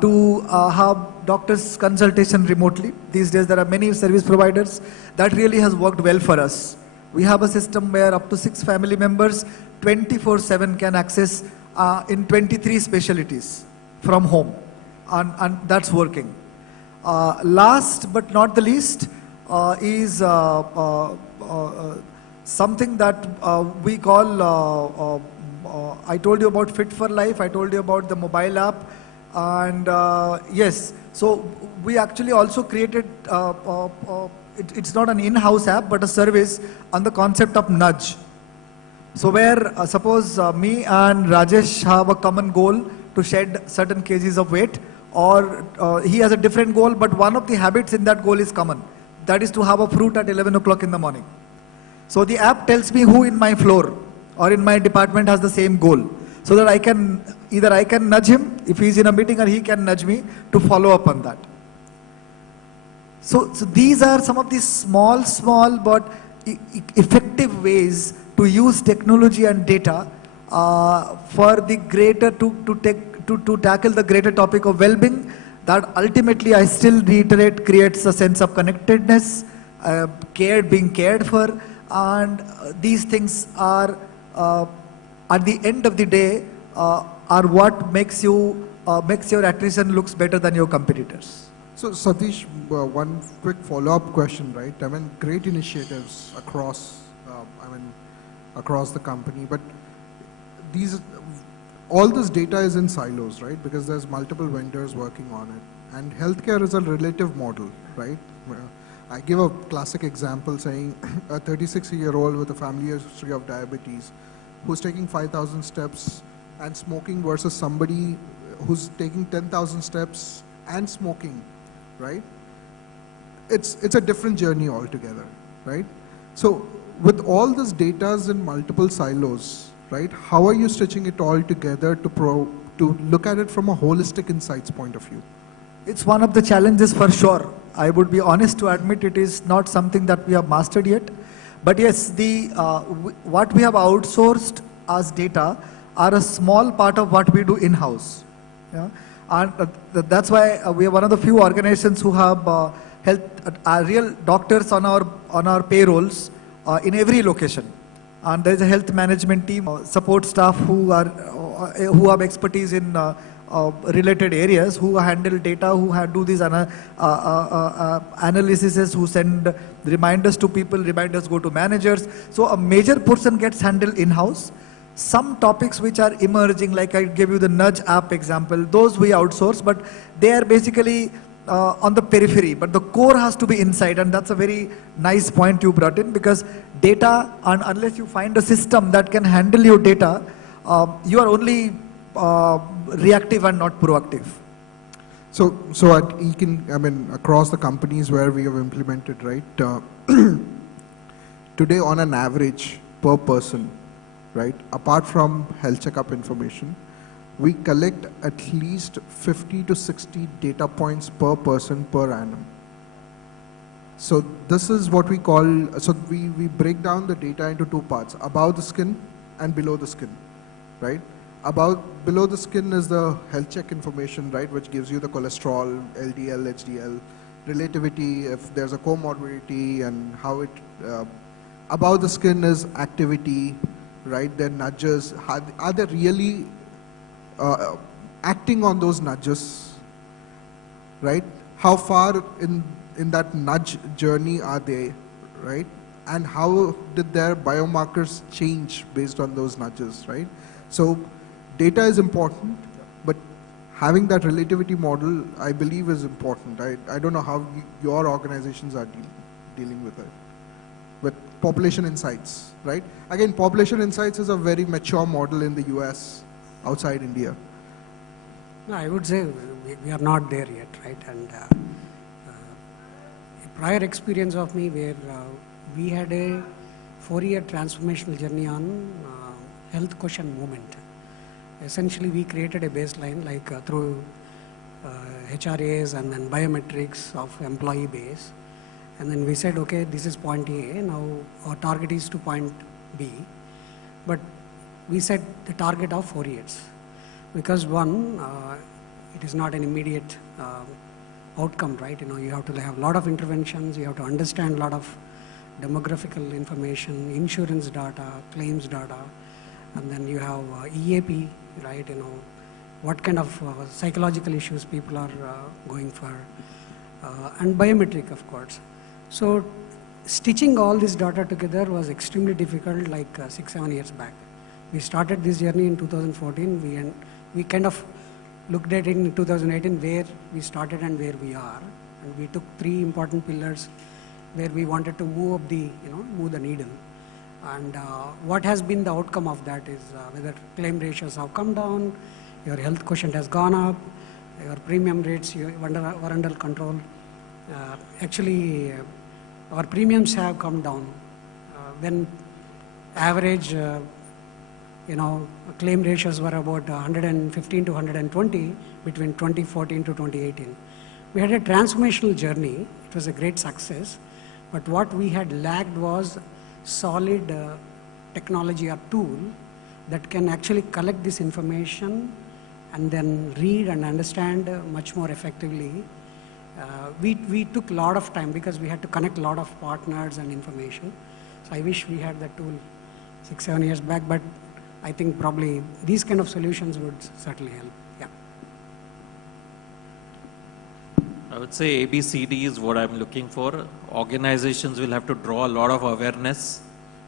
to have doctors consultation remotely. These days there are many service providers. That really has worked well for us. We have a system where up to 6 family members 24/7 can access in 23 specialties from home. And that's working. Last but not the least is something that we call, I told you about Fit for Life, I told you about the mobile app, and yes, so we actually also created, it's not an in-house app, but a service on the concept of nudge. So where, suppose me and Rajesh have a common goal to shed certain kgs of weight, or he has a different goal, but one of the habits in that goal is common. That is to have a fruit at 11 o'clock in the morning. So the app tells me who in my floor or in my department has the same goal, so that either I can nudge him if he's in a meeting, or he can nudge me to follow up on that. So these are some of these small but effective ways to use technology and data for the greater to tackle the greater topic of well-being, that ultimately I still reiterate creates a sense of connectedness, being cared for, and these things are at the end of the day are what makes your attrition looks better than your competitors. So Satish, one quick follow-up question, right? I mean, great initiatives across, across the company, but all this data is in silos, right? Because there's multiple vendors working on it, and healthcare is a relative model, right? I give a classic example saying a 36-year-old with a family history of diabetes who's taking 5,000 steps and smoking versus somebody who's taking 10,000 steps and smoking, right? It's a different journey altogether, right? So with all this data in multiple silos, right, how are you stitching it all together to look at it from a holistic insights point of view? It's one of the challenges for sure. I would be honest to admit it is not something that we have mastered yet. But yes, what we have outsourced as data are a small part of what we do in-house. Yeah? And that's why we are one of the few organizations who have real doctors on our payrolls in every location. And there is a health management team, support staff who have expertise in related areas, who handle data, who do these analyses, who send reminders to people, reminders go to managers. So a major portion gets handled in-house. Some topics which are emerging, like I gave you the Nudge app example, those we outsource, but they are basically on the periphery, but the core has to be inside, and that's a very nice point you brought in, because data, and unless you find a system that can handle your data, you are only reactive and not proactive. So at across the companies where we have implemented, right, today on an average per person, right, apart from health checkup information, we collect at least 50 to 60 data points per person per annum. So this is what we call, so we break down the data into two parts, above the skin and below the skin, right? Below the skin is the health check information, right, which gives you the cholesterol, LDL, HDL, relativity, if there's a comorbidity, and how it, above the skin is activity, right, their nudges, are they really acting on those nudges, right? How far in that nudge journey are they, right? And how did their biomarkers change based on those nudges, right? So data is important, but having that relativity model, I believe, is important. I don't know how your organizations are dealing with it. With population insights, right? Again, population insights is a very mature model in the US, outside India. No, I would say we are not there yet, right? And a prior experience of me where we had a 4-year transformational journey on health quotient movement. Essentially, we created a baseline like through HRAs and then biometrics of employee base. And then we said, okay, this is point A, now our target is to point B. But we set the target of 4 years. Because one, it is not an immediate outcome, right? You have to have a lot of interventions, you have to understand a lot of demographical information, insurance data, claims data, and then you have EAP, right? What kind of psychological issues people are going for, and biometric, of course. So stitching all this data together was extremely difficult, like 6-7 years back. We started this journey in 2014. We kind of looked at it in 2018, where we started and where we are. And we took 3 important pillars where we wanted to move up move the needle. And what has been the outcome of that is whether claim ratios have come down, your health quotient has gone up, your premium rates were under control. Actually, our premiums have come down. When average, claim ratios were about 115 to 120 between 2014 to 2018. We had a transformational journey. It was a great success. But what we had lacked was solid technology or tool that can actually collect this information and then read and understand much more effectively. We took a lot of time because we had to connect a lot of partners and information. So I wish we had that tool 6-7 years back, but I think probably these kind of solutions would certainly help. Yeah. I would say ABCD is what I'm looking for. Organizations will have to draw a lot of awareness,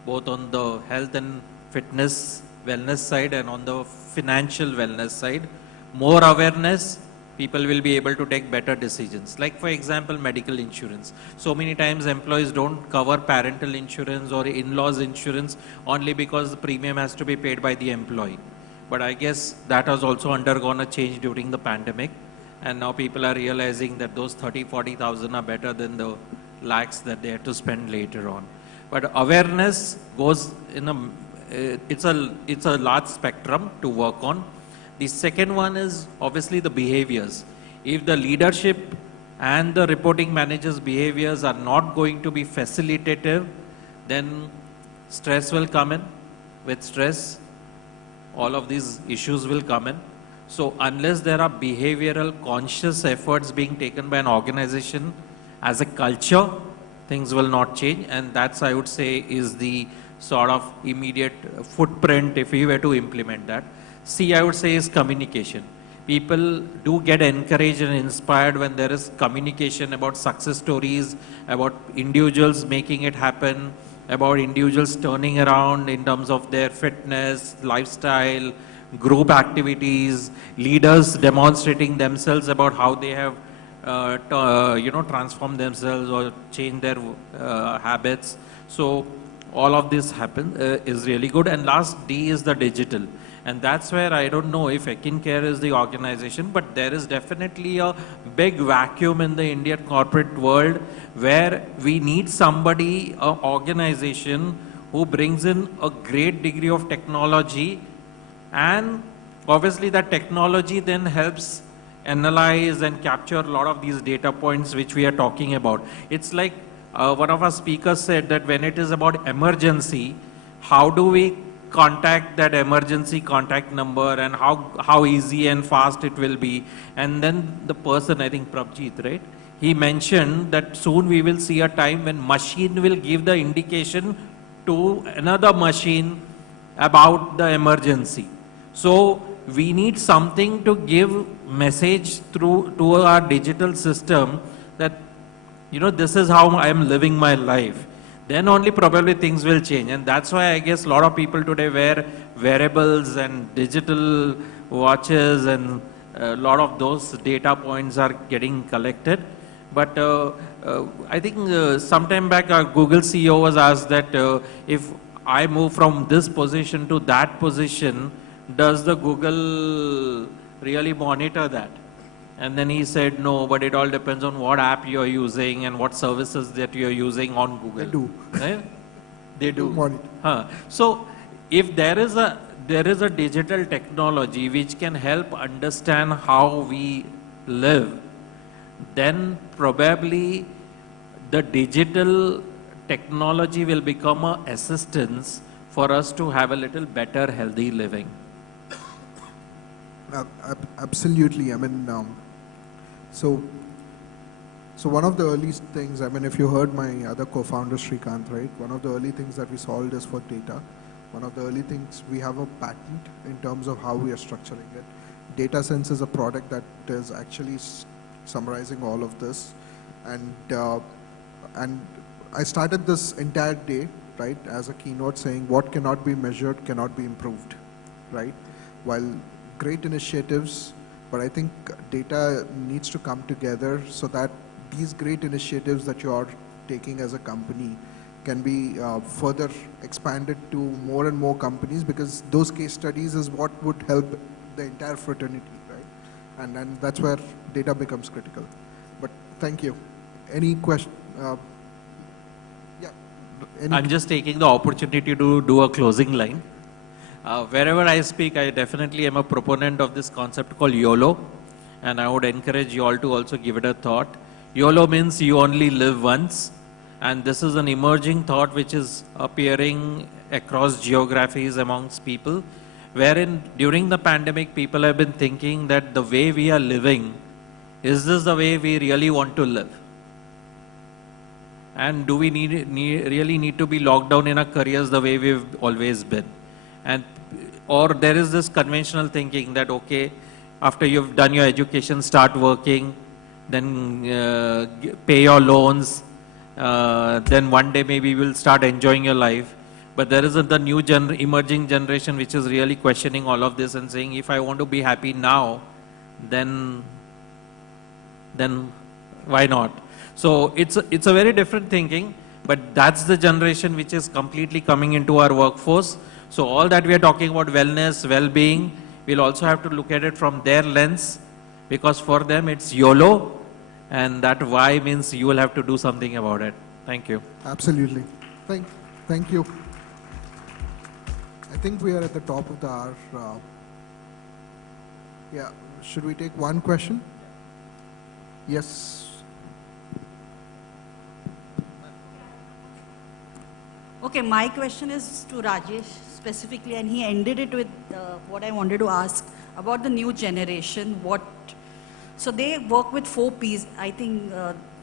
both on the health and fitness, wellness side and on the financial wellness side. More awareness, people will be able to take better decisions. Like for example, medical insurance. So many times employees don't cover parental insurance or in-laws insurance only because the premium has to be paid by the employee. But I guess that has also undergone a change during the pandemic. And now people are realizing that those 30,000-40,000 are better than the lakhs that they have to spend later on. But awareness goes in a, it's a large spectrum to work on. The second one is obviously the behaviors. If the leadership and the reporting managers' behaviors are not going to be facilitative, then stress will come in. With stress, all of these issues will come in. So unless there are behavioral conscious efforts being taken by an organization as a culture, things will not change. And that's, I would say, is the sort of immediate footprint if we were to implement that. C, I would say, is communication. People do get encouraged and inspired when there is communication about success stories, about individuals making it happen, about individuals turning around in terms of their fitness, lifestyle, group activities, leaders demonstrating themselves about how they have transformed themselves or changed their habits. So all of this is really good. And last, D is the digital. And that's where I don't know if ekincare is the organization, but there is definitely a big vacuum in the Indian corporate world where we need somebody, an organization who brings in a great degree of technology. And obviously that technology then helps analyze and capture a lot of these data points which we are talking about. It's like one of our speakers said that when it is about emergency, how do we contact that emergency contact number and how easy and fast it will be. And then the person, I think Prabjeet, right? He mentioned that soon we will see a time when machine will give the indication to another machine about the emergency. So we need something to give message through to our digital system that, this is how I am living my life. Then only probably things will change. And that's why I guess a lot of people today wear wearables and digital watches, and a lot of those data points are getting collected. But I think sometime back our Google CEO was asked that if I move from this position to that position, does the Google really monitor that? And then he said, no, but it all depends on what app you're using and what services that you're using on Google. They do. Right? They do. Monitor. So if there is a digital technology which can help understand how we live, then probably the digital technology will become an assistance for us to have a little better healthy living. Absolutely. I mean, so one of the early things, I mean, if you heard my other co-founder Srikanth, right? One of the early things that we solved is for data. One of the early things, we have a patent in terms of how we are structuring it. DataSense is a product that is actually summarizing all of this. And I started this entire day, right, as a keynote saying what cannot be measured cannot be improved, right? While great initiatives, but I think data needs to come together so that these great initiatives that you are taking as a company can be further expanded to more and more companies, because those case studies is what would help the entire fraternity, right? And that's where data becomes critical. But thank you. Any question? I'm just taking the opportunity to do a closing line. Wherever I speak, I definitely am a proponent of this concept called YOLO, and I would encourage you all to also give it a thought. YOLO means you only live once, and this is an emerging thought which is appearing across geographies amongst people. wherein during the pandemic, people have been thinking that the way we are living, is this the way we really want to live? And do we really need to be locked down in our careers the way we've always been? And or there is this conventional thinking that, okay, after you've done your education, start working, then pay your loans, then one day maybe you will start enjoying your life. But there is the new emerging generation which is really questioning all of this and saying, if I want to be happy now, then why not? So it's a very different thinking, but that's the generation which is completely coming into our workforce. So all that we are talking about wellness, well-being, we'll also have to look at it from their lens, because for them it's YOLO, and that why means you will have to do something about it. Thank you. Absolutely. Thank you. I think we are at the top of the hour. Yeah, should we take one question? Yes. Okay, my question is to Rajesh specifically, and he ended it with what I wanted to ask about the new generation. So they work with 4 Ps. I think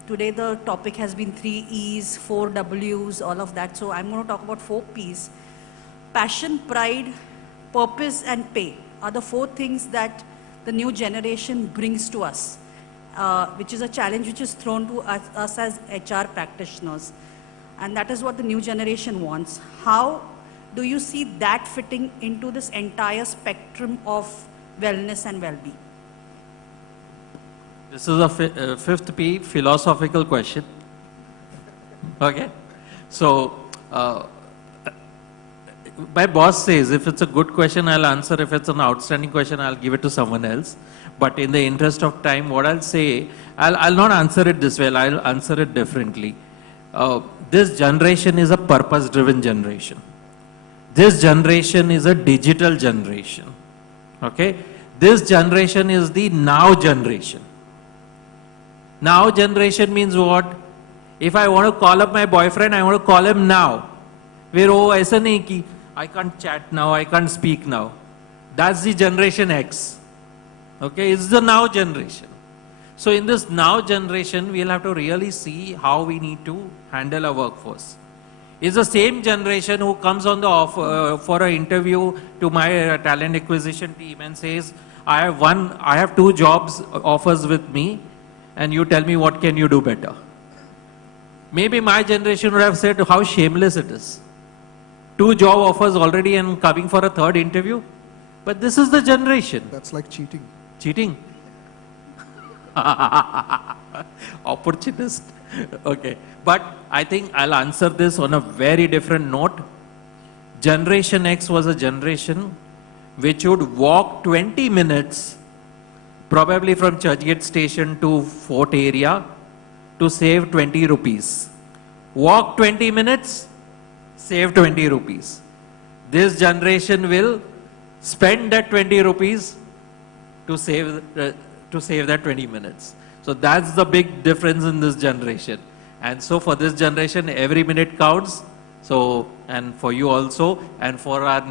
today the topic has been 3 Es, 4 Ws, all of that. So I'm going to talk about 4 Ps. Passion, pride, purpose, and pay are the 4 things that the new generation brings to us, which is a challenge which is thrown to us as HR practitioners. And that is what the new generation wants. How do you see that fitting into this entire spectrum of wellness and well-being? This is a 5th P, philosophical question. Okay. So, my boss says, if it's a good question, I'll answer. If it's an outstanding question, I'll give it to someone else. But in the interest of time, what I'll say, I'll not answer it this way, I'll answer it differently. This generation is a purpose-driven generation. This generation is a digital generation. Okay? This generation is the now generation. Now generation means what? If I want to call up my boyfriend, I want to call him now. Where, oh, aisa nahi ki, I can't chat now, I can't speak now. That's the generation X. Okay? It's the now generation. So in this now generation, we'll have to really see how we need to handle our workforce. It's the same generation who comes on the offer for an interview to my talent acquisition team and says, I have 2 jobs offers with me, and you tell me what can you do better. Maybe my generation would have said how shameless it is. 2 job offers already and coming for a 3rd interview. But this is the generation. That's like cheating. Cheating? Opportunist. Okay. But I think I'll answer this on a very different note. Generation X was a generation which would walk 20 minutes, probably from Churchgate station to Fort area, to save 20 rupees. Walk 20 minutes, save 20 rupees. This generation will spend that 20 rupees to save that 20 minutes. So that's the big difference in this generation. And so for this generation, every minute counts. So, and for you also, and for our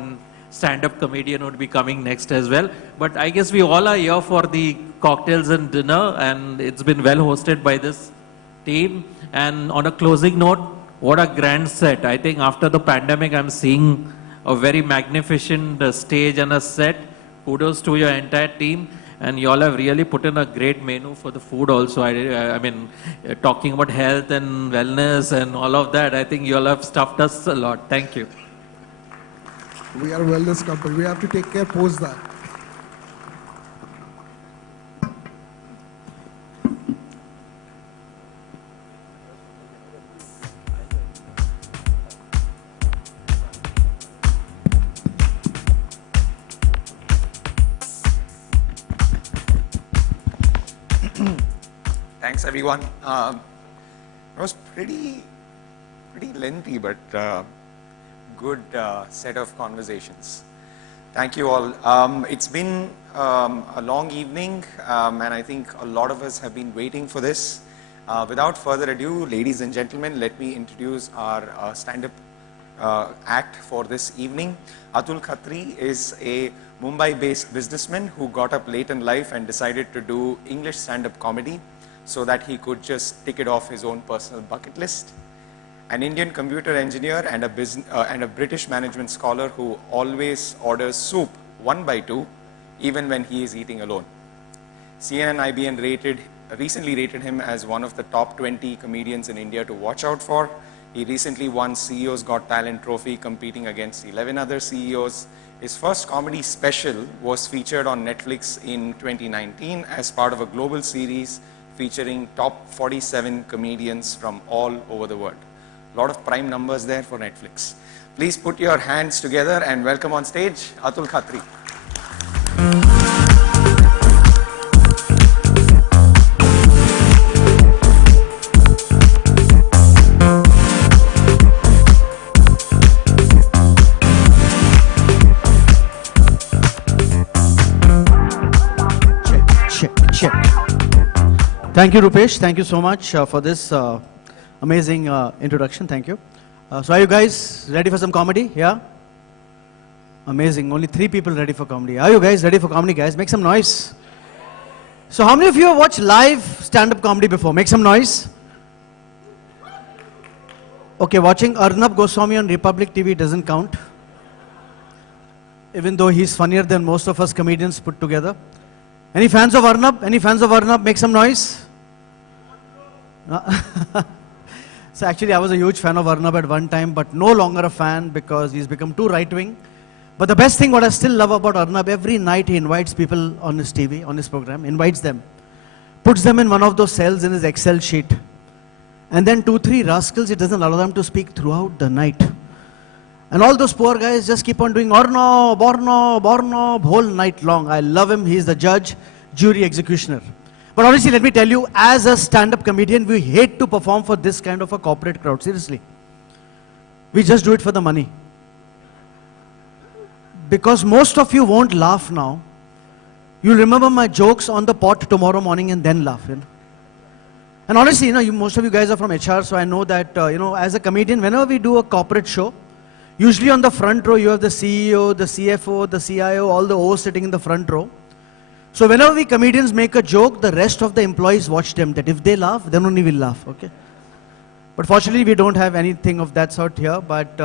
stand-up comedian would be coming next as well. But I guess we all are here for the cocktails and dinner, and it's been well hosted by this team. And on a closing note, what a grand set. I think after the pandemic, I'm seeing a very magnificent stage and a set. Kudos to your entire team. And you all have really put in a great menu for the food also. I mean, talking about health and wellness and all of that, I think you all have stuffed us a lot. Thank you. We are a wellness company. We have to take care post that. Thanks, everyone. It was pretty lengthy, but good set of conversations. Thank you all. It's been a long evening, and I think a lot of us have been waiting for this. Without further ado, ladies and gentlemen, let me introduce our stand-up act for this evening. Atul Khatri is a Mumbai-based businessman who got up late in life and decided to do English stand-up comedy so that he could just tick it off his own personal bucket list. An Indian computer engineer and a British management scholar who always orders soup 1 by 2, even when he is eating alone. CNN IBN recently rated him as one of the top 20 comedians in India to watch out for. He recently won CEO's Got Talent trophy competing against 11 other CEOs. His first comedy special was featured on Netflix in 2019 as part of a global series featuring top 47 comedians from all over the world. A lot of prime numbers there for Netflix. Please put your hands together and welcome on stage Atul Khatri. Thank you, Rupesh. Thank you so much for this amazing introduction. Thank you. So are you guys ready for some comedy? Yeah? Amazing. Only 3 people ready for comedy. Are you guys ready for comedy, guys? Make some noise. So how many of you have watched live stand-up comedy before? Make some noise. Okay, watching Arnab Goswami on Republic TV doesn't count. Even though he's funnier than most of us comedians put together. Any fans of Arnab? Any fans of Arnab? Make some noise. So actually I was a huge fan of Arnab at one time, but no longer a fan because he's become too right-wing. But the best thing what I still love about Arnab, every night he invites people on his TV, on his program, invites them, puts them in one of those cells in his Excel sheet. And then 2-3 rascals, he doesn't allow them to speak throughout the night. And all those poor guys just keep on doing Arnab, Arnab, Arnab, whole night long. I love him. He's the judge, jury, executioner. But honestly, let me tell you, as a stand-up comedian, we hate to perform for this kind of a corporate crowd. Seriously. We just do it for the money. Because most of you won't laugh now. You'll remember my jokes on the pot tomorrow morning and then laugh. You know? And honestly, most of you guys are from HR, so I know that, as a comedian, whenever we do a corporate show, usually on the front row, you have the CEO, the CFO, the CIO, all the O's sitting in the front row. So whenever we comedians make a joke, the rest of the employees watch them, that if they laugh, then only we'll laugh, okay? But fortunately, we don't have anything of that sort here. But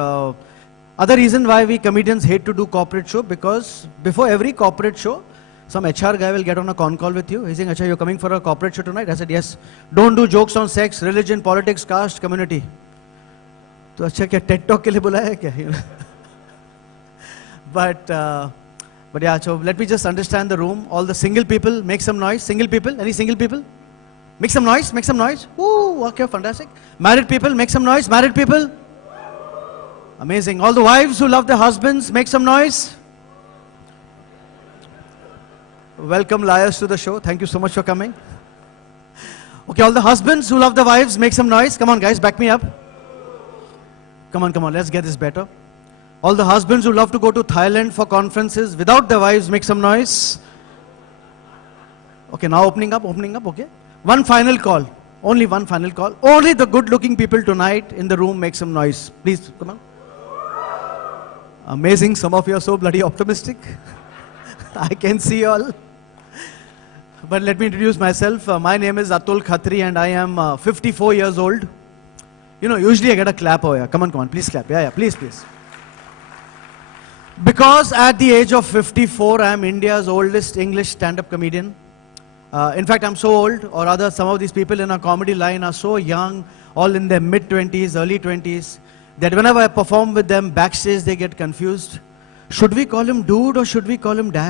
other reason why we comedians hate to do corporate show, because before every corporate show, some HR guy will get on a con call with you. He's saying, Acha, you're coming for a corporate show tonight? I said, yes. Don't do jokes on sex, religion, politics, caste, community. तो अच्छा क्या Ted talk के लिए बुलाया है क्या? But yeah, so let me just understand the room. All the single people, make some noise. Single people, any single people? Make some noise, make some noise. Ooh, okay, fantastic. Married people, make some noise. Married people. Amazing. All the wives who love their husbands, make some noise. Welcome liars to the show. Thank you so much for coming. Okay, all the husbands who love their wives, make some noise. Come on guys, back me up. Come on, let's get this better. All the husbands who love to go to Thailand for conferences without their wives, make some noise. Okay, now opening up, okay. One final call, only one final call. Only the good looking people tonight in the room make some noise. Please, come on. Amazing, some of you are so bloody optimistic. I can see all. But let me introduce myself. My name is Atul Khatri and I am 54 years old. Usually I get a clap over here. Come on, please clap. Yeah, please. Because at the age of 54, I am India's oldest English stand-up comedian. In fact, I'm so old, or rather some of these people in our comedy line are so young, all in their mid-20s, early 20s, that whenever I perform with them backstage, they get confused. Should we call him dude or should we call him dad?